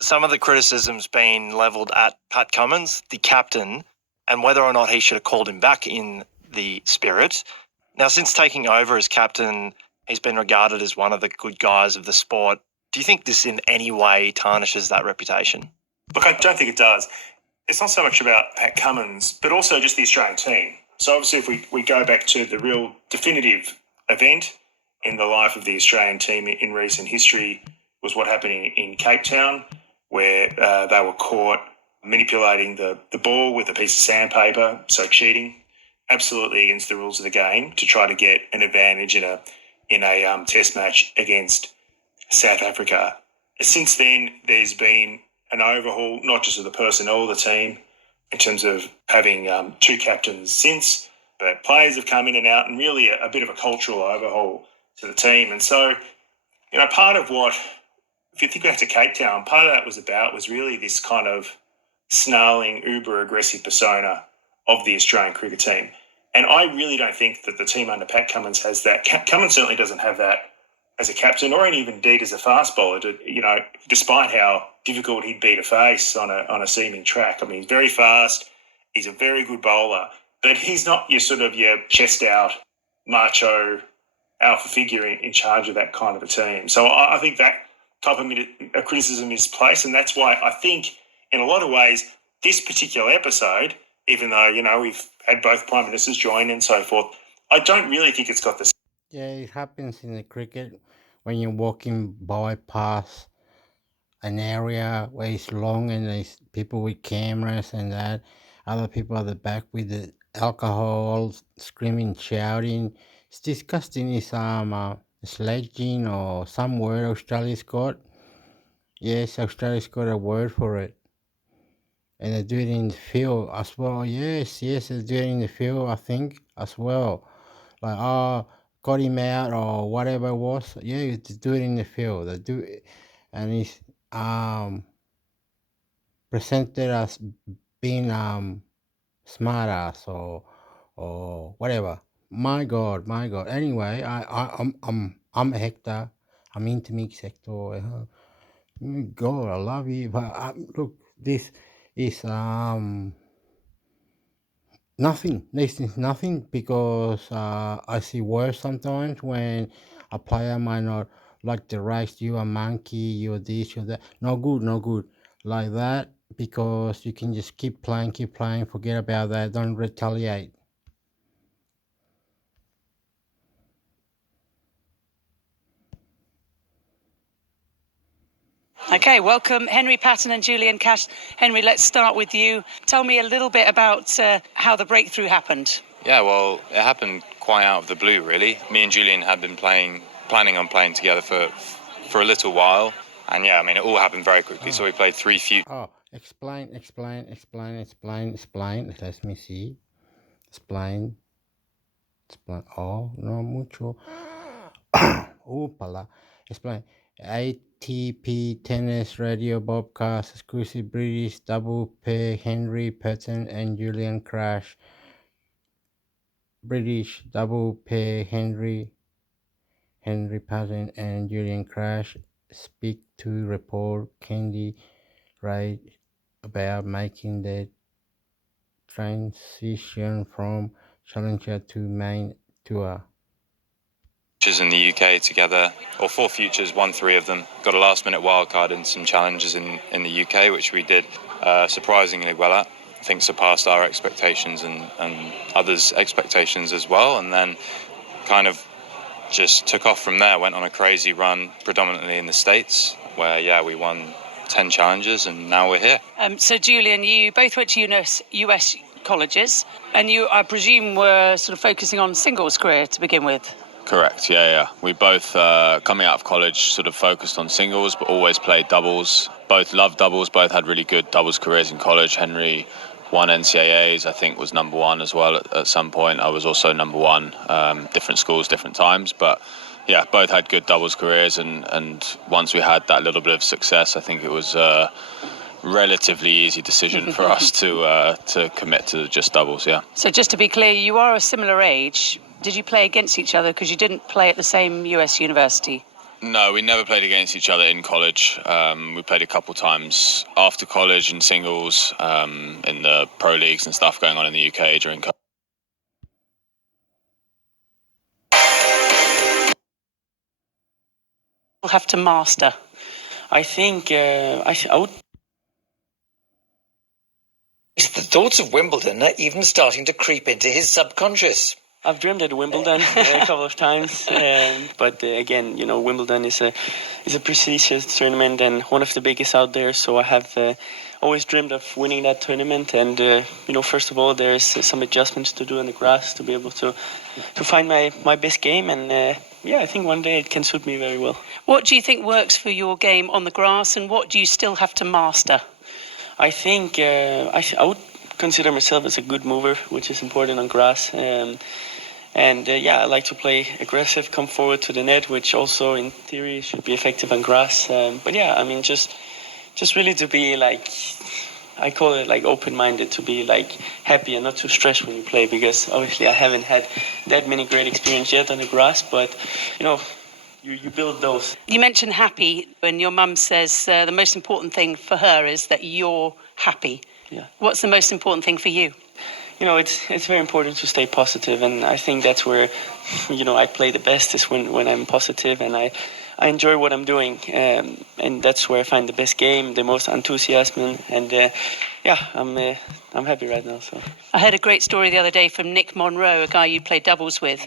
Some of the criticism's been levelled at Pat Cummins, the captain, and whether or not he should have called him back in the spirit. Now, since taking over as captain, he's been regarded as one of the good guys of the sport. Do you think this in any way tarnishes that reputation? Look, I don't think it does. It's not so much about Pat Cummins, but also just the Australian team. So obviously if we go back to the real definitive event in the life of the Australian team in recent history was what happened in Cape Town, where they were caught manipulating the ball with a piece of sandpaper, so cheating, absolutely against the rules of the game, to try to get an advantage in a test match against South Africa. Since then, there's been an overhaul, not just of the personnel of the team, in terms of having two captains since, but players have come in and out, and really a bit of a cultural overhaul to the team. And so, part of what, if you think back to Cape Town, part of that was really this kind of snarling, uber-aggressive persona of the Australian cricket team. And I really don't think that the team under Pat Cummins has that. Cummins certainly doesn't have that as a captain, or even indeed as a fast bowler, despite how difficult he'd be to face on a seaming track. I mean, he's very fast, he's a very good bowler, but he's not your chest out, macho alpha figure in charge of that kind of a team. So I think that type of criticism is placed, and that's why I think in a lot of ways this particular episode, even though, we've had both Prime Ministers join and so forth, I don't really think it's got the... Yeah, it happens in the cricket when you're walking past an area where it's long and there's people with cameras and that, other people at the back with the alcohol, screaming, shouting. It's disgusting. It's sledging or some word Australia's got. Yes, Australia's got a word for it. And they do it in the field as well. Yes, they do it in the field, I think, as well. Like, got him out or whatever it was. Yeah, you do it in the field. They do it, and it's presented as being smart ass or whatever. My God. Anyway, I'm Hector. I'm into mixed sector. God, I love you. But look, this is nothing. This is nothing, because I see worse sometimes when a player might not like the race. You a monkey, you this, you that. No good. Like that, because you can just keep playing, forget about that, don't retaliate. Okay, welcome Henry Patton and Julian Cash. Henry, let's start with you. Tell me a little bit about how the breakthrough happened. Yeah, well, it happened quite out of the blue, really. Me and Julian had been planning on playing together for a little while. And yeah, I mean, it all happened very quickly. So we played 3 futures. Oh, explain. Let me see. Explain. Oh, no mucho. Opala. Explain. ATP Tennis Radio Bobcast exclusive British double pair Henry Patton and Julian Crash. British double pair Henry Patton and Julian Crash speak to report Candy Reid about making the transition from Challenger to main tour. In the UK together, or 4 futures, won 3 of them. Got a last-minute wildcard in some challenges in the UK, which we did surprisingly well at. I think surpassed our expectations and others' expectations as well. And then kind of just took off from there. Went on a crazy run, predominantly in the States, where we won 10 challenges, and now we're here. So Julian, you both went to US colleges, and you, I presume, were sort of focusing on singles career to begin with. Correct, yeah. We both, coming out of college, sort of focused on singles, but always played doubles. Both loved doubles, both had really good doubles careers in college. Henry won NCAAs, I think was number 1 as well at some point. I was also number 1, different schools, different times. But yeah, both had good doubles careers, and once we had that little bit of success, I think it was a relatively easy decision for us to commit to just doubles, yeah. So just to be clear, you are a similar age. Did you play against each other because you didn't play at the same US university? No, we never played against each other in college. We played a couple times after college in singles, in the pro leagues and stuff going on in the UK during COVID. We'll have to master. I think I would. The thoughts of Wimbledon are even starting to creep into his subconscious. I've dreamed at Wimbledon a couple of times, but again, Wimbledon is a prestigious tournament and one of the biggest out there. So I have always dreamed of winning that tournament. And first of all, there's some adjustments to do on the grass to be able to find my best game. And I think one day it can suit me very well. What do you think works for your game on the grass, and what do you still have to master? I think I would consider myself as a good mover, which is important on grass. I like to play aggressive, come forward to the net, which also in theory should be effective on grass. Just really to be I call it open-minded, to be happy and not too stressed when you play, because obviously I haven't had that many great experience yet on the grass, but you build those. You mentioned happy, and your mum says the most important thing for her is that you're happy. Yeah. What's the most important thing for you? It's very important to stay positive, and I think that's where, I play the best is when I'm positive and I enjoy what I'm doing, and that's where I find the best game, the most enthusiasm, and I'm happy right now. So I heard a great story the other day from Nick Monroe, a guy you played doubles with.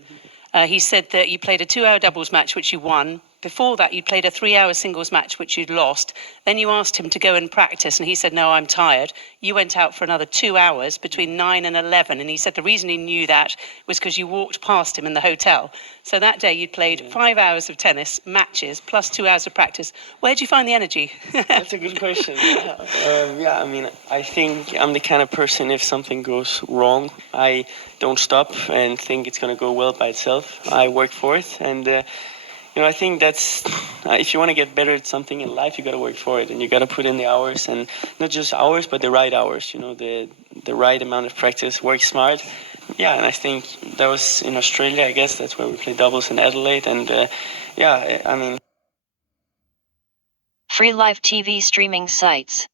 He said that you played a 2-hour doubles match, which you won. Before that, you played a 3-hour singles match, which you'd lost. Then you asked him to go and practice, and he said, no, I'm tired. You went out for another 2 hours between 9 and 11, and he said the reason he knew that was because you walked past him in the hotel. So that day you'd played 5 hours of tennis, matches, plus 2 hours of practice. Where'd you find the energy? That's a good question. I think I'm the kind of person, if something goes wrong, I don't stop and think it's going to go well by itself. I work for it, and I think that's, if you want to get better at something in life, you got to work for it, and you got to put in the hours, and not just hours, but the right hours, the right amount of practice, work smart. Yeah, and I think that was in Australia, I guess that's where we played doubles in Adelaide, and Free live TV streaming sites.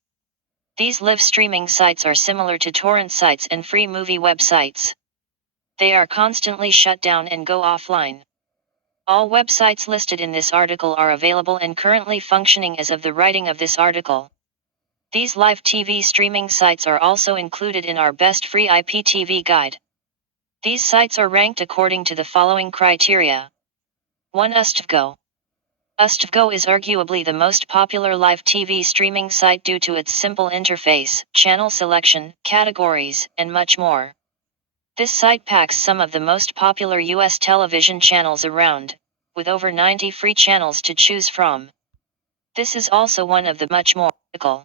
These live streaming sites are similar to torrent sites and free movie websites. They are constantly shut down and go offline. All websites listed in this article are available and currently functioning as of the writing of this article. These live TV streaming sites are also included in our best free IPTV guide. These sites are ranked according to the following criteria. 1. USTVGO. USTVGO is arguably the most popular live TV streaming site due to its simple interface, channel selection, categories, and much more. This site packs some of the most popular US television channels around, with over 90 free channels to choose from. This is also one of the much more critical.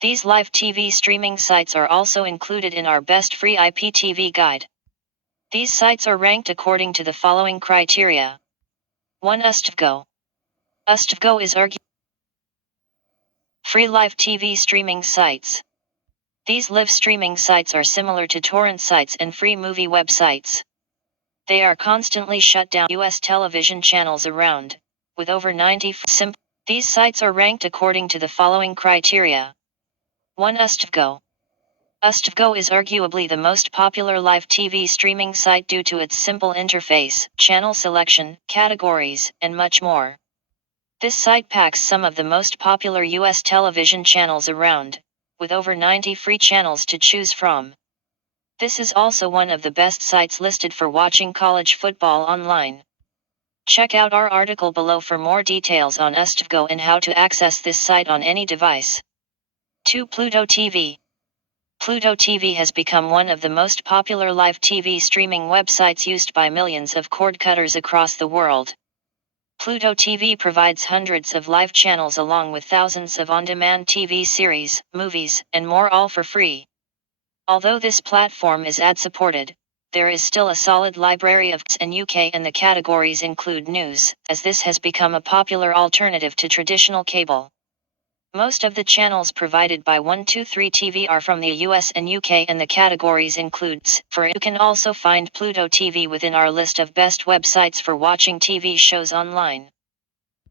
These live TV streaming sites are also included in our best free IPTV guide. These sites are ranked according to the following criteria. 1. USTVGO. USTVGO is free live TV streaming sites. These live streaming sites are similar to torrent sites and free movie websites. They are constantly shut down US television channels around, with over 90 These sites are ranked according to the following criteria. 1. USTVGO. USTVGO is arguably the most popular live TV streaming site due to its simple interface, channel selection, categories, and much more. This site packs some of the most popular US television channels around, with over 90 free channels to choose from. This is also one of the best sites listed for watching college football online. Check out our article below for more details on USTVGO and how to access this site on any device. 2. Pluto TV. Pluto TV has become one of the most popular live TV streaming websites used by millions of cord cutters across the world. Pluto TV provides hundreds of live channels along with thousands of on-demand TV series, movies, and more, all for free. Although this platform is ad-supported, there is still a solid library of US and UK, and the categories include news, as this has become a popular alternative to traditional cable. Most of the channels provided by 123 TV are from the US and UK, and the categories include You can also find Pluto TV within our list of best websites for watching TV shows online.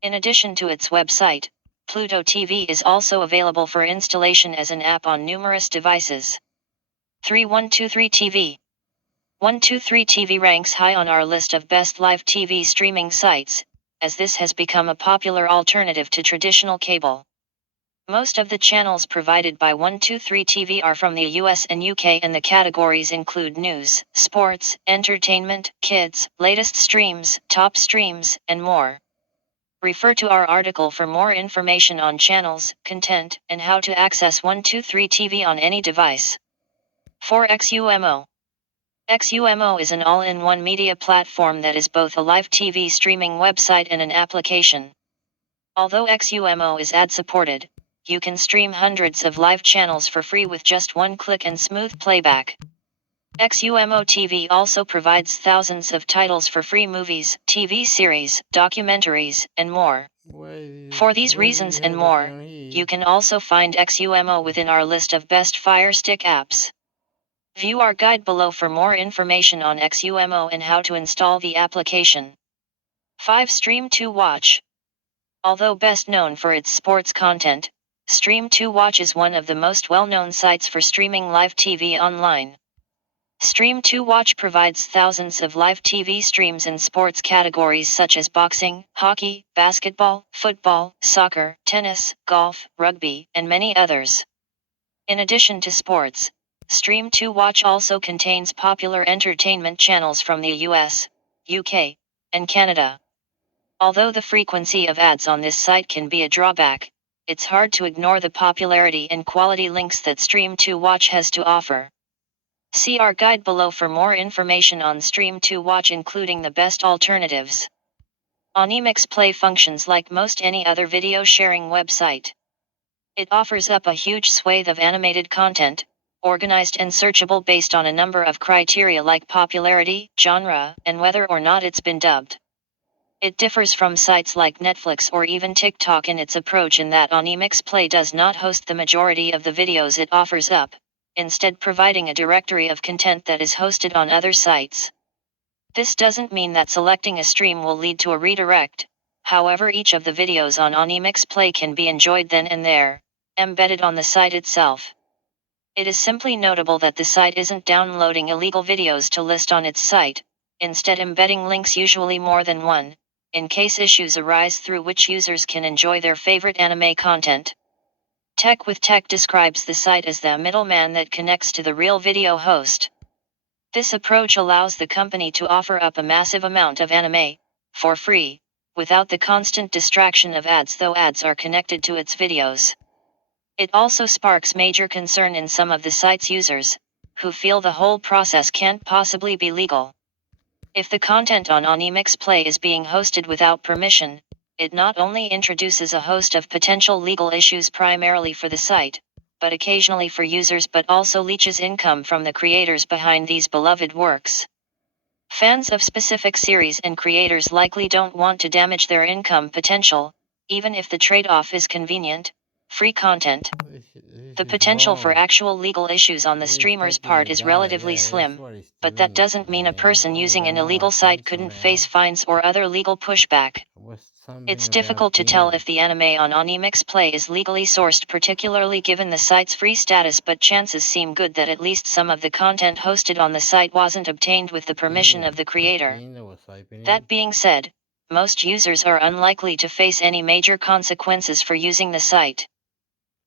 In addition to its website, Pluto TV is also available for installation as an app on numerous devices. 3. 123 TV. 123 TV ranks high on our list of best live TV streaming sites, as this has become a popular alternative to traditional cable. Most of the channels provided by 123 TV are from the US and UK, and the categories include news, sports, entertainment, kids, latest streams, top streams, and more. Refer to our article for more information on channels, content, and how to access 123 TV on any device. 4. XUMO. XUMO is an all-in-one media platform that is both a live TV streaming website and an application. Although XUMO is ad-supported, you can stream hundreds of live channels for free with just one click and smooth playback. XUMO TV also provides thousands of titles for free: movies, TV series, documentaries, and more. For these reasons and more, you can also find XUMO within our list of best Fire Stick apps. View our guide below for more information on XUMO and how to install the application. 5. Stream2Watch. Although best known for its sports content, Stream2Watch is one of the most well-known sites for streaming live TV online. Stream2Watch provides thousands of live TV streams in sports categories such as boxing, hockey, basketball, football, soccer, tennis, golf, rugby, and many others. In addition to sports, Stream2Watch also contains popular entertainment channels from the US, UK, and Canada. Although the frequency of ads on this site can be a drawback, it's hard to ignore the popularity and quality links that Stream2Watch has to offer. See our guide below for more information on Stream2Watch, including the best alternatives. Onyx Play functions like most any other video sharing website. It offers up a huge swathe of animated content, organized and searchable based on a number of criteria like popularity, genre, and whether or not it's been dubbed. It differs from sites like Netflix or even TikTok in its approach in that Onyx Play does not host the majority of the videos it offers up, instead providing a directory of content that is hosted on other sites. This doesn't mean that selecting a stream will lead to a redirect. However, each of the videos on Onyx Play can be enjoyed then and there, embedded on the site itself. It is simply notable that the site isn't downloading illegal videos to list on its site, instead embedding links, usually more than one, in case issues arise through which users can enjoy their favorite anime content. Tech with Tech describes the site as the middleman that connects to the real video host. This approach allows the company to offer up a massive amount of anime, for free, without the constant distraction of ads, though ads are connected to its videos. It also sparks major concern in some of the site's users, who feel the whole process can't possibly be legal. If the content on Onyx Play is being hosted without permission, it not only introduces a host of potential legal issues primarily for the site, but occasionally for users, but also leeches income from the creators behind these beloved works. Fans of specific series and creators likely don't want to damage their income potential, even if the trade-off is convenient, free content. The potential for actual legal issues on the streamer's part is relatively slim, but that doesn't mean a person using an illegal site couldn't face fines or other legal pushback. It's difficult to tell if the anime on Onyx Play is legally sourced, particularly given the site's free status, but chances seem good that at least some of the content hosted on the site wasn't obtained with the permission of the creator. That being said, most users are unlikely to face any major consequences for using the site.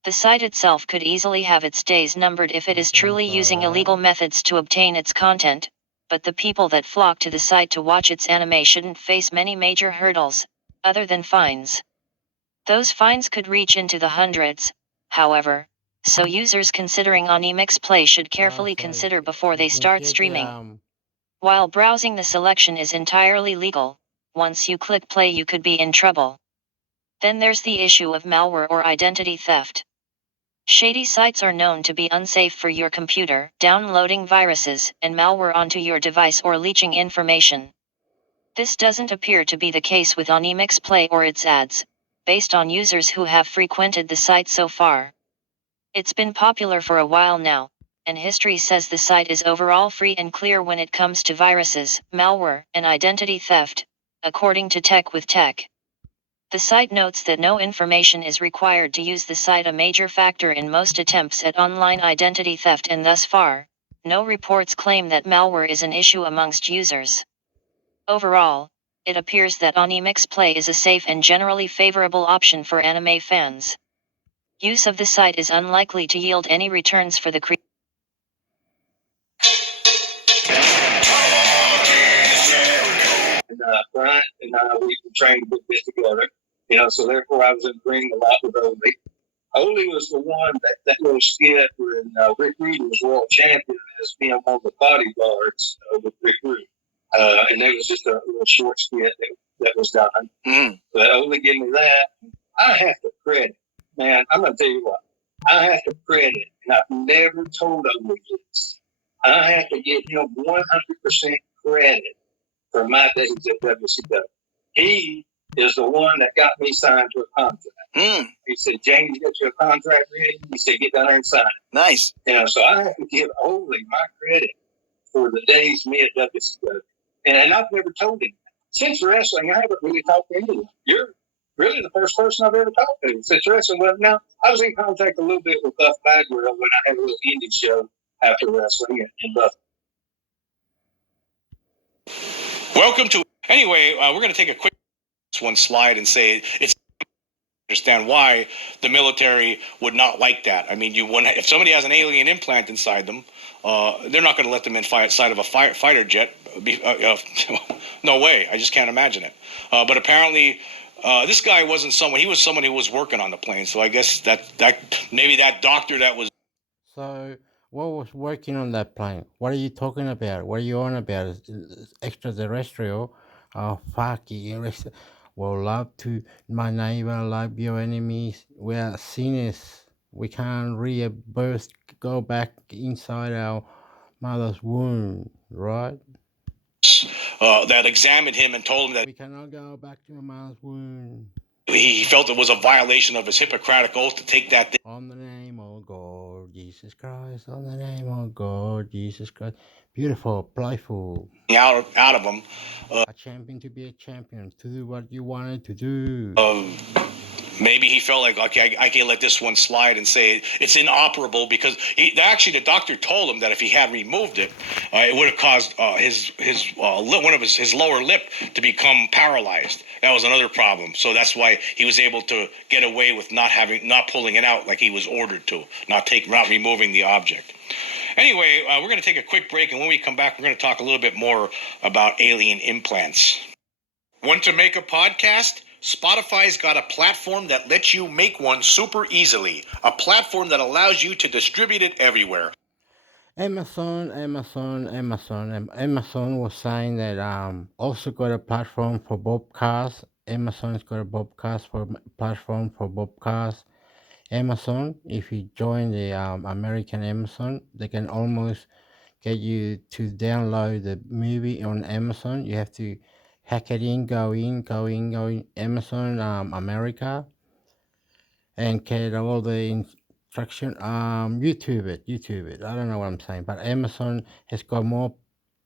The site itself could easily have its days numbered if it is truly using illegal methods to obtain its content, but the people that flock to the site to watch its anime shouldn't face many major hurdles, other than fines. Those fines could reach into the hundreds, however, so users considering Onyx Play should carefully consider before they start streaming. While browsing, the selection is entirely legal. Once you click play, you could be in trouble. Then there's the issue of malware or identity theft. Shady sites are known to be unsafe for your computer, downloading viruses and malware onto your device or leaching information. This doesn't appear to be the case with Onyx Play or its ads, based on users who have frequented the site so far. It's been popular for a while now, and history says the site is overall free and clear when it comes to viruses, malware, and identity theft, according to Tech with Tech. The site notes that no information is required to use the site, a major factor in most attempts at online identity theft, and thus far, no reports claim that malware is an issue amongst users. Overall, it appears that Onyx Play is a safe and generally favorable option for anime fans. Use of the site is unlikely to yield any returns for the creator. Brian and we trained to put this together, so therefore I was in the ring a lot with Oli. Oli was the one that little skit when Rick Rude was world champion as being one of the bodyguards with Rick Rude. And there was just a little short skit that was done. But Oli gave me that. I have to credit, man, I'm going to tell you what, I have to credit, and I've never told Oli this. I have to give him 100% credit for my days at WCW. He is the one that got me signed to a contract. He said, James, get your contract ready. He said, get down there and sign it. Nice. So I have to give Oli my credit for the days me at WCW. And I've never told him. Since wrestling, I haven't really talked to anyone. You're really the first person I've ever talked to since wrestling. Well, now, I was in contact a little bit with Buff Bagwell when I had a little indie show after wrestling in Buff. Welcome to. Anyway, we're going to take a quick one slide and say it's understand why the military would not like that. I mean, if somebody has an alien implant inside them, they're not going to let them inside of a fighter jet. No way. I just can't imagine it. But apparently, this guy wasn't someone. He was someone who was working on the plane. So I guess that maybe that doctor that was. So what was working on that plane? What are you talking about? What are you on about? Extraterrestrial? Oh, fuck you. Well, love to my neighbor, love your enemies. We are sinners. We can't rebirth, go back inside our mother's womb, right? That examined him and told him that we cannot go back to our mother's womb. He felt it was a violation of his Hippocratic oath to take that thing. On the name of God, Jesus Christ. On the name of God, Jesus Christ. Beautiful, playful. Out of him. A champion to be a champion, to do what you wanted to do. Maybe he felt like, okay, I can't let this one slide and say it's inoperable because the doctor told him that if he had removed it, it would have caused one of his lower lip to become paralyzed. That was another problem. So that's why he was able to get away with not pulling it out like he was ordered to, not removing the object. Anyway, we're going to take a quick break, and when we come back, we're going to talk a little bit more about alien implants. Want to make a podcast? Spotify's got a platform that lets you make one super easily. A platform that allows you to distribute it everywhere. Amazon was saying that also got a platform for Bobcast. Amazon's got a platform for Bobcast. Amazon, if you join the American Amazon, they can almost get you to download the movie on Amazon. You have to hack it in, go in, Amazon America, and get all the instruction. YouTube it. I don't know what I'm saying, but Amazon has got more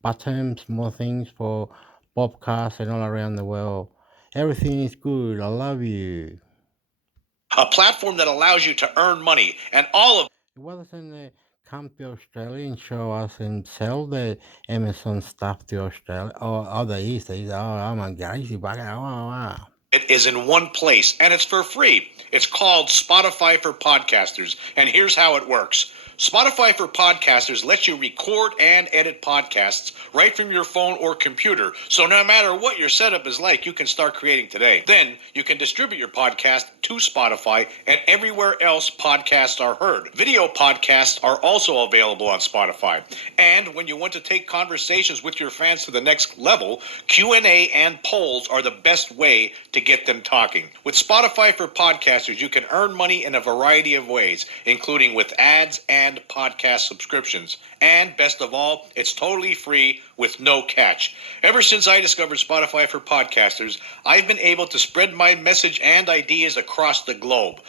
buttons, more things for Bobcast and all around the world. Everything is good. I love you. A platform that allows you to earn money, and all of Why doesn't they come to Australia and show us and sell the Amazon stuff to Australia? Oh, they used to. Oh, I'm a crazy bugger. Wow. it is in one place, and it's for free. It's called Spotify for Podcasters, and here's how it works. Spotify for Podcasters lets you record and edit podcasts right from your phone or computer. So no matter what your setup is like, you can start creating today. Then you can distribute your podcast to Spotify and everywhere else podcasts are heard. Video podcasts are also available on Spotify. And when you want to take conversations with your fans to the next level, Q&A and polls are the best way to get them talking. With Spotify for Podcasters, you can earn money in a variety of ways, including with ads and podcast subscriptions. And best of all, it's totally free with no catch. Ever since I discovered Spotify for Podcasters, I've been able to spread my message and ideas across the globe.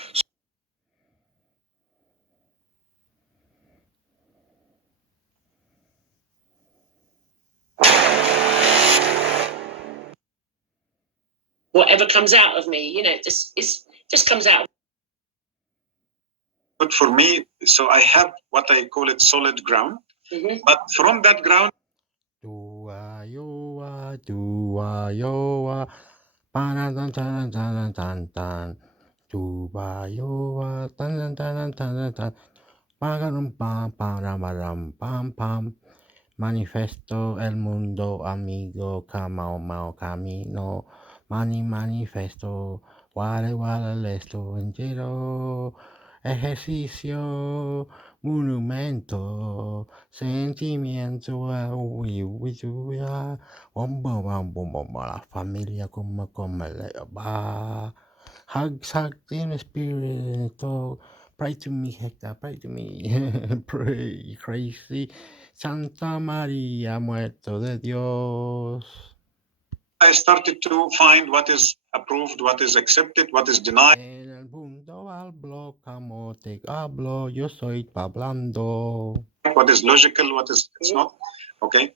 Whatever comes out of me, it just comes out. But for me, so I have what I call it solid ground. Mm-hmm. But from that ground, Manifesto el mundo amigo camino manifesto wale lesto entero ejercicio monumento sentimiento la familia como le va hugs in spirit. Pray to me, Hector, pray to me. Pray, crazy Santa Maria, muerto de Dios. I started to find what is approved, what is accepted, what is denied. En el mundo hablo como te hablo, yo soy hablando. What is logical, what is it's not. Okay.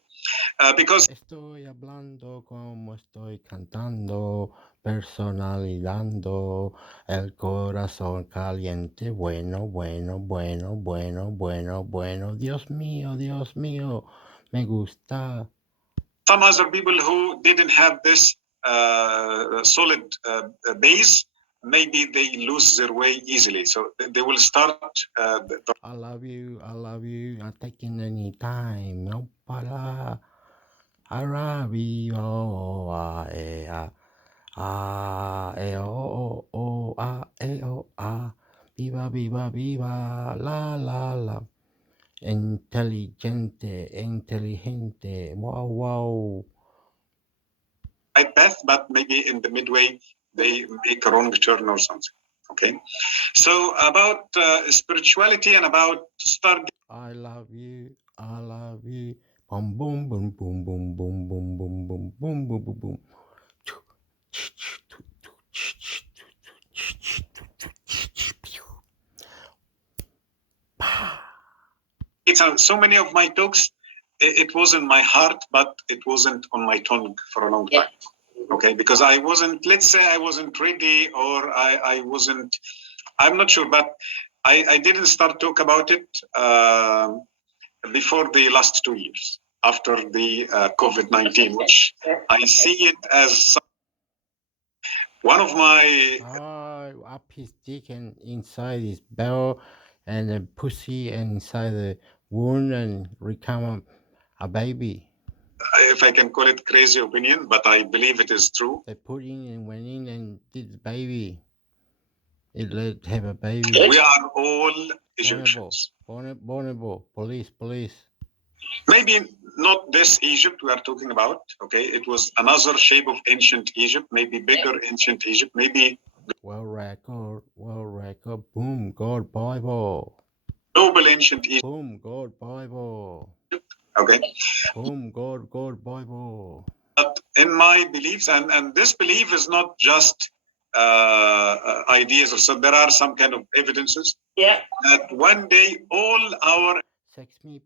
Because estoy hablando como estoy cantando, personalizando el corazón caliente, bueno, Dios mío, me gusta. Some other people who didn't have this solid base, maybe they lose their way easily. So they will start. I love you. I'm taking any time. No para. Viva, la. Inteligente, wow. Right path, but maybe in the midway they make a wrong turn or something. Okay, so about spirituality and about start. I love you. Boom, boom, boom, boom, boom, boom, boom, boom, boom, boom, boom, boom, boom. It's so many of my talks. It was in my heart, but it wasn't on my tongue for a long time. Okay, because I wasn't. Let's say I wasn't ready, or I wasn't. I'm not sure, but I didn't start talk about it before the last 2 years after the COVID-19, which I see it as one of my. Up his dick and inside his bell, and the pussy and inside the wound and become a baby. If I can call it crazy opinion, but I believe it is true. They put in and went in and did the baby. It let have a baby. We are all Egyptians. Bonobo, police. Maybe not this Egypt we are talking about. Okay, it was another shape of ancient Egypt, maybe bigger ancient Egypt, maybe World record, boom, God Bible. global ancient Egypt. Boom, God Bible. Okay. Boom, God Bible. But in my beliefs, and this belief is not just ideas or so, there are some kind of evidences that one day all our Sex me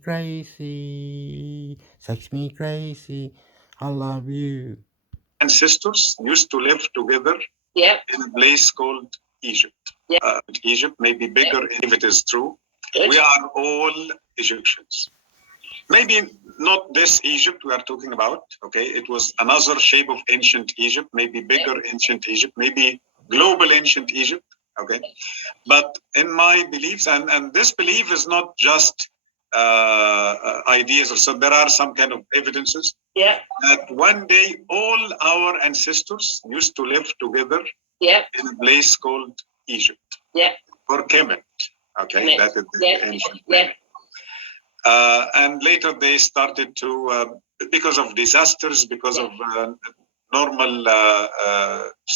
crazy, I love you. ancestors used to live together in a place called Egypt. Egypt may be bigger if it is true. We are all Egyptians. Maybe not this Egypt we are talking about. Okay, it was another shape of ancient Egypt, maybe bigger ancient Egypt, maybe global ancient Egypt. Okay, but in my beliefs, and this belief is not just ideas or so, there are some kind of evidences that one day all our ancestors used to live together in a place called Egypt or Kemet. Okay, that is the ancient name. And later they started to, because of disasters, because of normal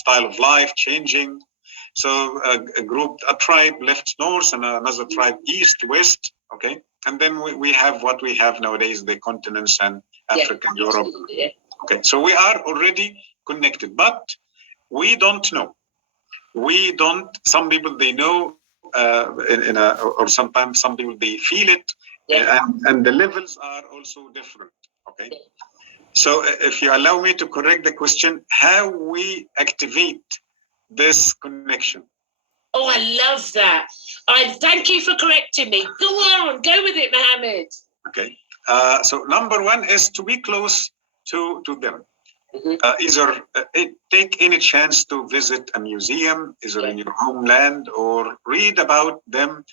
style of life changing. So a tribe left north and another tribe east, west. Okay, and then we have what we have nowadays, the continents and Africa, Europe. Okay, so we are already connected, but we don't know. We don't. Some people they know, or sometimes some people they feel it. And the levels are also different. Okay, so if you allow me to correct the question, how we activate this connection? Oh, I love that. I thank you for correcting me. Go on, go with it, Mohammed. Okay, so number one is to be close to them. Either take any chance to visit a museum, either in your homeland, or read about them.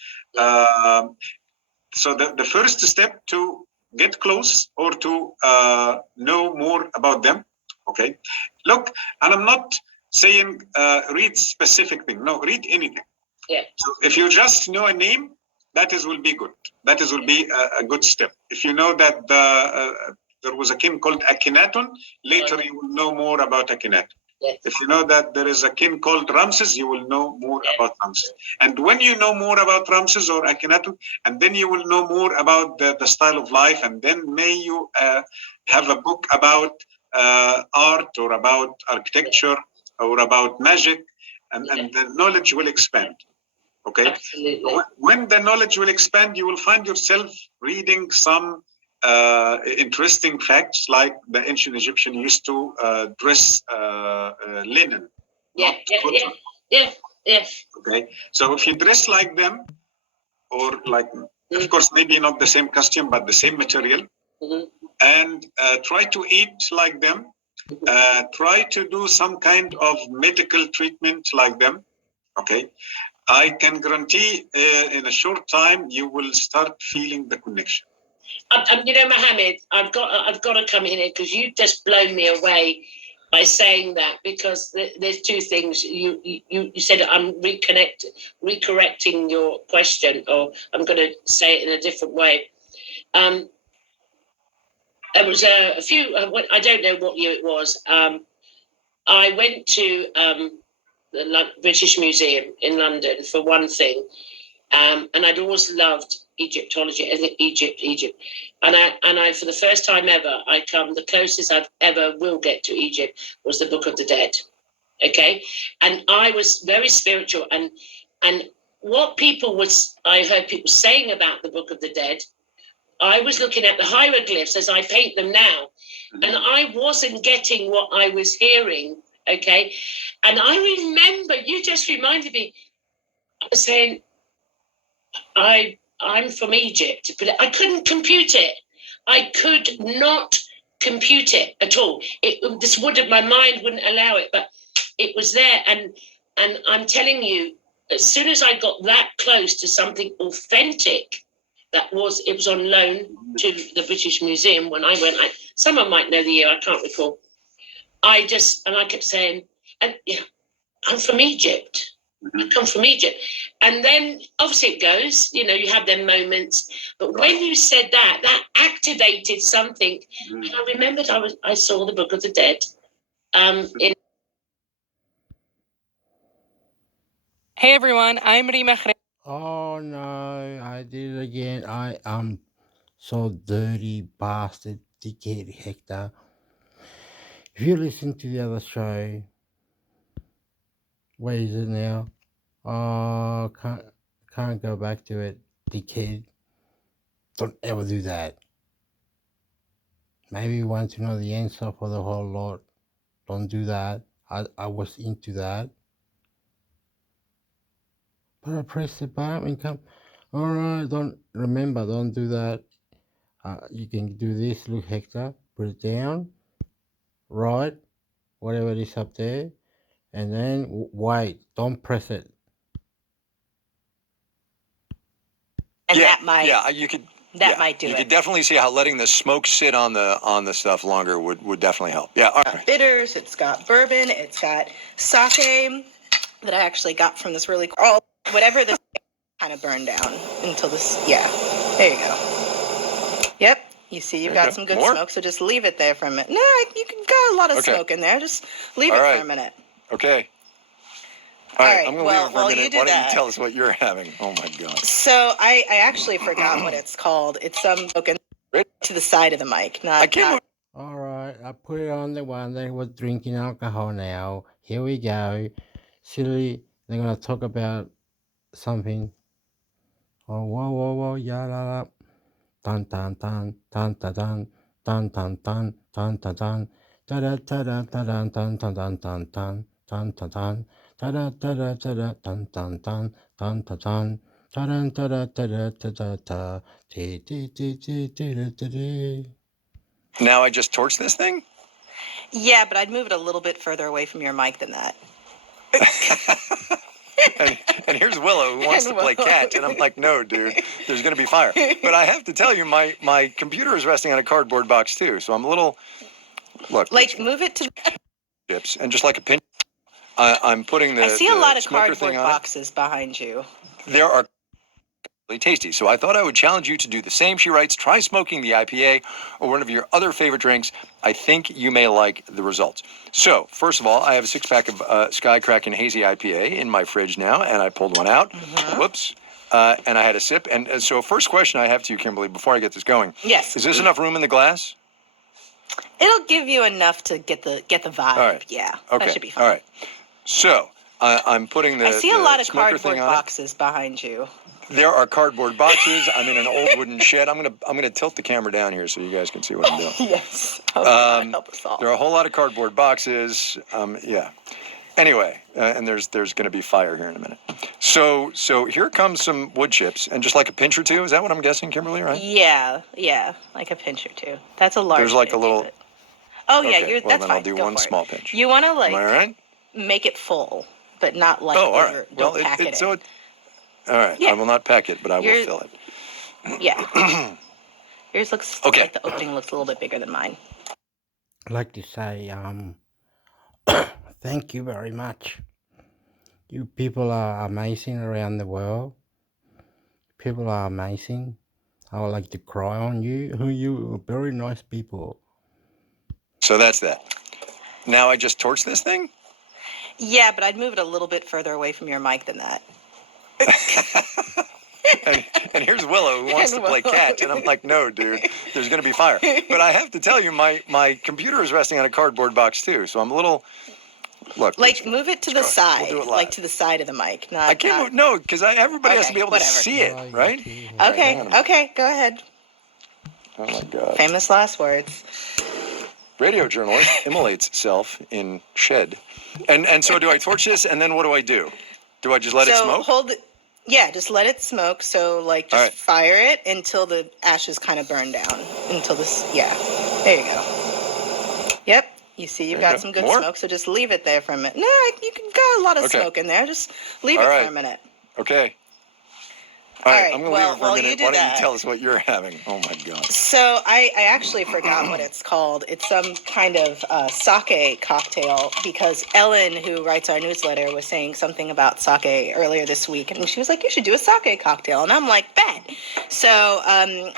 So the first step to get close or to know more about them. Okay, look, and I'm not saying read specific thing. No, read anything. So if you just know a name, that will be good. That will be a good step. If you know that there was a king called Akhenaten, later you will know more about Akhenaten. If you know that there is a king called Ramses, you will know more about Ramses. And when you know more about Ramses or Akhenaten, and then you will know more about the style of life, and then may you have a book about art or about architecture or about magic, and the knowledge will expand. Okay. Absolutely. When the knowledge will expand, you will find yourself reading some interesting facts, like the ancient Egyptian used to dress linen. Okay, so if you dress like them, or like, of course, maybe not the same costume, but the same material, and try to eat like them, try to do some kind of medical treatment like them. Okay, I can guarantee in a short time you will start feeling the connection. You know, Mohammed, I've got to come in here because you've just blown me away by saying that, because there's two things. You said I'm recorrecting your question, or I'm going to say it in a different way. It was a few, I don't know what year it was. I went to the British Museum in London for one thing, and I'd always loved Egyptology. I think Egypt, and I for the first time ever, the closest I've ever will get to Egypt was the Book of the Dead. Okay, and I was very spiritual, and what I heard people saying about the Book of the Dead, I was looking at the hieroglyphs as I paint them now, and I wasn't getting what I was hearing. Okay, and I remember you just reminded me, saying, I'm from Egypt, but I couldn't compute it. I could not compute it at all. My mind wouldn't allow it, but it was there. And I'm telling you, as soon as I got that close to something authentic, it was on loan to the British Museum when I went. Someone might know the year, I can't recall. I kept saying, I'm from Egypt. I come from Egypt. And then obviously it goes, you know, you have them moments. But when you said that, that activated something. And I remembered I saw the Book of the Dead in. Hey everyone, I'm Rima. Oh no, I did it again. I am so dirty bastard, dickhead Hector. If you listen to the other show, where is it now? Oh, can't go back to it, dickhead. Don't ever do that. Maybe you want to know the answer for the whole lot. Don't do that. I was into that. But I pressed the button and come. Alright, don't do that. You can do this, look Hector, put it down, right, whatever it is up there, and then wait, don't press it. And yeah, that might you could might do you it. could definitely see how letting the smoke sit on the stuff longer would definitely help. Yeah, all right. Bitters, it's got bourbon, it's got sake that I actually got from this really cool, whatever this kind of burned down until this, yeah, there you go. Yep, you see you've got some good smoke, so just leave it there for a minute. No, you can got a lot of smoke in there, just leave it for a minute. Okay. All right, I'm going to leave it for a minute. You do Why don't that. you tell us what you're having? Oh my God. So I actually forgot what it's called. It's smoking to the side of the mic, not. Alright, I put it on the one that was drinking alcohol now. Here we go. Silly, they're going to talk about something. Oh, whoa, yeah, la, la. Dun, dun, dun, dun, dun, dun, dun, dun, dun, dun, dun, dun, da, da, da, da, da, dun, dun, dun, dun, dun, dun, dun, dun, dun, da, da, da, da, da, da, dun, dun, dun, dun, dun, dun, da, dun, da, da, da, da, da, da, da, dee, dee, dee, dee, dee, dee, dee, dee. Now I just torched this thing? Yeah, but I'd move it a little bit further away from your mic than that. And here's Willow who wants to play catch, and I'm like, no, dude, there's going to be fire. But I have to tell you, my computer is resting on a cardboard box too, so I'm a little, look. Like, move it to. Chips, and just like a pinch, I'm putting the. I see a lot of smoker cardboard thing on it. boxes behind you. There are really tasty, so I thought I would challenge you to do the same. She writes, try smoking the IPA or one of your other favorite drinks. I think you may like the results. So, first of all, I have a 6-pack of Sky Kraken Hazy IPA in my fridge now, and I pulled one out. Whoops. And I had a sip. And so, first question I have to you, Kimberly, before I get this going. Yes. Is this enough room in the glass? It'll give you enough to get the vibe. All right. Yeah, Okay. that should be fine. All right. So, I'm putting the I see a the lot of smoker cardboard thing on it. boxes behind you. There are cardboard boxes. I'm in an old wooden shed. I'm gonna tilt the camera down here so you guys can see what I'm doing. Yes. Oh, God, help us all. There are a whole lot of cardboard boxes. Yeah. Anyway, and there's going to be fire here in a minute. So here comes some wood chips, and just like a pinch or two. Is that what I'm guessing, Kimberly? Right? Yeah, like a pinch or two. That's a large. There's like a pinch, little. but- Oh yeah, Okay, well, that's then fine. I'll do Go one for it. small pinch. You want to like Am I all right? make it full, but not like. Oh, all right. Well, don't pack it so in. all right. Yeah. I will not pack it, but I will You're- fill it. Yeah. Yours looks like the opening looks a little bit bigger than mine. I'd like to say, thank you very much. You people are amazing around the world. People are amazing. I would like to cry on you. You are very nice people. So that's that. Now I just torched this thing? Yeah, but I'd move it a little bit further away from your mic than that. And here's Willow who wants to play catch, and I'm like, no, dude, there's going to be fire. But I have to tell you, my computer is resting on a cardboard box too, so I'm a little. Look. Like, move it to the side, do it live. like to the side of the mic. Not. I can't move. No, because everybody has to be able whatever. to see it, right? Okay, go ahead. Oh my God. Famous last words. Radio journalist immolates self in shed. And so do I torch this, and then what do I do? Do I just let it smoke? Hold it. Yeah, just let it smoke. So like, just fire it until the ashes kind of burn down. Until this, yeah. There you go. Yep. You see, you've There you got go. some good More? smoke, so just leave it there for a minute. No, you can got a lot of Okay. smoke in there. Just leave All it right. for a minute. Okay. All right, right, I'm going to well, leave it for a while minute. you do Why don't that- you tell us what you're having? Oh, my God. So I actually forgot what it's called. It's some kind of sake cocktail because Ellen, who writes our newsletter, was saying something about sake earlier this week. And she was like, you should do a sake cocktail. And I'm like, bet. So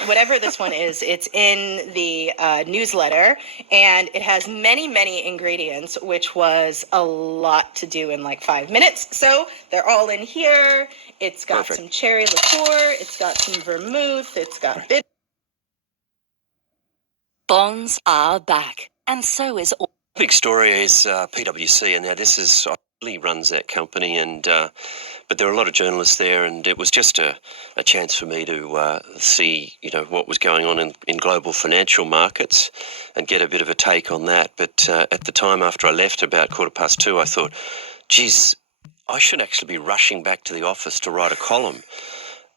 whatever this one is, it's in the newsletter. And it has many, many ingredients, which was a lot to do in like 5 minutes. So they're all in here. It's got Perfect. some cherry liqueur. It's got some vermouth. It's got bitter. Bonds are back, and so is all. Big story is PwC, and now this is really runs that company, and but there are a lot of journalists there, and it was just a chance for me to see what was going on in global financial markets and get a bit of a take on that. But at the time after I left, about 2:15, I thought, geez, I should actually be rushing back to the office to write a column,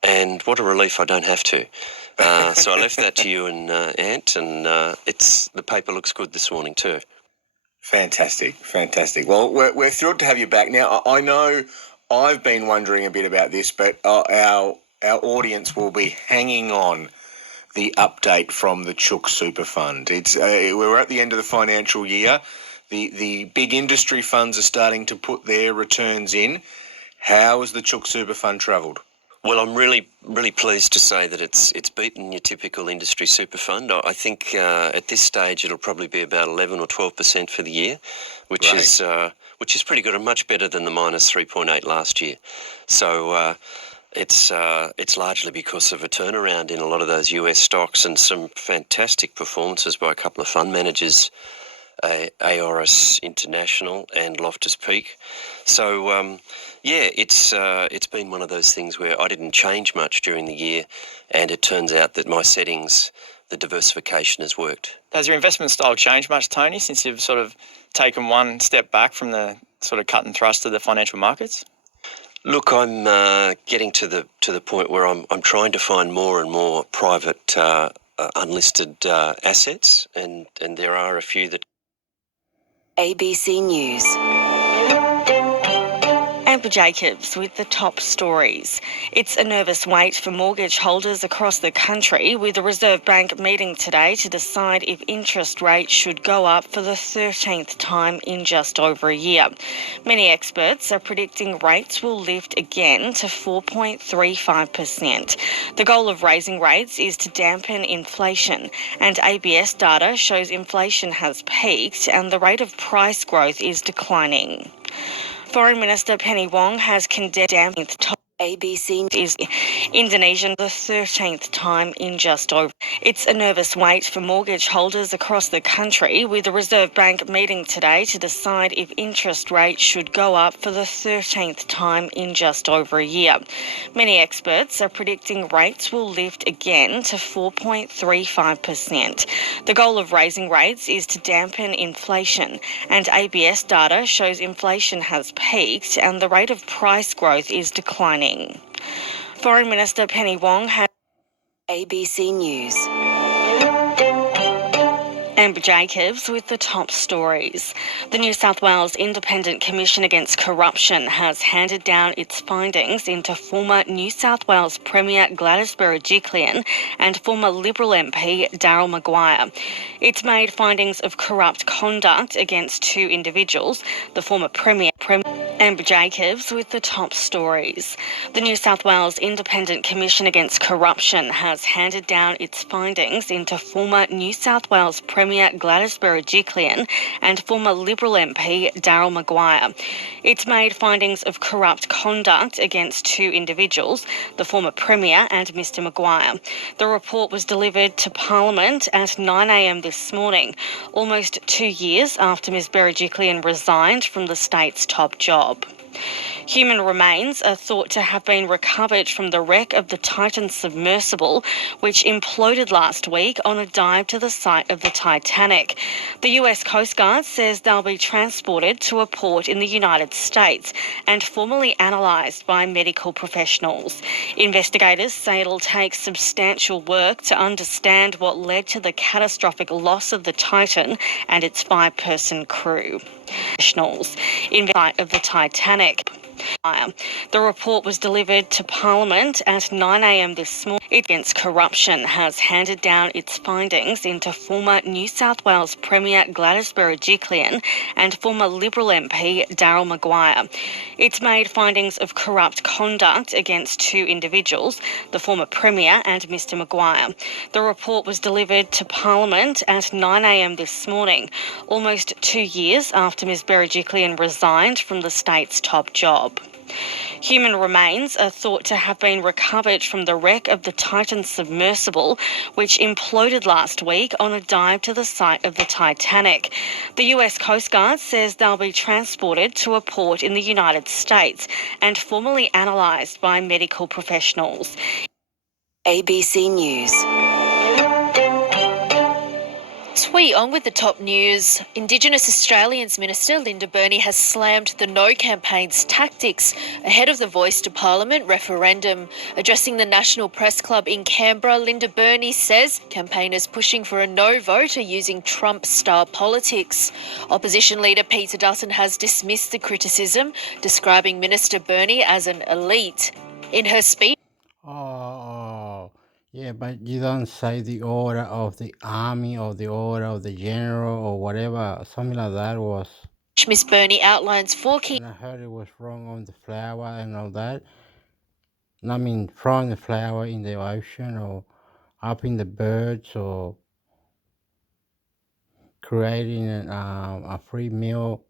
and what a relief I don't have to. So I left that to you and Ant, and the paper looks good this morning too. Fantastic. Well, we're thrilled to have you back. Now, I know I've been wondering a bit about this, but our audience will be hanging on the update from the Chook Super Fund. We're at the end of the financial year. The big industry funds are starting to put their returns in. How has the Chook Super Fund travelled? Well, I'm really, really pleased to say that it's beaten your typical industry super fund. I think at this stage it'll probably be about 11 or 12% for the year, which is pretty good and much better than the minus 3.8 last year. So it's largely because of a turnaround in a lot of those US stocks and some fantastic performances by a couple of fund managers, Aorus International and Loftus Peak. So it's been one of those things where I didn't change much during the year, and it turns out that my settings, the diversification has worked. Has your investment style changed much, Tony, since you've sort of taken one step back from the sort of cut and thrust of the financial markets? Look, I'm getting to the point where I'm trying to find more and more private unlisted assets, and there are a few that. ABC News. Amber Jacobs with the top stories. It's a nervous wait for mortgage holders across the country, with the Reserve Bank meeting today to decide if interest rates should go up for the 13th time in just over a year. Many experts are predicting rates will lift again to 4.35%. The goal of raising rates is to dampen inflation, and ABS data shows inflation has peaked and the rate of price growth is declining. Foreign Minister Penny Wong has condemned ABC is Indonesian the 13th time in just over. It's a nervous wait for mortgage holders across the country, with the Reserve Bank meeting today to decide if interest rates should go up for the 13th time in just over a year. Many experts are predicting rates will lift again to 4.35%. The goal of raising rates is to dampen inflation, and ABS data shows inflation has peaked and the rate of price growth is declining. Foreign Minister Penny Wong has ABC News. Amber Jacobs with the top stories. The New South Wales Independent Commission Against Corruption has handed down its findings into former New South Wales Premier Gladys Berejiklian and former Liberal MP Daryl Maguire. It's made findings of corrupt conduct against two individuals, the former Premier Amber Jacobs with the top stories. The New South Wales Independent Commission Against Corruption has handed down its findings into former New South Wales Premier Gladys Berejiklian and former Liberal MP Daryl Maguire. It's made findings of corrupt conduct against two individuals, the former Premier and Mr Maguire. The report was delivered to Parliament at 9 a.m. this morning, almost 2 years after Ms Berejiklian resigned from the state's top job. Human remains are thought to have been recovered from the wreck of the Titan submersible, which imploded last week on a dive to the site of the Titanic. The US Coast Guard says they'll be transported to a port in the United States and formally analysed by medical professionals. Investigators say it'll take substantial work to understand what led to the catastrophic loss of the Titan and its 5-person crew. Professionals in the site of the Titanic. The report was delivered to Parliament at 9 a.m. this morning. Against Corruption has handed down its findings into former New South Wales Premier Gladys Berejiklian and former Liberal MP Daryl Maguire. It's made findings of corrupt conduct against two individuals, the former Premier and Mr Maguire. The report was delivered to Parliament at 9 a.m. this morning, almost 2 years after Ms Berejiklian resigned from the state's top job. Human remains are thought to have been recovered from the wreck of the Titan submersible, which imploded last week on a dive to the site of the Titanic. The US Coast Guard says they'll be transported to a port in the United States and formally analysed by medical professionals. ABC News. Tweet on with the top news. Indigenous Australians Minister Linda Burney has slammed the No campaign's tactics ahead of the Voice to Parliament referendum. Addressing the National Press Club in Canberra, Linda Burney says campaigners pushing for a no vote are using Trump-style politics. Opposition leader Peter Dutton has dismissed the criticism, describing Minister Burney as an elite. In her speech, Yeah, but you don't say the order of the army or the order of the general or whatever. Something like that was. Miss Burney outlines 4 key... And I heard it was wrong on the flower and all that. I mean, throwing the flower in the ocean or up in the birds or creating a free meal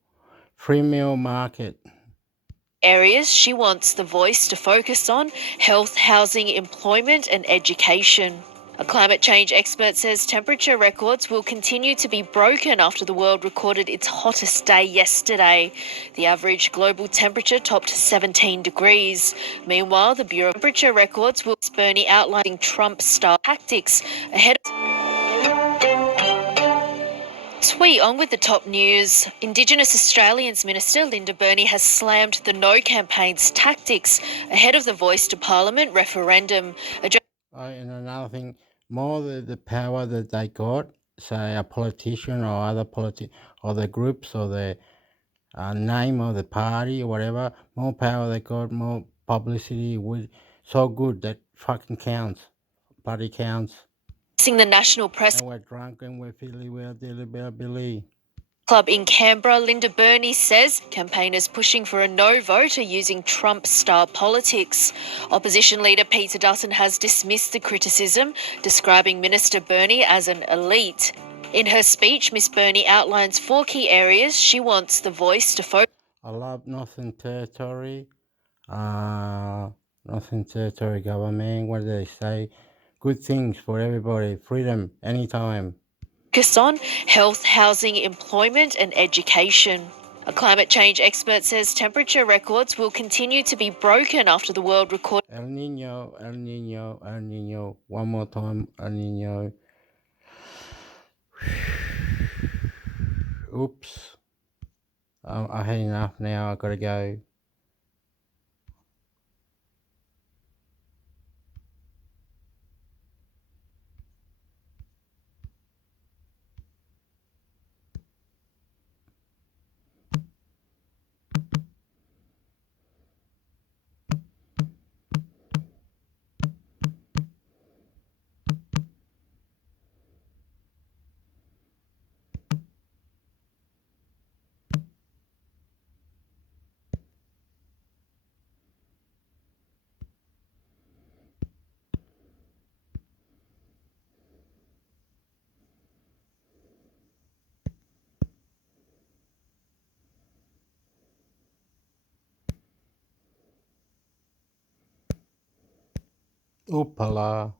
market. areas she wants the Voice to focus on: health, housing, employment and education. A climate change expert says temperature records will continue to be broken after the world recorded its hottest day yesterday. The average global temperature topped 17 degrees. Meanwhile, the Bureau of Temperature Records will Burney outlining Trump-style tactics ahead of... Tweet on with the top news. Indigenous Australians Minister Linda Burney has slammed the No campaign's tactics ahead of the Voice to Parliament referendum. And another thing, more the power that they got, say a politician or other or the groups or the name of the party or whatever, more power they got, more publicity. So good that fucking counts. Party counts. The National Press And we're drunk and we're feeling well, dilly. Club in Canberra, Linda Burney says campaigners pushing for a no vote are using Trump-style politics. Opposition leader Peter Dutton has dismissed the criticism, describing Minister Burney as an elite. In her speech, Miss Burney outlines 4 key areas she wants the Voice to focus. I love Northern Territory. Northern Territory government, what do they say? Good things for everybody. Freedom, anytime. Focus on health, housing, employment and education. A climate change expert says temperature records will continue to be broken after the world recorded... El Niño, El Niño, El Niño. One more time, El Niño. Oops. I had enough now. I gotta go. Oopala.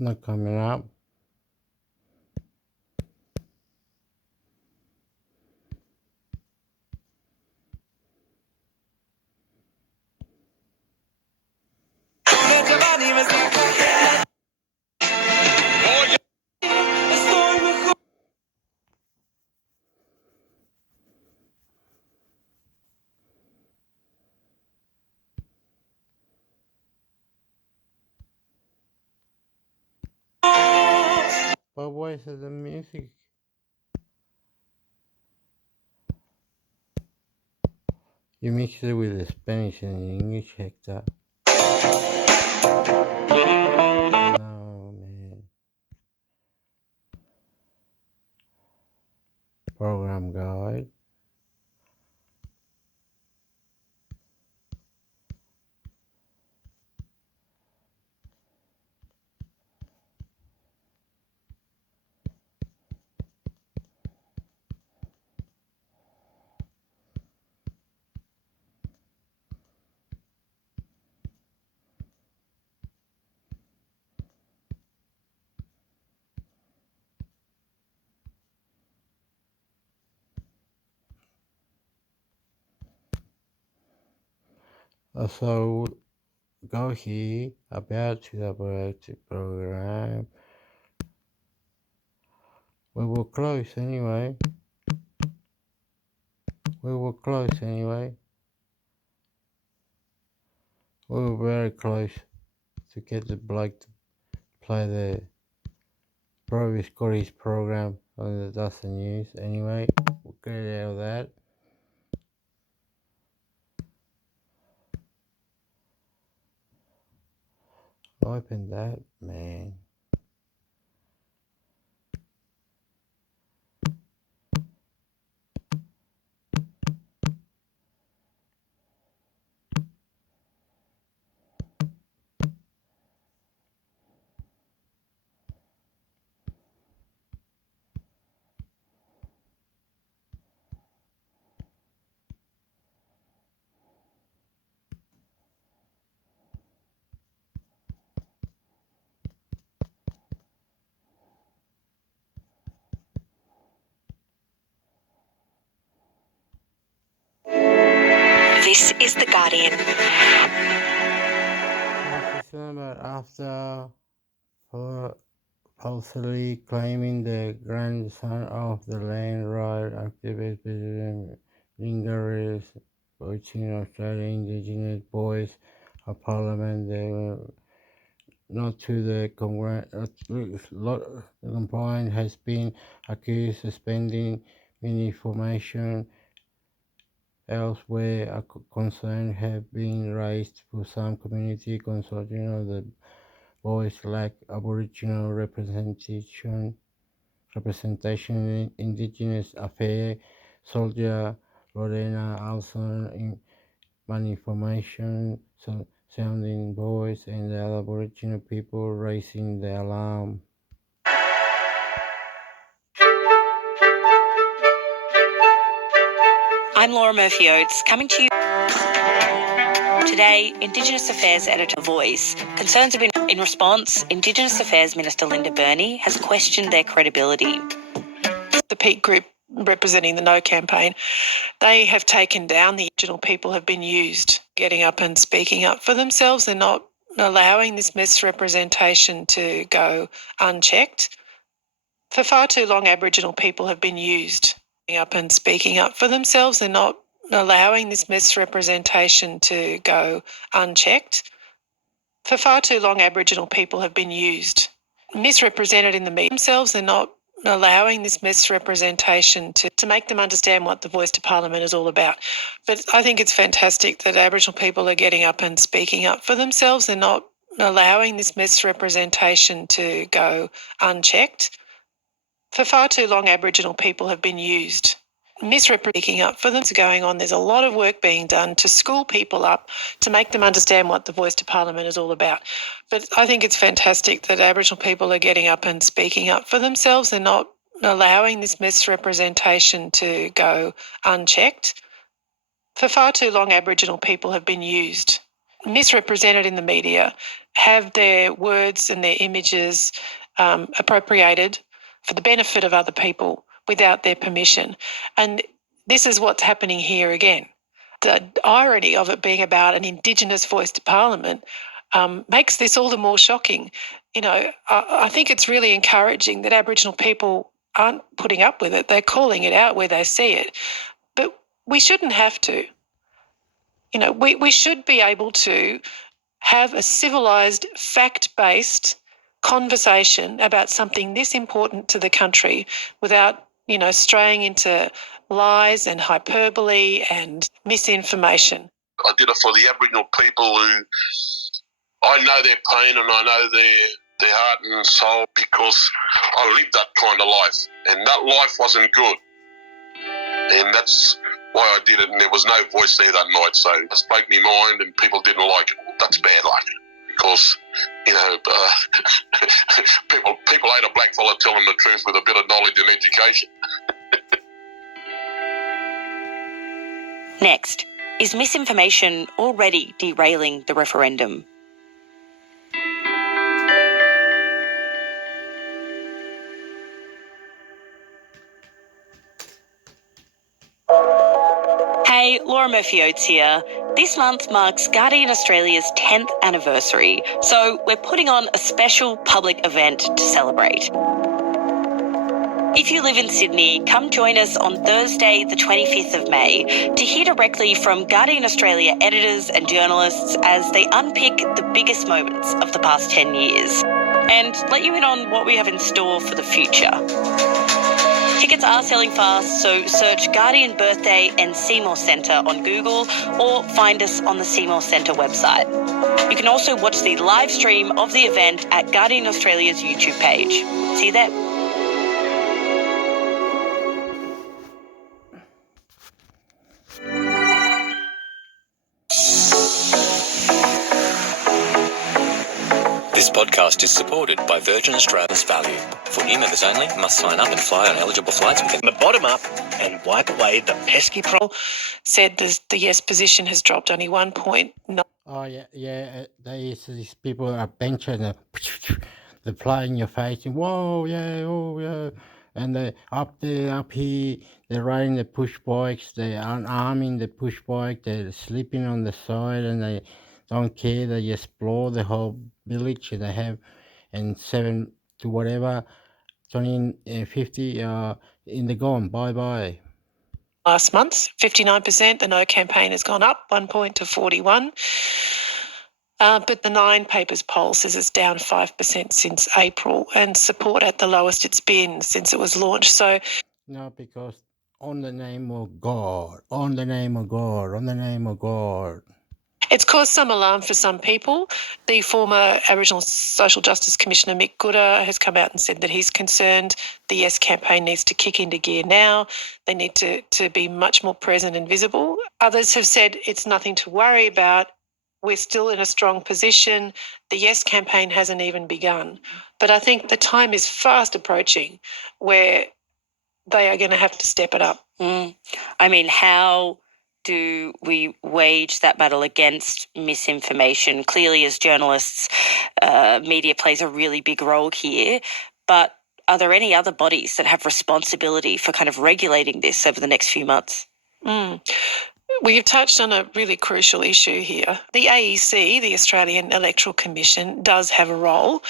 not coming up. But why is it the music? You mix it with the Spanish and the English, Hector. No, man. Program guide. So go here about to the program. We were close anyway. We were close anyway. We were very close to get the bloke to play the Pro Scottish program on the Dustin News. Anyway, we'll get out of that. Open that, man. This is The Guardian. After falsely claiming the grandson of the land right activist President Ringaroos coaching Australian Indigenous boys of Parliament, they were not to the complaint has been accused of spending misinformation. Elsewhere, a concern have been raised for some community consortium of the boys lack Aboriginal representation in Indigenous Affairs. Soldier Lorena Alson in misinformation sounding boys and the Aboriginal people raising the alarm. I'm Laura Murphy-Oates, coming to you today. Indigenous Affairs Editor Voice. Concerns have been in response. Indigenous Affairs Minister Linda Burney has questioned their credibility. The Peak Group representing the No campaign, they have taken down the Aboriginal people have been used, getting up and speaking up for themselves. They're not allowing this misrepresentation to go unchecked. For far too long, Aboriginal people have been used, up and speaking up for themselves. They're not allowing this misrepresentation to go unchecked. For far too long, Aboriginal people have been used, misrepresented in the media themselves. They're not allowing this misrepresentation to make them understand what the Voice to Parliament is all about. But I think it's fantastic that Aboriginal people are getting up and speaking up for themselves. They're not allowing this misrepresentation to go unchecked. For far too long, Aboriginal people have been used, misrepresenting up for them going on. There's a lot of work being done to school people up to make them understand what the Voice to Parliament is all about. But I think it's fantastic that Aboriginal people are getting up and speaking up for themselves. They're not allowing this misrepresentation to go unchecked. For far too long, Aboriginal people have been used, misrepresented in the media. have their words and their images appropriated for the benefit of other people without their permission. And this is what's happening here again. The irony of it being about an Indigenous voice to Parliament makes this all the more shocking. You know, I think it's really encouraging that Aboriginal people aren't putting up with it. They're calling it out where they see it. But we shouldn't have to. You know, we should be able to have a civilised, fact-based conversation about something this important to the country without, you know, straying into lies and hyperbole and misinformation. I did it for the Aboriginal people who I know their pain and I know their heart and soul because I lived that kind of life and that life wasn't good. And that's why I did it, and there was no voice there that night, so it spoke my mind and people didn't like it. That's bad luck because, you know, people hate a black fella telling the truth with a bit of knowledge and education. Next, is misinformation already derailing the referendum? Hey, Laura Murphy-Oates here. This month marks Guardian Australia's 10th anniversary, so we're putting on a special public event to celebrate. If you live in Sydney, come join us on Thursday, the 25th of May, to hear directly from Guardian Australia editors and journalists as they unpick the biggest moments of the past 10 years and let you in on what we have in store for the future. Tickets are selling fast, so search Guardian Birthday and Seymour Centre on Google or find us on the Seymour Centre website. You can also watch the live stream of the event at Guardian Australia's YouTube page. See you there. This podcast is supported by Virgin Australia's Value. For new members only, must sign up and fly on eligible flights within the bottom up and wipe away the pesky said the yes position has dropped only 1 point. Oh, these people are benching, they fly in your face, and whoa, yeah, oh, yeah. And they're up there, up here, they're riding the push bikes, they're unarming the push bike, they're sleeping on the side, and they don't care, they just blow the whole village they have, and 7 to whatever, 20 and 50 in the gone, bye-bye. Last month, 59%, the no campaign has gone up 1 point to 41. But the Nine Papers poll says it's down 5% since April, and support at the lowest it's been since it was launched. So, no, because on the name of God, on the name of God, on the name of God. It's caused some alarm for some people. The former Aboriginal Social Justice Commissioner Mick Gooda has come out and said that he's concerned the Yes campaign needs to kick into gear now. They need to be much more present and visible. Others have said it's nothing to worry about. We're still in a strong position. The Yes campaign hasn't even begun. But I think the time is fast approaching where they are going to have to step it up. I mean, how do we wage that battle against misinformation? Clearly, as journalists, media plays a really big role here. But are there any other bodies that have responsibility for kind of regulating this over the next few months? We have touched on a really crucial issue here. The AEC, the Australian Electoral Commission, does have a role.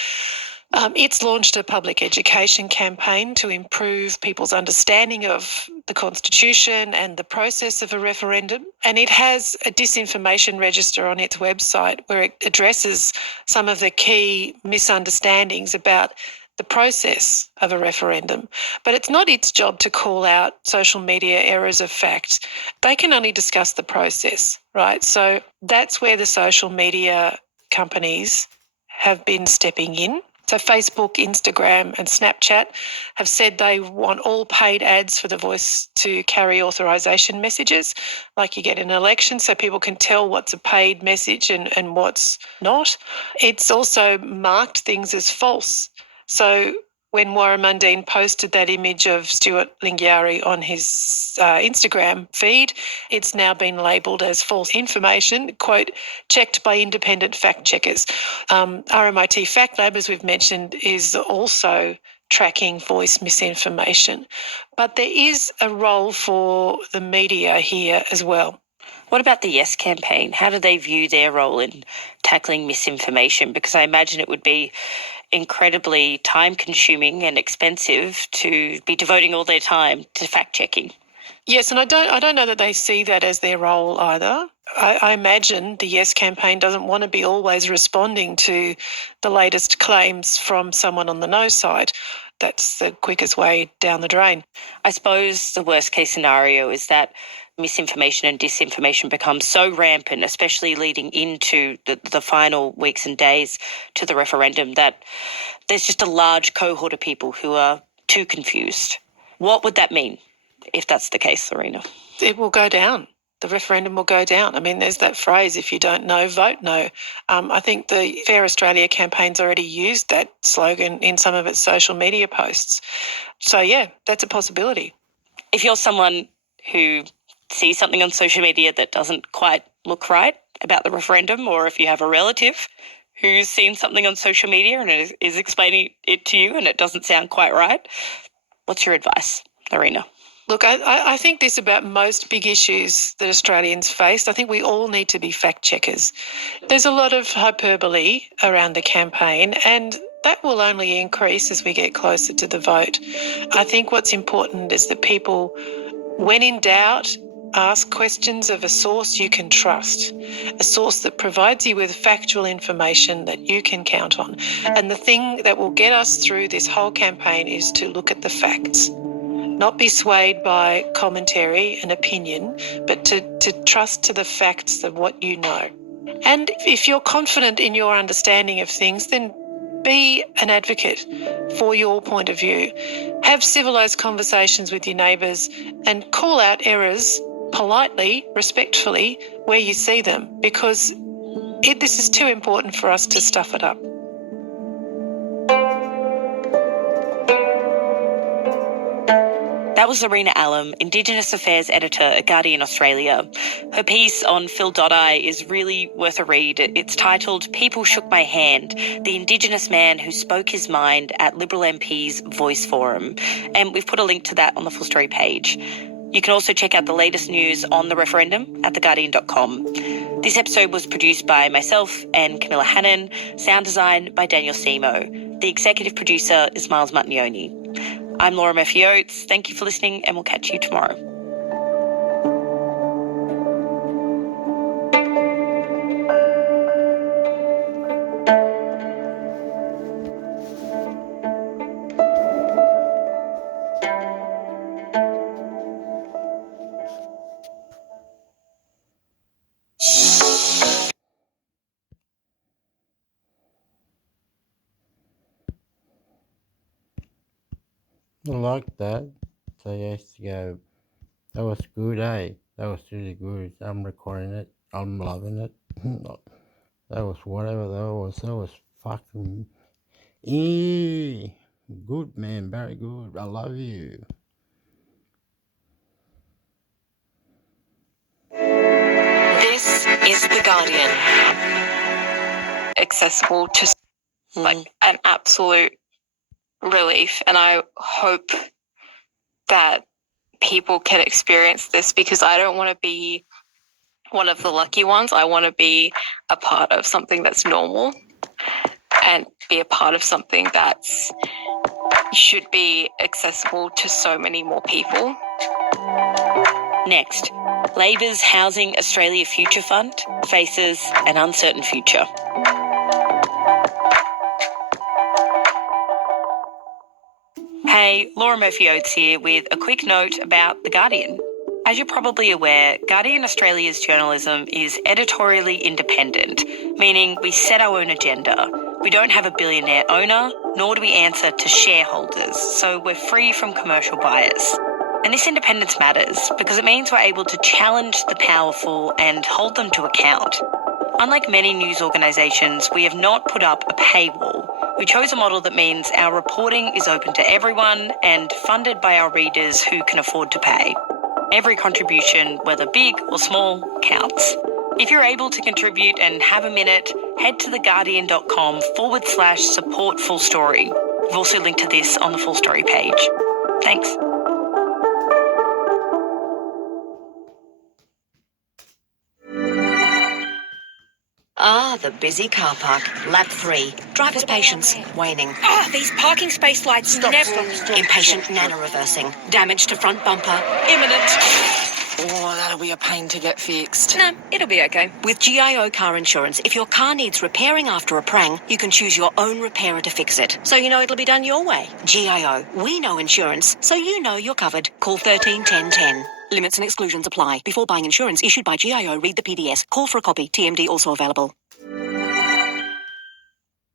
It's launched a public education campaign to improve people's understanding of the Constitution and the process of a referendum. And it has a disinformation register on its website where it addresses some of the key misunderstandings about the process of a referendum. But it's not its job to call out social media errors of fact. They can only discuss the process, right? So that's where the social media companies have been stepping in. So Facebook, Instagram and Snapchat have said they want all paid ads for the Voice to carry authorisation messages like you get in an election, so people can tell what's a paid message and what's not. It's also marked things as false. So when Warren Mundine posted that image of Stuart Lingiari on his Instagram feed, it's now been labelled as false information, quote, checked by independent fact checkers. RMIT Fact Lab, as we've mentioned, is also tracking voice misinformation. But there is a role for the media here as well. What about the Yes campaign? How do they view their role in tackling misinformation? Because I imagine it would be incredibly time-consuming and expensive to be devoting all their time to fact-checking. Yes, and I don't know that they see that as their role either. I imagine the Yes campaign doesn't want to be always responding to the latest claims from someone on the no side. That's the quickest way down the drain. I suppose the worst-case scenario is that misinformation and disinformation becomes so rampant, especially leading into the final weeks and days to the referendum, that there's just a large cohort of people who are too confused. What would that mean if that's the case, Lorena? It will go down. The referendum will go down. I mean, there's that phrase, if you don't know, vote no. I think the Fair Australia campaign's already used that slogan in some of its social media posts. So, yeah, that's a possibility. If you're someone who sees something on social media that doesn't quite look right about the referendum, or if you have a relative who's seen something on social media and is explaining it to you and it doesn't sound quite right, what's your advice, Lorena? Look, I think this about most big issues that Australians face. I think we all need to be fact checkers. There's a lot of hyperbole around the campaign, and that will only increase as we get closer to the vote. I think what's important is that people, when in doubt, ask questions of a source you can trust, a source that provides you with factual information that you can count on. And the thing that will get us through this whole campaign is to look at the facts. Not be swayed by commentary and opinion, but to trust to the facts of what you know. And if you're confident in your understanding of things, then be an advocate for your point of view. Have civilised conversations with your neighbours and call out errors politely, respectfully, where you see them, because this is too important for us to stuff it up. That was Lorena Allam, Indigenous Affairs Editor at Guardian Australia. Her piece on Phil Dodai is really worth a read. It's titled People Shook My Hand, the Indigenous Man Who Spoke His Mind at Liberal MP's Voice Forum. And we've put a link to that on the full story page. You can also check out the latest news on the referendum at theguardian.com. This episode was produced by myself and Camilla Hannon, sound design by Daniel Simo. The executive producer is Miles Mutnioni. I'm Laura Murphy-Oates. Thank you for listening, and we'll catch you tomorrow. I like that. So yes, yeah, that was good, eh? That was really good. I'm recording it. I'm loving it. That was whatever that was. That was fucking good, man. Very good. I love you. This is The Guardian. Accessible to like an absolute relief, and I hope that people can experience this, because I don't want to be one of the lucky ones. I want to be a part of something that's normal and be a part of something that's should be accessible to so many more people. Next, Labor's Housing Australia Future Fund faces an uncertain future. Hey, Laura Murphy-Oates here with a quick note about The Guardian. As you're probably aware, Guardian Australia's journalism is editorially independent, meaning we set our own agenda. We don't have a billionaire owner, nor do we answer to shareholders, so we're free from commercial bias. And this independence matters because it means we're able to challenge the powerful and hold them to account. Unlike many news organisations, we have not put up a paywall, We chose a model that means our reporting is open to everyone and funded by our readers who can afford to pay. Every contribution, whether big or small, counts. If you're able to contribute and have a minute, head to theguardian.com/support Full Story. We've also linked to this on the Full Story page. Thanks. Ah, the busy car park. Lap 3. Driver's patience waning. Oh, these parking space lights never... Impatient Nana reversing. Damage to front bumper. Imminent. Oh, that'll be a pain to get fixed. No, it'll be okay. With GIO car insurance, if your car needs repairing after a prang, you can choose your own repairer to fix it. So you know it'll be done your way. GIO. We know insurance, so you know you're covered. Call 13 10 10. Limits and exclusions apply. Before buying insurance issued by GIO, read the PDS. Call for a copy. TMD also available.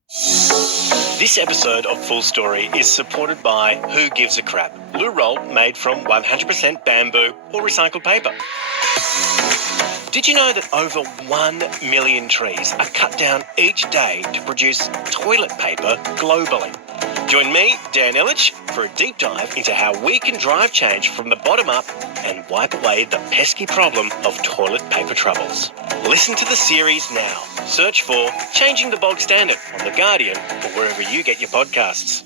This episode of Full Story is supported by Who Gives a Crap? Loo Roll made from 100% bamboo or recycled paper. Did you know that over 1 million trees are cut down each day to produce toilet paper globally? Join me, Dan Illich, for a deep dive into how we can drive change from the bottom up and wipe away the pesky problem of toilet paper troubles. Listen to the series now. Search for Changing the Bog Standard on The Guardian or wherever you get your podcasts.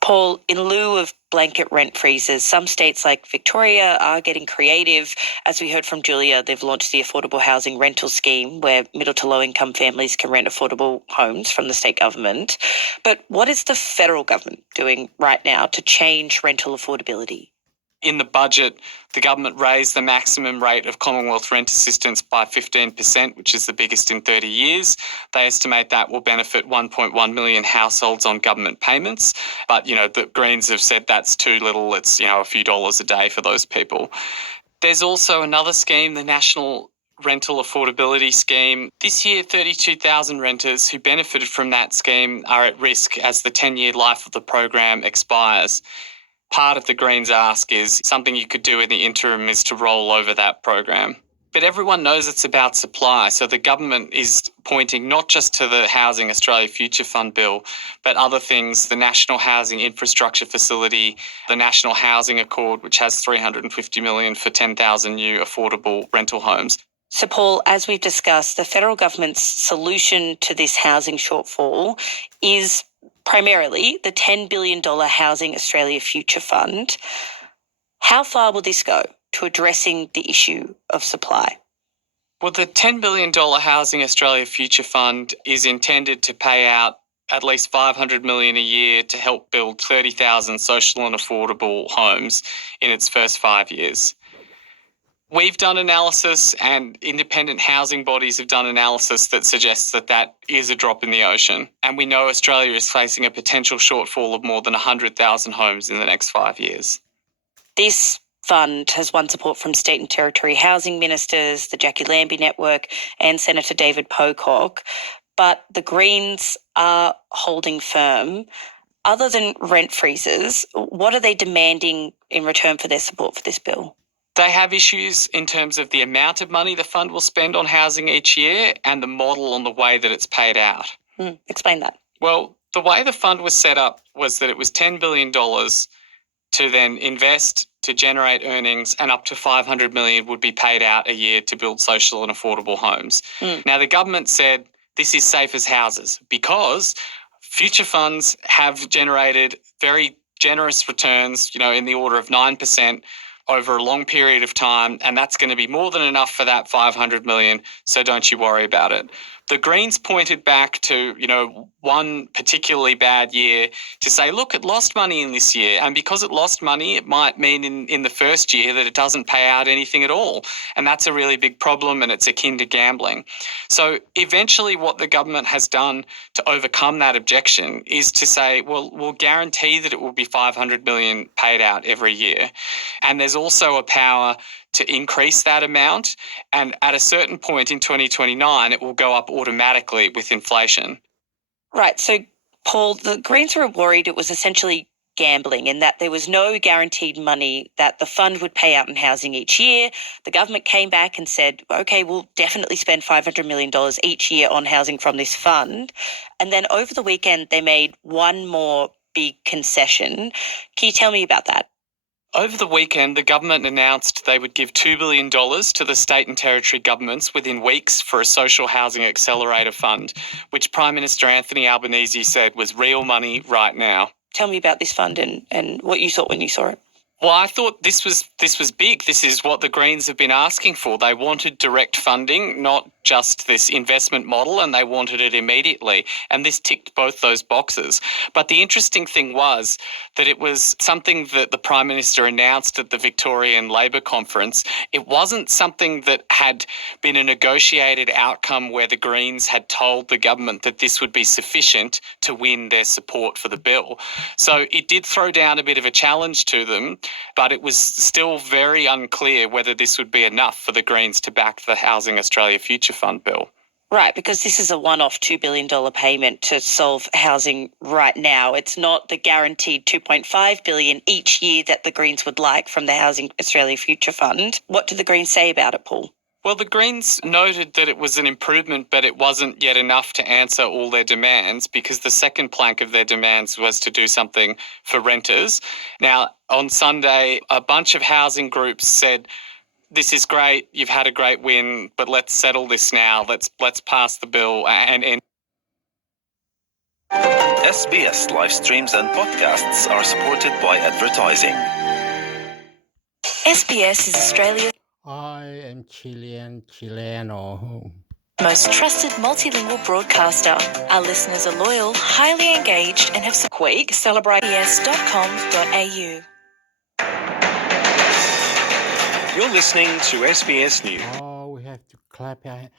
Paul, in lieu of blanket rent freezes, some states like Victoria are getting creative. As we heard from Julia, they've launched the Affordable Housing Rental Scheme, where middle to low income families can rent affordable homes from the state government. But what is the federal government doing right now to change rental affordability? In the budget, the government raised the maximum rate of Commonwealth rent assistance by 15%, which is the biggest in 30 years. They estimate that will benefit 1.1 million households on government payments. But, the Greens have said that's too little. It's, a few dollars a day for those people. There's also another scheme, the National Rental Affordability Scheme. This year, 32,000 renters who benefited from that scheme are at risk as the 10-year life of the program expires. Part of the Greens' ask is something you could do in the interim is to roll over that program. But everyone knows it's about supply, so the government is pointing not just to the Housing Australia Future Fund bill, but other things, the National Housing Infrastructure Facility, the National Housing Accord, which has $350 million for 10,000 new affordable rental homes. So, Paul, as we've discussed, the federal government's solution to this housing shortfall is primarily the $10 billion Housing Australia Future Fund. How far will this go to addressing the issue of supply? Well, the $10 billion Housing Australia Future Fund is intended to pay out at least $500 million a year to help build 30,000 social and affordable homes in its first 5 years. We've done analysis and independent housing bodies have done analysis that suggests that that is a drop in the ocean. And we know Australia is facing a potential shortfall of more than 100,000 homes in the next 5 years. This fund has won support from state and territory housing ministers, the Jackie Lambie Network and Senator David Pocock. But the Greens are holding firm. Other than rent freezes, what are they demanding in return for their support for this bill? They have issues in terms of the amount of money the fund will spend on housing each year and the model on the way that it's paid out. Explain that. Well, the way the fund was set up was that it was $10 billion to then invest to generate earnings, and up to $500 million would be paid out a year to build social and affordable homes. Now, the government said this is safe as houses because future funds have generated very generous returns, in the order of 9%, over a long period of time, and that's going to be more than enough for that $500 million, so don't you worry about it. The Greens pointed back to, one particularly bad year to say, look, it lost money in this year, and because it lost money, it might mean in the first year that it doesn't pay out anything at all, and that's a really big problem, and it's akin to gambling. So eventually what the government has done to overcome that objection is to say, well, we'll guarantee that it will be $500 million paid out every year, and there's also a power to increase that amount, and at a certain point in 2029, it will go up automatically with inflation. Right. So, Paul, the Greens were worried it was essentially gambling in that there was no guaranteed money that the fund would pay out in housing each year. The government came back and said, okay, we'll definitely spend $500 million each year on housing from this fund. And then over the weekend, they made one more big concession. Can you tell me about that? Over the weekend, the government announced they would give $2 billion to the state and territory governments within weeks for a social housing accelerator fund, which Prime Minister Anthony Albanese said was real money right now. Tell me about this fund and what you thought when you saw it. Well, I thought this was big. This is what the Greens have been asking for. They wanted direct funding, not just this investment model, and they wanted it immediately. And this ticked both those boxes. But the interesting thing was that it was something that the Prime Minister announced at the Victorian Labor Conference. It wasn't something that had been a negotiated outcome where the Greens had told the government that this would be sufficient to win their support for the bill. So it did throw down a bit of a challenge to them, but it was still very unclear whether this would be enough for the Greens to back the Housing Australia Future Fund bill. Right, because this is a one-off $2 billion payment to solve housing right now. It's not the guaranteed $2.5 billion each year that the Greens would like from the Housing Australia Future Fund. What do the Greens say about it, Paul? Well, the Greens noted that it was an improvement, but it wasn't yet enough to answer all their demands, because the second plank of their demands was to do something for renters. Now, on Sunday, a bunch of housing groups said, this is great, you've had a great win, but let's settle this now. Let's pass the bill and end. SBS live streams and podcasts are supported by advertising. SBS is Australia's I am Chileno. most trusted multilingual broadcaster. Our listeners are loyal, highly engaged, and have week celebrate sbs.com.au. You're listening to SBS News. Oh, we have to clap our hands.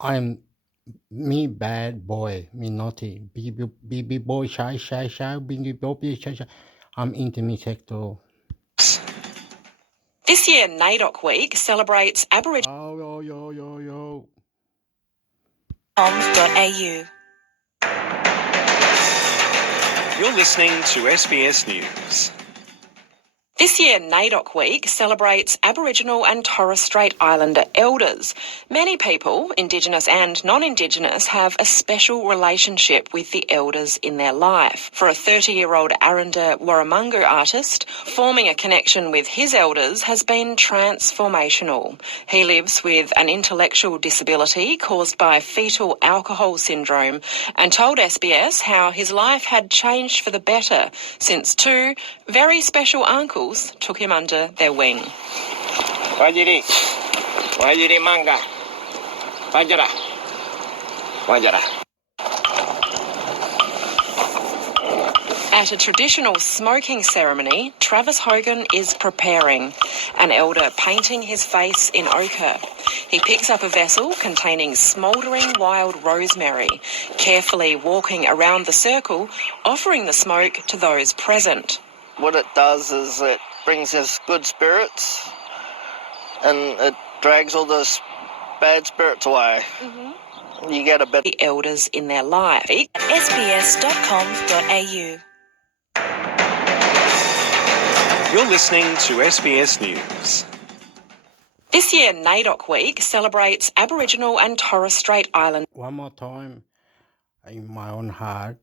I'm me bad boy, me naughty, baby boy, shy, baby boy, shy. I'm intersexual. This year, NAIDOC Week celebrates Aboriginal. .au. You're listening to SBS News. This year, NAIDOC Week celebrates Aboriginal and Torres Strait Islander elders. Many people, Indigenous and non-Indigenous, have a special relationship with the elders in their life. For a 30-year-old Aranda Warramungu artist, forming a connection with his elders has been transformational. He lives with an intellectual disability caused by fetal alcohol syndrome and told SBS how his life had changed for the better since two very special uncles took him under their wing. Wajiri manga. Wajara. At a traditional smoking ceremony, Travis Hogan is preparing, an elder painting his face in ochre. He picks up a vessel containing smouldering wild rosemary, carefully walking around the circle, offering the smoke to those present. What it does is it brings us good spirits and it drags all those bad spirits away. Mm-hmm. You get a bit... The elders in their life. sbs.com.au. You're listening to SBS News. This year, NAIDOC Week celebrates Aboriginal and Torres Strait Islander. One more time, in my own heart,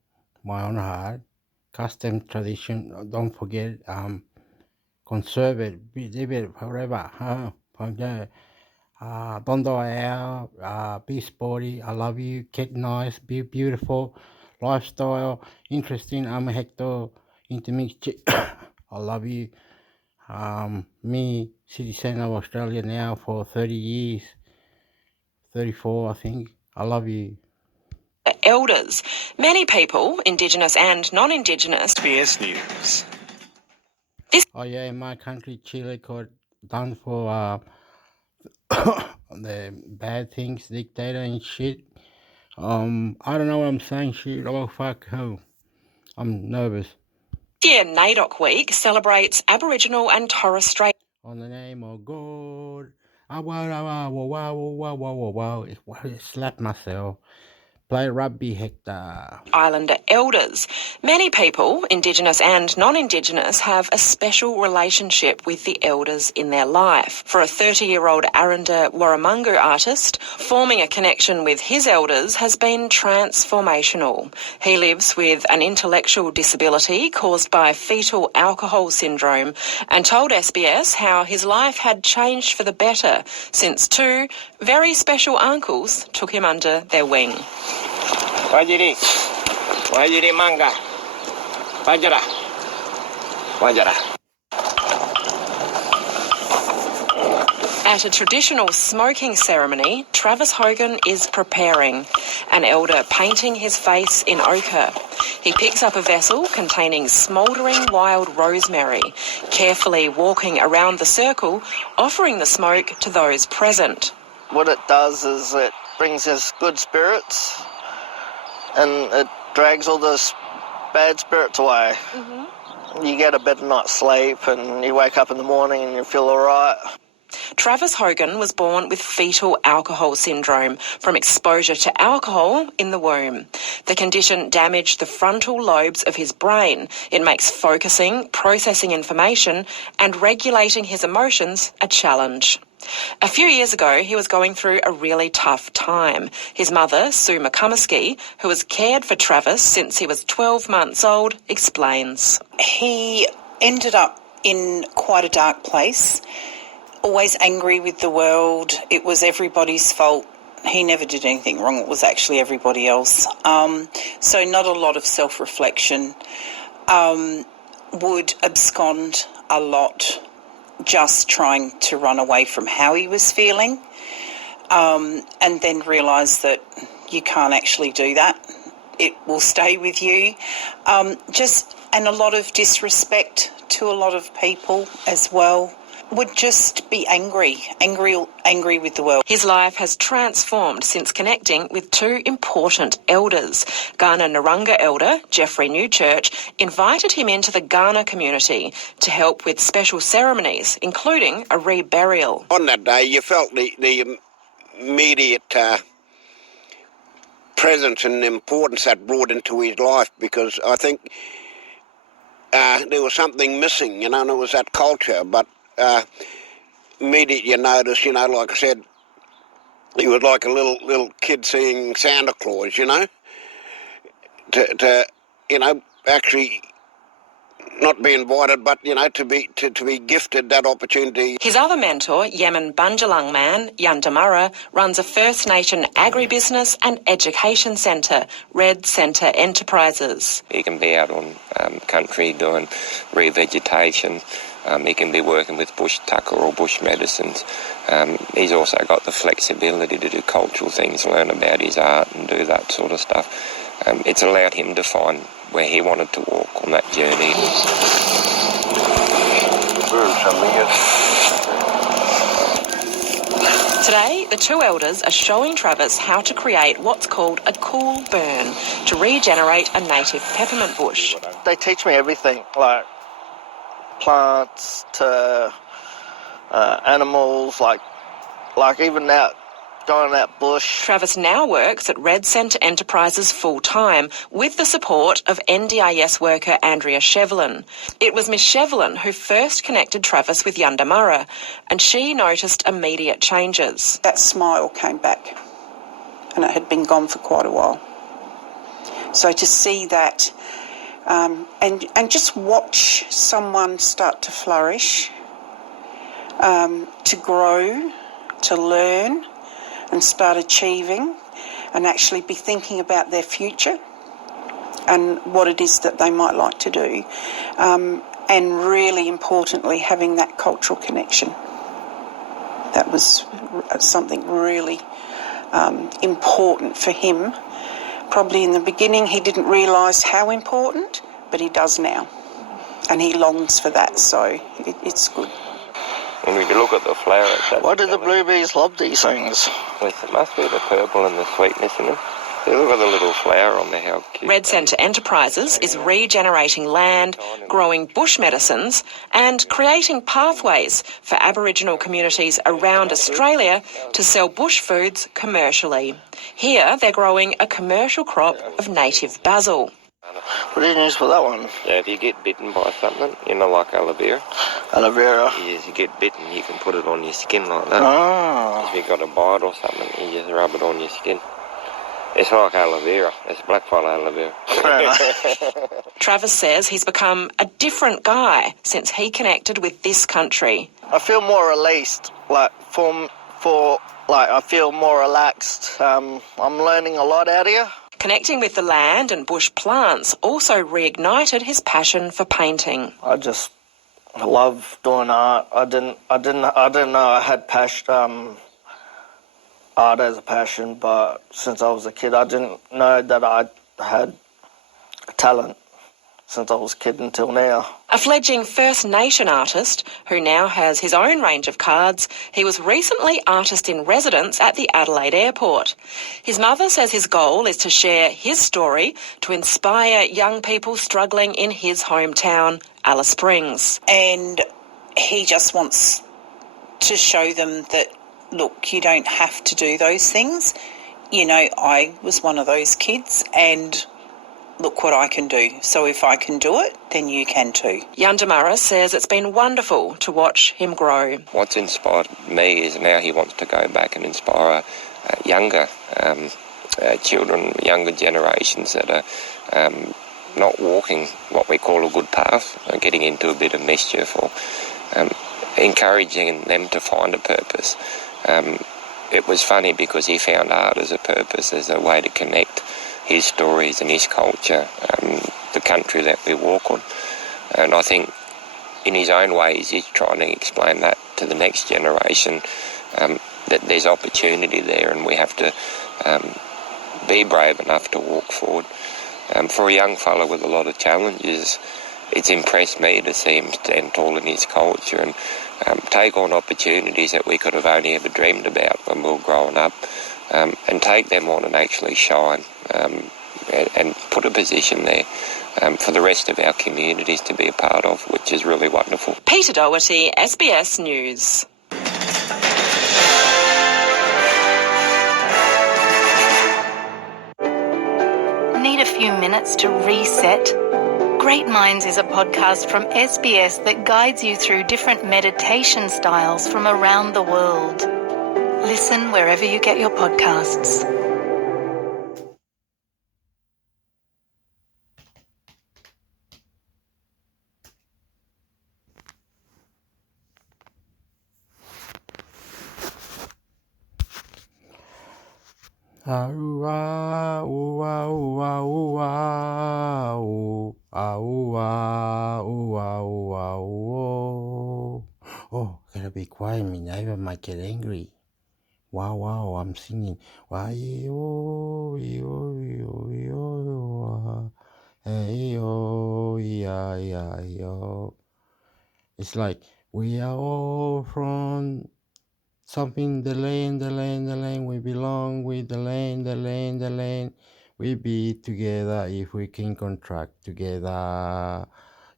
custom tradition, don't forget, conserve it, live it forever. Don't die out, be sporty, I love you, get nice, be beautiful, lifestyle, interesting, I'm Hector, intermixed, I love you. Me, citizen of Australia now for 30 years, 34 I think, I love you. Elders. Many people, Indigenous and non-Indigenous. SBS News. Oh yeah, in my country, Chile got done for the bad things, dictator and shit. I don't know what I'm saying, shit. Oh fuck, I'm nervous. This year, NAIDOC Week celebrates Aboriginal and Torres Strait. On the name of God, slap myself. Play rugby, Hector. Islander elders. Many people, Indigenous and non-Indigenous, have a special relationship with the elders in their life. For a 30-year-old Aranda Warramungu artist, forming a connection with his elders has been transformational. He lives with an intellectual disability caused by fetal alcohol syndrome and told SBS how his life had changed for the better since two very special uncles took him under their wing. Wajiri manga, wajara. At a traditional smoking ceremony, Travis Hogan is preparing, an elder painting his face in ochre. He picks up a vessel containing smouldering wild rosemary, carefully walking around the circle, offering the smoke to those present. What it does is it brings us good spirits and it drags all those bad spirits away. You get a better night's sleep and you wake up in the morning and you feel all right. Travis Hogan was born with fetal alcohol syndrome from exposure to alcohol in the womb. The condition damaged the frontal lobes of his brain. It makes focusing, processing information and regulating his emotions a challenge. A few years ago, he was going through a really tough time. His mother, Sue McCumsky, who has cared for Travis since he was 12 months old, explains. He ended up in quite a dark place, always angry with the world. It was everybody's fault. He never did anything wrong. It was actually everybody else. So not a lot of self-reflection. Would abscond a lot, just trying to run away from how he was feeling, and then realise that you can't actually do that. It will stay with you. And a lot of disrespect to a lot of people as well. Would just be angry with the world. His life has transformed since connecting with two important elders. Kaurna Narungga elder Jeffrey Newchurch invited him into the Kaurna community to help with special ceremonies, including a reburial. On that day, you felt the immediate presence and importance that brought into his life, because I think there was something missing, and it was that culture, but immediately you notice, like I said, he was like a little kid seeing Santa Claus, to actually not be invited, but, to be gifted that opportunity. His other mentor, Yemen Bunjalung man, Yandamara, runs a First Nation agribusiness and education centre, Red Centre Enterprises. He can be out on country doing revegetation. He can be working with bush tucker or bush medicines. He's also got the flexibility to do cultural things, learn about his art and do that sort of stuff. It's allowed him to find where he wanted to walk on that journey. Today, the two elders are showing Travis how to create what's called a cool burn to regenerate a native peppermint bush. They teach me everything, like plants to animals, like even out going out bush. Travis now works at Red Centre Enterprises full-time with the support of NDIS worker Andrea Shevlin. It was Miss Shevlin who first connected Travis with Yandamara, and she noticed immediate changes. That smile came back, and it had been gone for quite a while. So to see that and just watch someone start to flourish, to grow, to learn and start achieving and actually be thinking about their future and what it is that they might like to do, and really importantly having that cultural connection. That was something really important for him. Probably in the beginning he didn't realise how important, but he does now. And he longs for that, so it's good. And if you look at the flowers... Why do the blueberries love these things? It must be the purple and the sweetness in them. Look at the little flower on there, how cute. Red Centre Enterprises is regenerating land, growing bush medicines and creating pathways for Aboriginal communities around Australia to sell bush foods commercially. Here they're growing a commercial crop of native basil. What did you use for that one? Yeah, if you get bitten by something, like aloe vera. Aloe vera? Yes, you get bitten, you can put it on your skin like that. Ah. If you've got a bite or something, you just rub it on your skin. It's like aloe vera. It's blackfly aloe vera. Travis says he's become a different guy since he connected with this country. I feel more released, I feel more relaxed. I'm learning a lot out here. Connecting with the land and bush plants also reignited his passion for painting. I just love doing art. I didn't know I had art as a passion, but since I was a kid, I didn't know that I had talent since I was a kid until now. A fledgling First Nation artist who now has his own range of cards, he was recently artist in residence at the Adelaide Airport. His mother says his goal is to share his story to inspire young people struggling in his hometown, Alice Springs. And he just wants to show them that, look, you don't have to do those things. I was one of those kids, and look what I can do. So if I can do it, then you can too. Yandamara says it's been wonderful to watch him grow. What's inspired me is now he wants to go back and inspire younger children, younger generations that are not walking what we call a good path, getting into a bit of mischief, or encouraging them to find a purpose. It was funny because he found art as a purpose, as a way to connect his stories and his culture, the country that we walk on. And I think in his own ways he's trying to explain that to the next generation, that there's opportunity there and we have to be brave enough to walk forward. For a young fellow with a lot of challenges, it's impressed me to see him stand tall in his culture and take on opportunities that we could have only ever dreamed about when we were growing up, and take them on and actually shine, and put a position there for the rest of our communities to be a part of, which is really wonderful. Peter Doherty, SBS News. Need a few minutes to reset? Great Minds is a podcast from SBS that guides you through different meditation styles from around the world. Listen wherever you get your podcasts. Ooh-ah, ooh-ah, ooh-ah, ooh-ah, ooh-ah, ooh-ah, ooh-ah, ooh-ah, ooh-ah. Oh, gotta be quiet, my neighbor might get angry. Wow, I'm singing. Why-yo, yo, yo, yo, hey, yo, yeah, yo. It's like, we are all from something, the land, we belong with the land. We be together if we can contract together.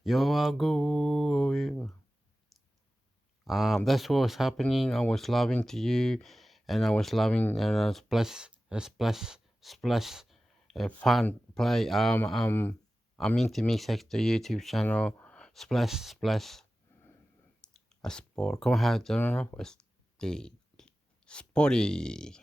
You are good. That's what was happening. I was loving to you, and I was loving, and I was splash, fun play. I'm into Mix Extra YouTube channel, splash, a sport. Como é que é? Sporty.